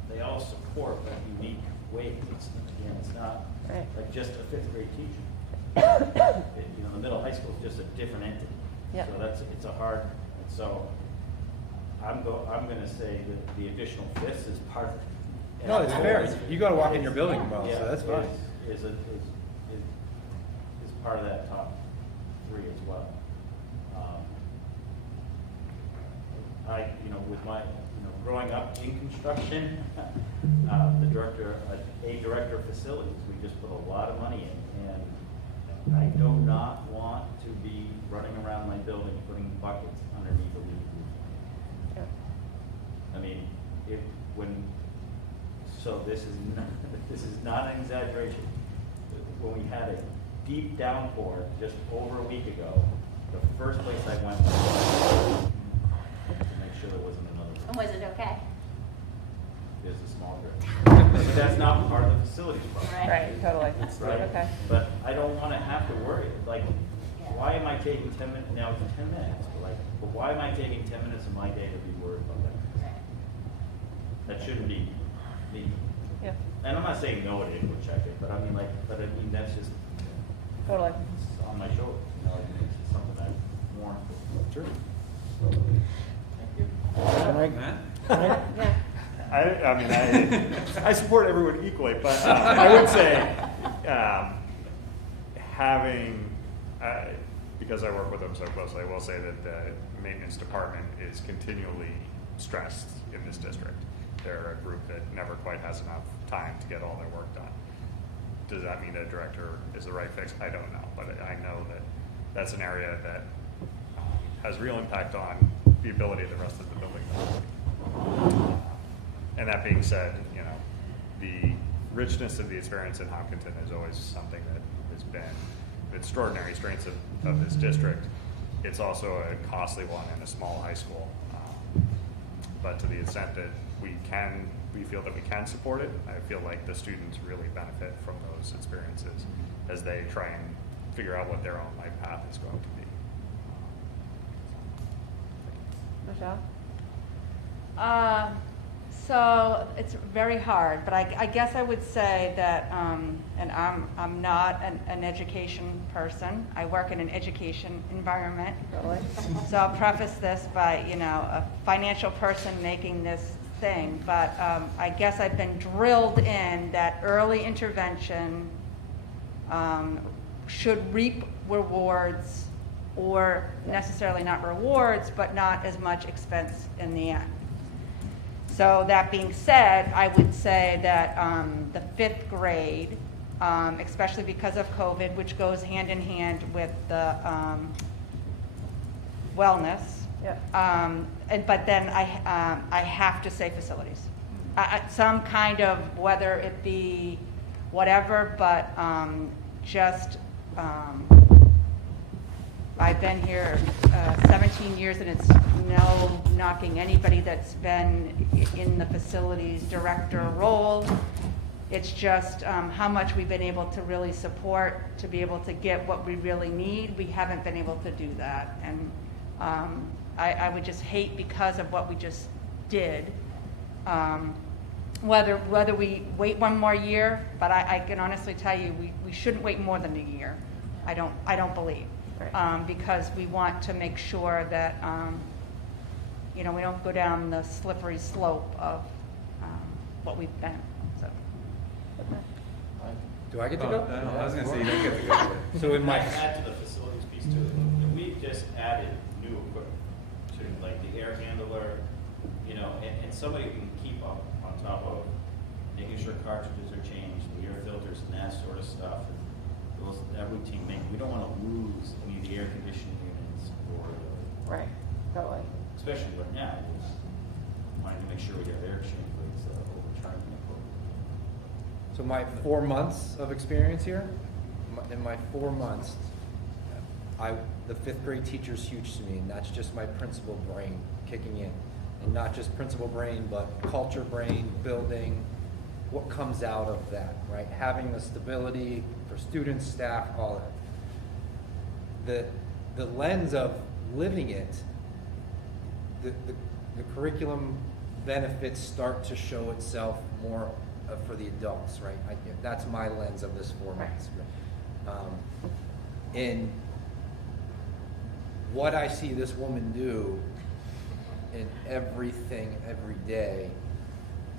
they all support but unique ways. It's not Right. like just a 5th grade teacher. The middle high school is just a different entity. Yeah. So it's a hard, so I'm gonna say that the additional 5th is part of it. No, it's fair. You gotta walk in your building well, so that's fine. Is part of that top 3 as well. With my, growing up in construction, a director of facilities, we just put a lot of money in, and I do not want to be running around my building putting buckets underneath the leaf roof. Yeah. So this is not an exaggeration. When we had a deep downpour just over a week ago, the first place I went was to make sure there wasn't another roof. And was it okay? There's a small drip. But that's not part of the facilities problem. Right, totally. Right? Okay. But I don't want to have to worry, why am I taking 10 minutes, now it's 10 minutes, but why am I taking 10 minutes of my day to be worried about that? That shouldn't be me. Yeah, And I'm not saying no to input check it, but that's just totally. it's on my shoulder, it's just something I warrant. Sure. Thank you. Yeah. I support everyone equally, but I would say having, because I work with them so closely, I will say that the maintenance department is continually stressed in this district. They're a group that never quite has enough time to get all their work done. Does that mean a director is the right fix? I don't know, but I know that that's an area that has real impact on the ability of the rest of the building. And that being said, the richness of the experience in Hopkinton is always something that has been extraordinary strengths of this district. It's also a costly one in a small high school. But to the extent that we feel that we can support it, I feel like the students really benefit from those experiences as they try and figure out what their own life path is going to be. Michelle? So it's very hard, but I guess I would say that, and I'm not an education person. I work in an education environment. Really? So I'll preface this by, a financial person making this thing, but I guess I've been drilled in that early intervention should reap rewards, or necessarily not rewards, but not as much expense in the end. So that being said, I would say that the 5th grade, especially because of COVID, which goes hand in hand with the wellness, but then I have to say facilities. Some kind of, whether it be whatever, but I've been here 17 years, and it's no knocking anybody that's been in the facilities director role. It's just how much we've been able to really support to be able to get what we really need. We haven't been able to do that, and I would just hate, because of what we just did, whether we wait one more year. But I can honestly tell you, we shouldn't wait more than a year. I don't believe. Because we want to make sure that we don't go down the slippery slope of what we've been. So. Do I get to go? I was going to say, you don't get to go. So in my, Add to the facilities piece too. We just added new equipment. the air handler, you know, and somebody who can keep up on top of making sure cartridges are changed, the air filters and that sort of stuff, and that routine thing. We don't want to lose any of the air conditioning units or the, Right, totally. especially right now, we're wanting to make sure we get air exchange rates overturned. So my 4 months of experience here, in my 4 months, the 5th grade teacher is huge to me, and that's just my principal brain kicking in. And not just principal brain, but culture brain, building, what comes out of that, right? Having the stability for students, staff, all that. The lens of living it, the curriculum benefits start to show itself more for the adults, right? That's my lens of this 4 months. And what I see this woman do in everything, every day,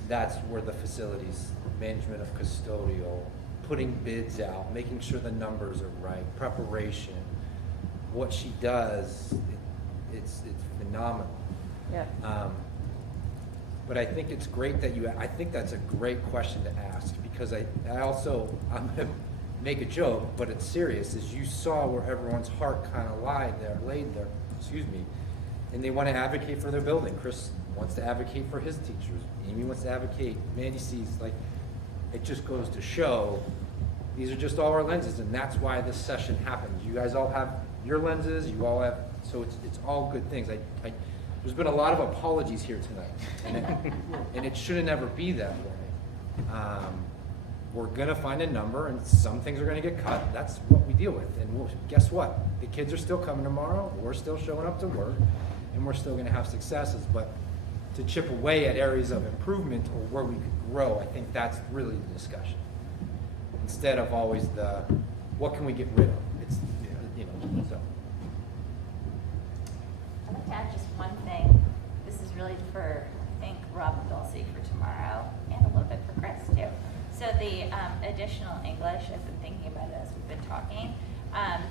that's where the facilities, management of custodial, putting bids out, making sure the numbers are right, preparation, what she does, it's phenomenal. Yeah. But I think it's great that I think that's a great question to ask, because I'm gonna make a joke, but it's serious, is you saw where everyone's heart kind of laid there, and they want to advocate for their building. Chris wants to advocate for his teachers. Amy wants to advocate, Mandy sees, like, it just goes to show, these are just all our lenses, and that's why this session happens. You guys all have your lenses, you all have, so it's all good things. There's been a lot of apologies here tonight, and it shouldn't ever be that way. We're gonna find a number, and some things are gonna get cut. That's what we deal with, and guess what? The kids are still coming tomorrow, we're still showing up to work, and we're still gonna have successes, but to chip away at areas of improvement or where we could grow, I think that's really the discussion. Instead of always what can we get rid of? It's, you know, so. I'd like to add just one thing. This is really for, I think, Rob and Dulcie for tomorrow, and a little bit for Chris too. So the additional English, I've been thinking about it as we've been talking,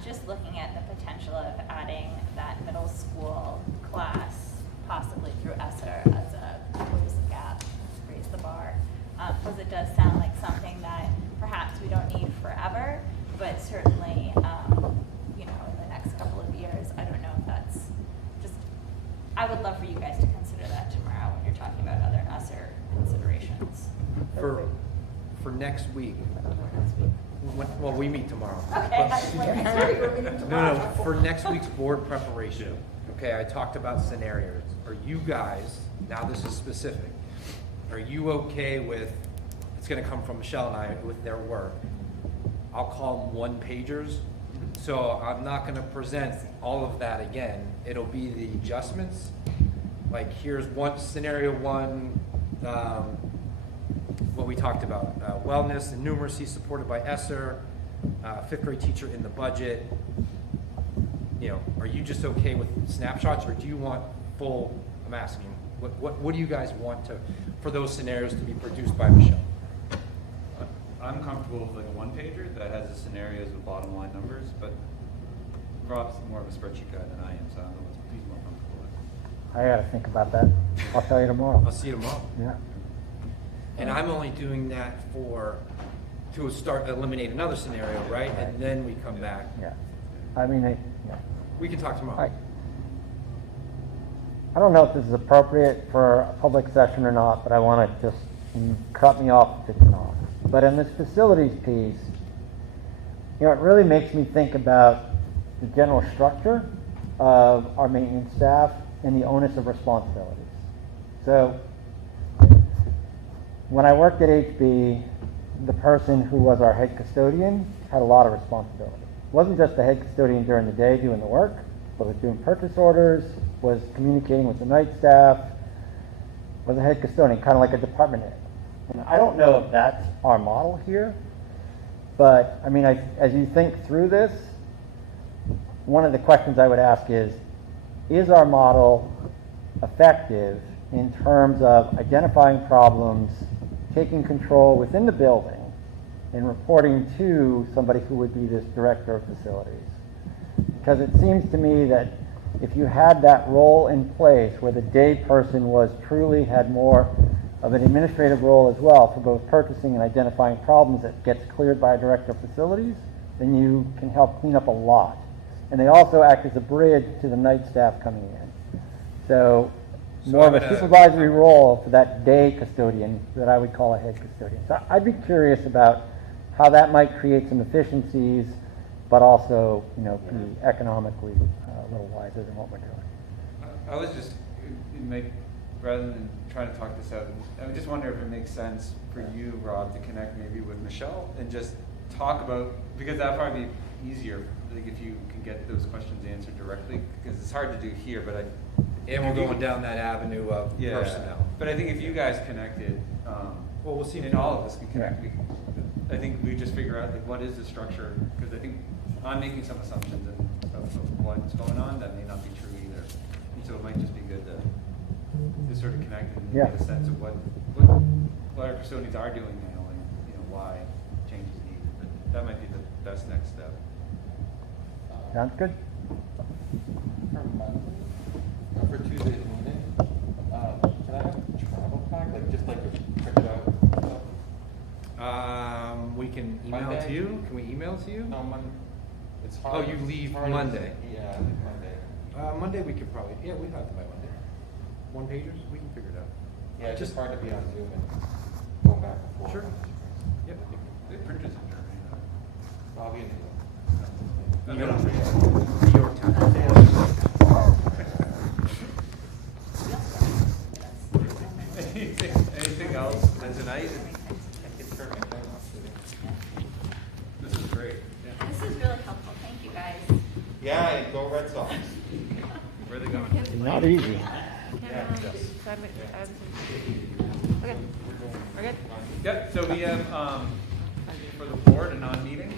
just looking at the potential of adding that middle school class, possibly through esser, as a close the gap, raise the bar, because it does sound like something that perhaps we don't need forever, but certainly, you know, in the next couple of years, I don't know if that's just, I would love for you guys to consider that tomorrow when you're talking about other esser considerations. For next week. Next week. Well, we meet tomorrow. Okay, I just wanted to say we're meeting tomorrow. No, for next week's board preparation. Okay, I talked about scenarios. Are you guys, now this is specific, are you okay with, it's gonna come from Michelle and I with their work, I'll call them one-pagers. So I'm not gonna present all of that again. It'll be the adjustments. Like, here's scenario one, what we talked about, wellness and numeracy supported by esser, 5th grade teacher in the budget. You know, are you just okay with snapshots, or do you want full? I'm asking, what do you guys want for those scenarios to be produced by Michelle? I'm comfortable with like a one-pager that has the scenarios with bottom line numbers, but Rob's more of a spreadsheet guy than I am, so I don't know what he's more comfortable with. I gotta think about that. I'll tell you tomorrow. I'll see you tomorrow. Yeah. And I'm only doing that to eliminate another scenario, right? And then we come back. Yeah. I mean, yeah. We can talk tomorrow. I don't know if this is appropriate for a public session or not, but I want to just cut me off if it's not. But in this facilities piece, you know, it really makes me think about the general structure of our maintenance staff and the onus of responsibilities. So when I worked at HB, the person who was our head custodian had a lot of responsibility. It wasn't just the head custodian during the day doing the work, but was doing purchase orders, was communicating with the night staff, was a head custodian, kind of like a department head. And I don't know if that's our model here, but I mean, as you think through this, one of the questions I would ask is our model effective in terms of identifying problems, taking control within the building, and reporting to somebody who would be this director of facilities? Because it seems to me that if you had that role in place where the day person truly had more of an administrative role as well for both purchasing and identifying problems that gets cleared by a director of facilities, then you can help clean up a lot. And they also act as a bridge to the night staff coming in. So more of a supervisory role for that day custodian that I would call a head custodian. So I'd be curious about how that might create some efficiencies, but also, be economically a little wiser than what we're doing. I was just, rather than trying to talk this out, I just wonder if it makes sense for you, Rob, to connect maybe with Michelle and just talk about, because that'd probably be easier, like if you can get those questions answered directly, because it's hard to do here, but And we're going down that avenue of personnel. But I think if you guys connected, Well, we'll see. and all of us can connect, I think we just figure out like what is the structure, because I think I'm making some assumptions of what's going on that may not be true either. And so it might just be good to sort of connect and get a sense of what our custodians are doing now and why change is needed. But that might be the best next step. Sounds good. For Tuesday's meeting, can I have a travel pack, just print it out? We can email Monday? to you. Can we email to you? No, it's Oh, hard. you leave it's hard Monday. Yeah, I leave Monday. Monday we could probably, we have them by Monday. One pagers, we can figure it out. Yeah, it's just hard to be on Zoom and go back and forth. Sure. Yep. The printers in Germany. I'll be in New York Times. Anything else tonight? This is great. This is really helpful, thank you guys. Yeah, and go Red Sox. Where are they going? Not easy. Okay, we're good? Yep, so we have, for the board, a non-meeting.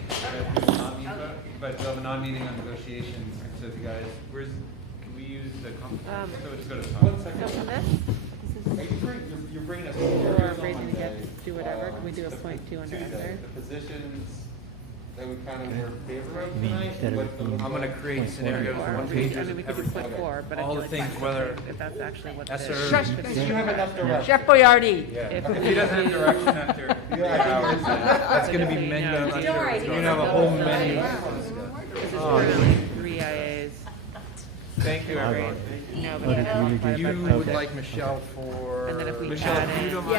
But we'll have a non-meeting on negotiations. So if you guys, can we use the conference? So just go to the One conference. second. So for this, You're bringing us. or raising the gift, do whatever, can we do a point two under Tuesday, other? the positions that we kind of were in favor of tonight. what the- I'm gonna create scenarios, Or, one I pagers, mean, we could do everything. point four, but I All feel the like things, that's whether if that's actually what it is. esser- Shush, You have enough direction. Chef Boyardee. If he doesn't have direction after 3 hours, That's gonna be Okay, menu. no, You're Don't worry, gonna have a whole menu. This is currently 3 IAs. Thank you, everyone. No, but What it's did you multiplied do? by You point would six. like Michelle for. And then if we Michelle, add if you in- don't mind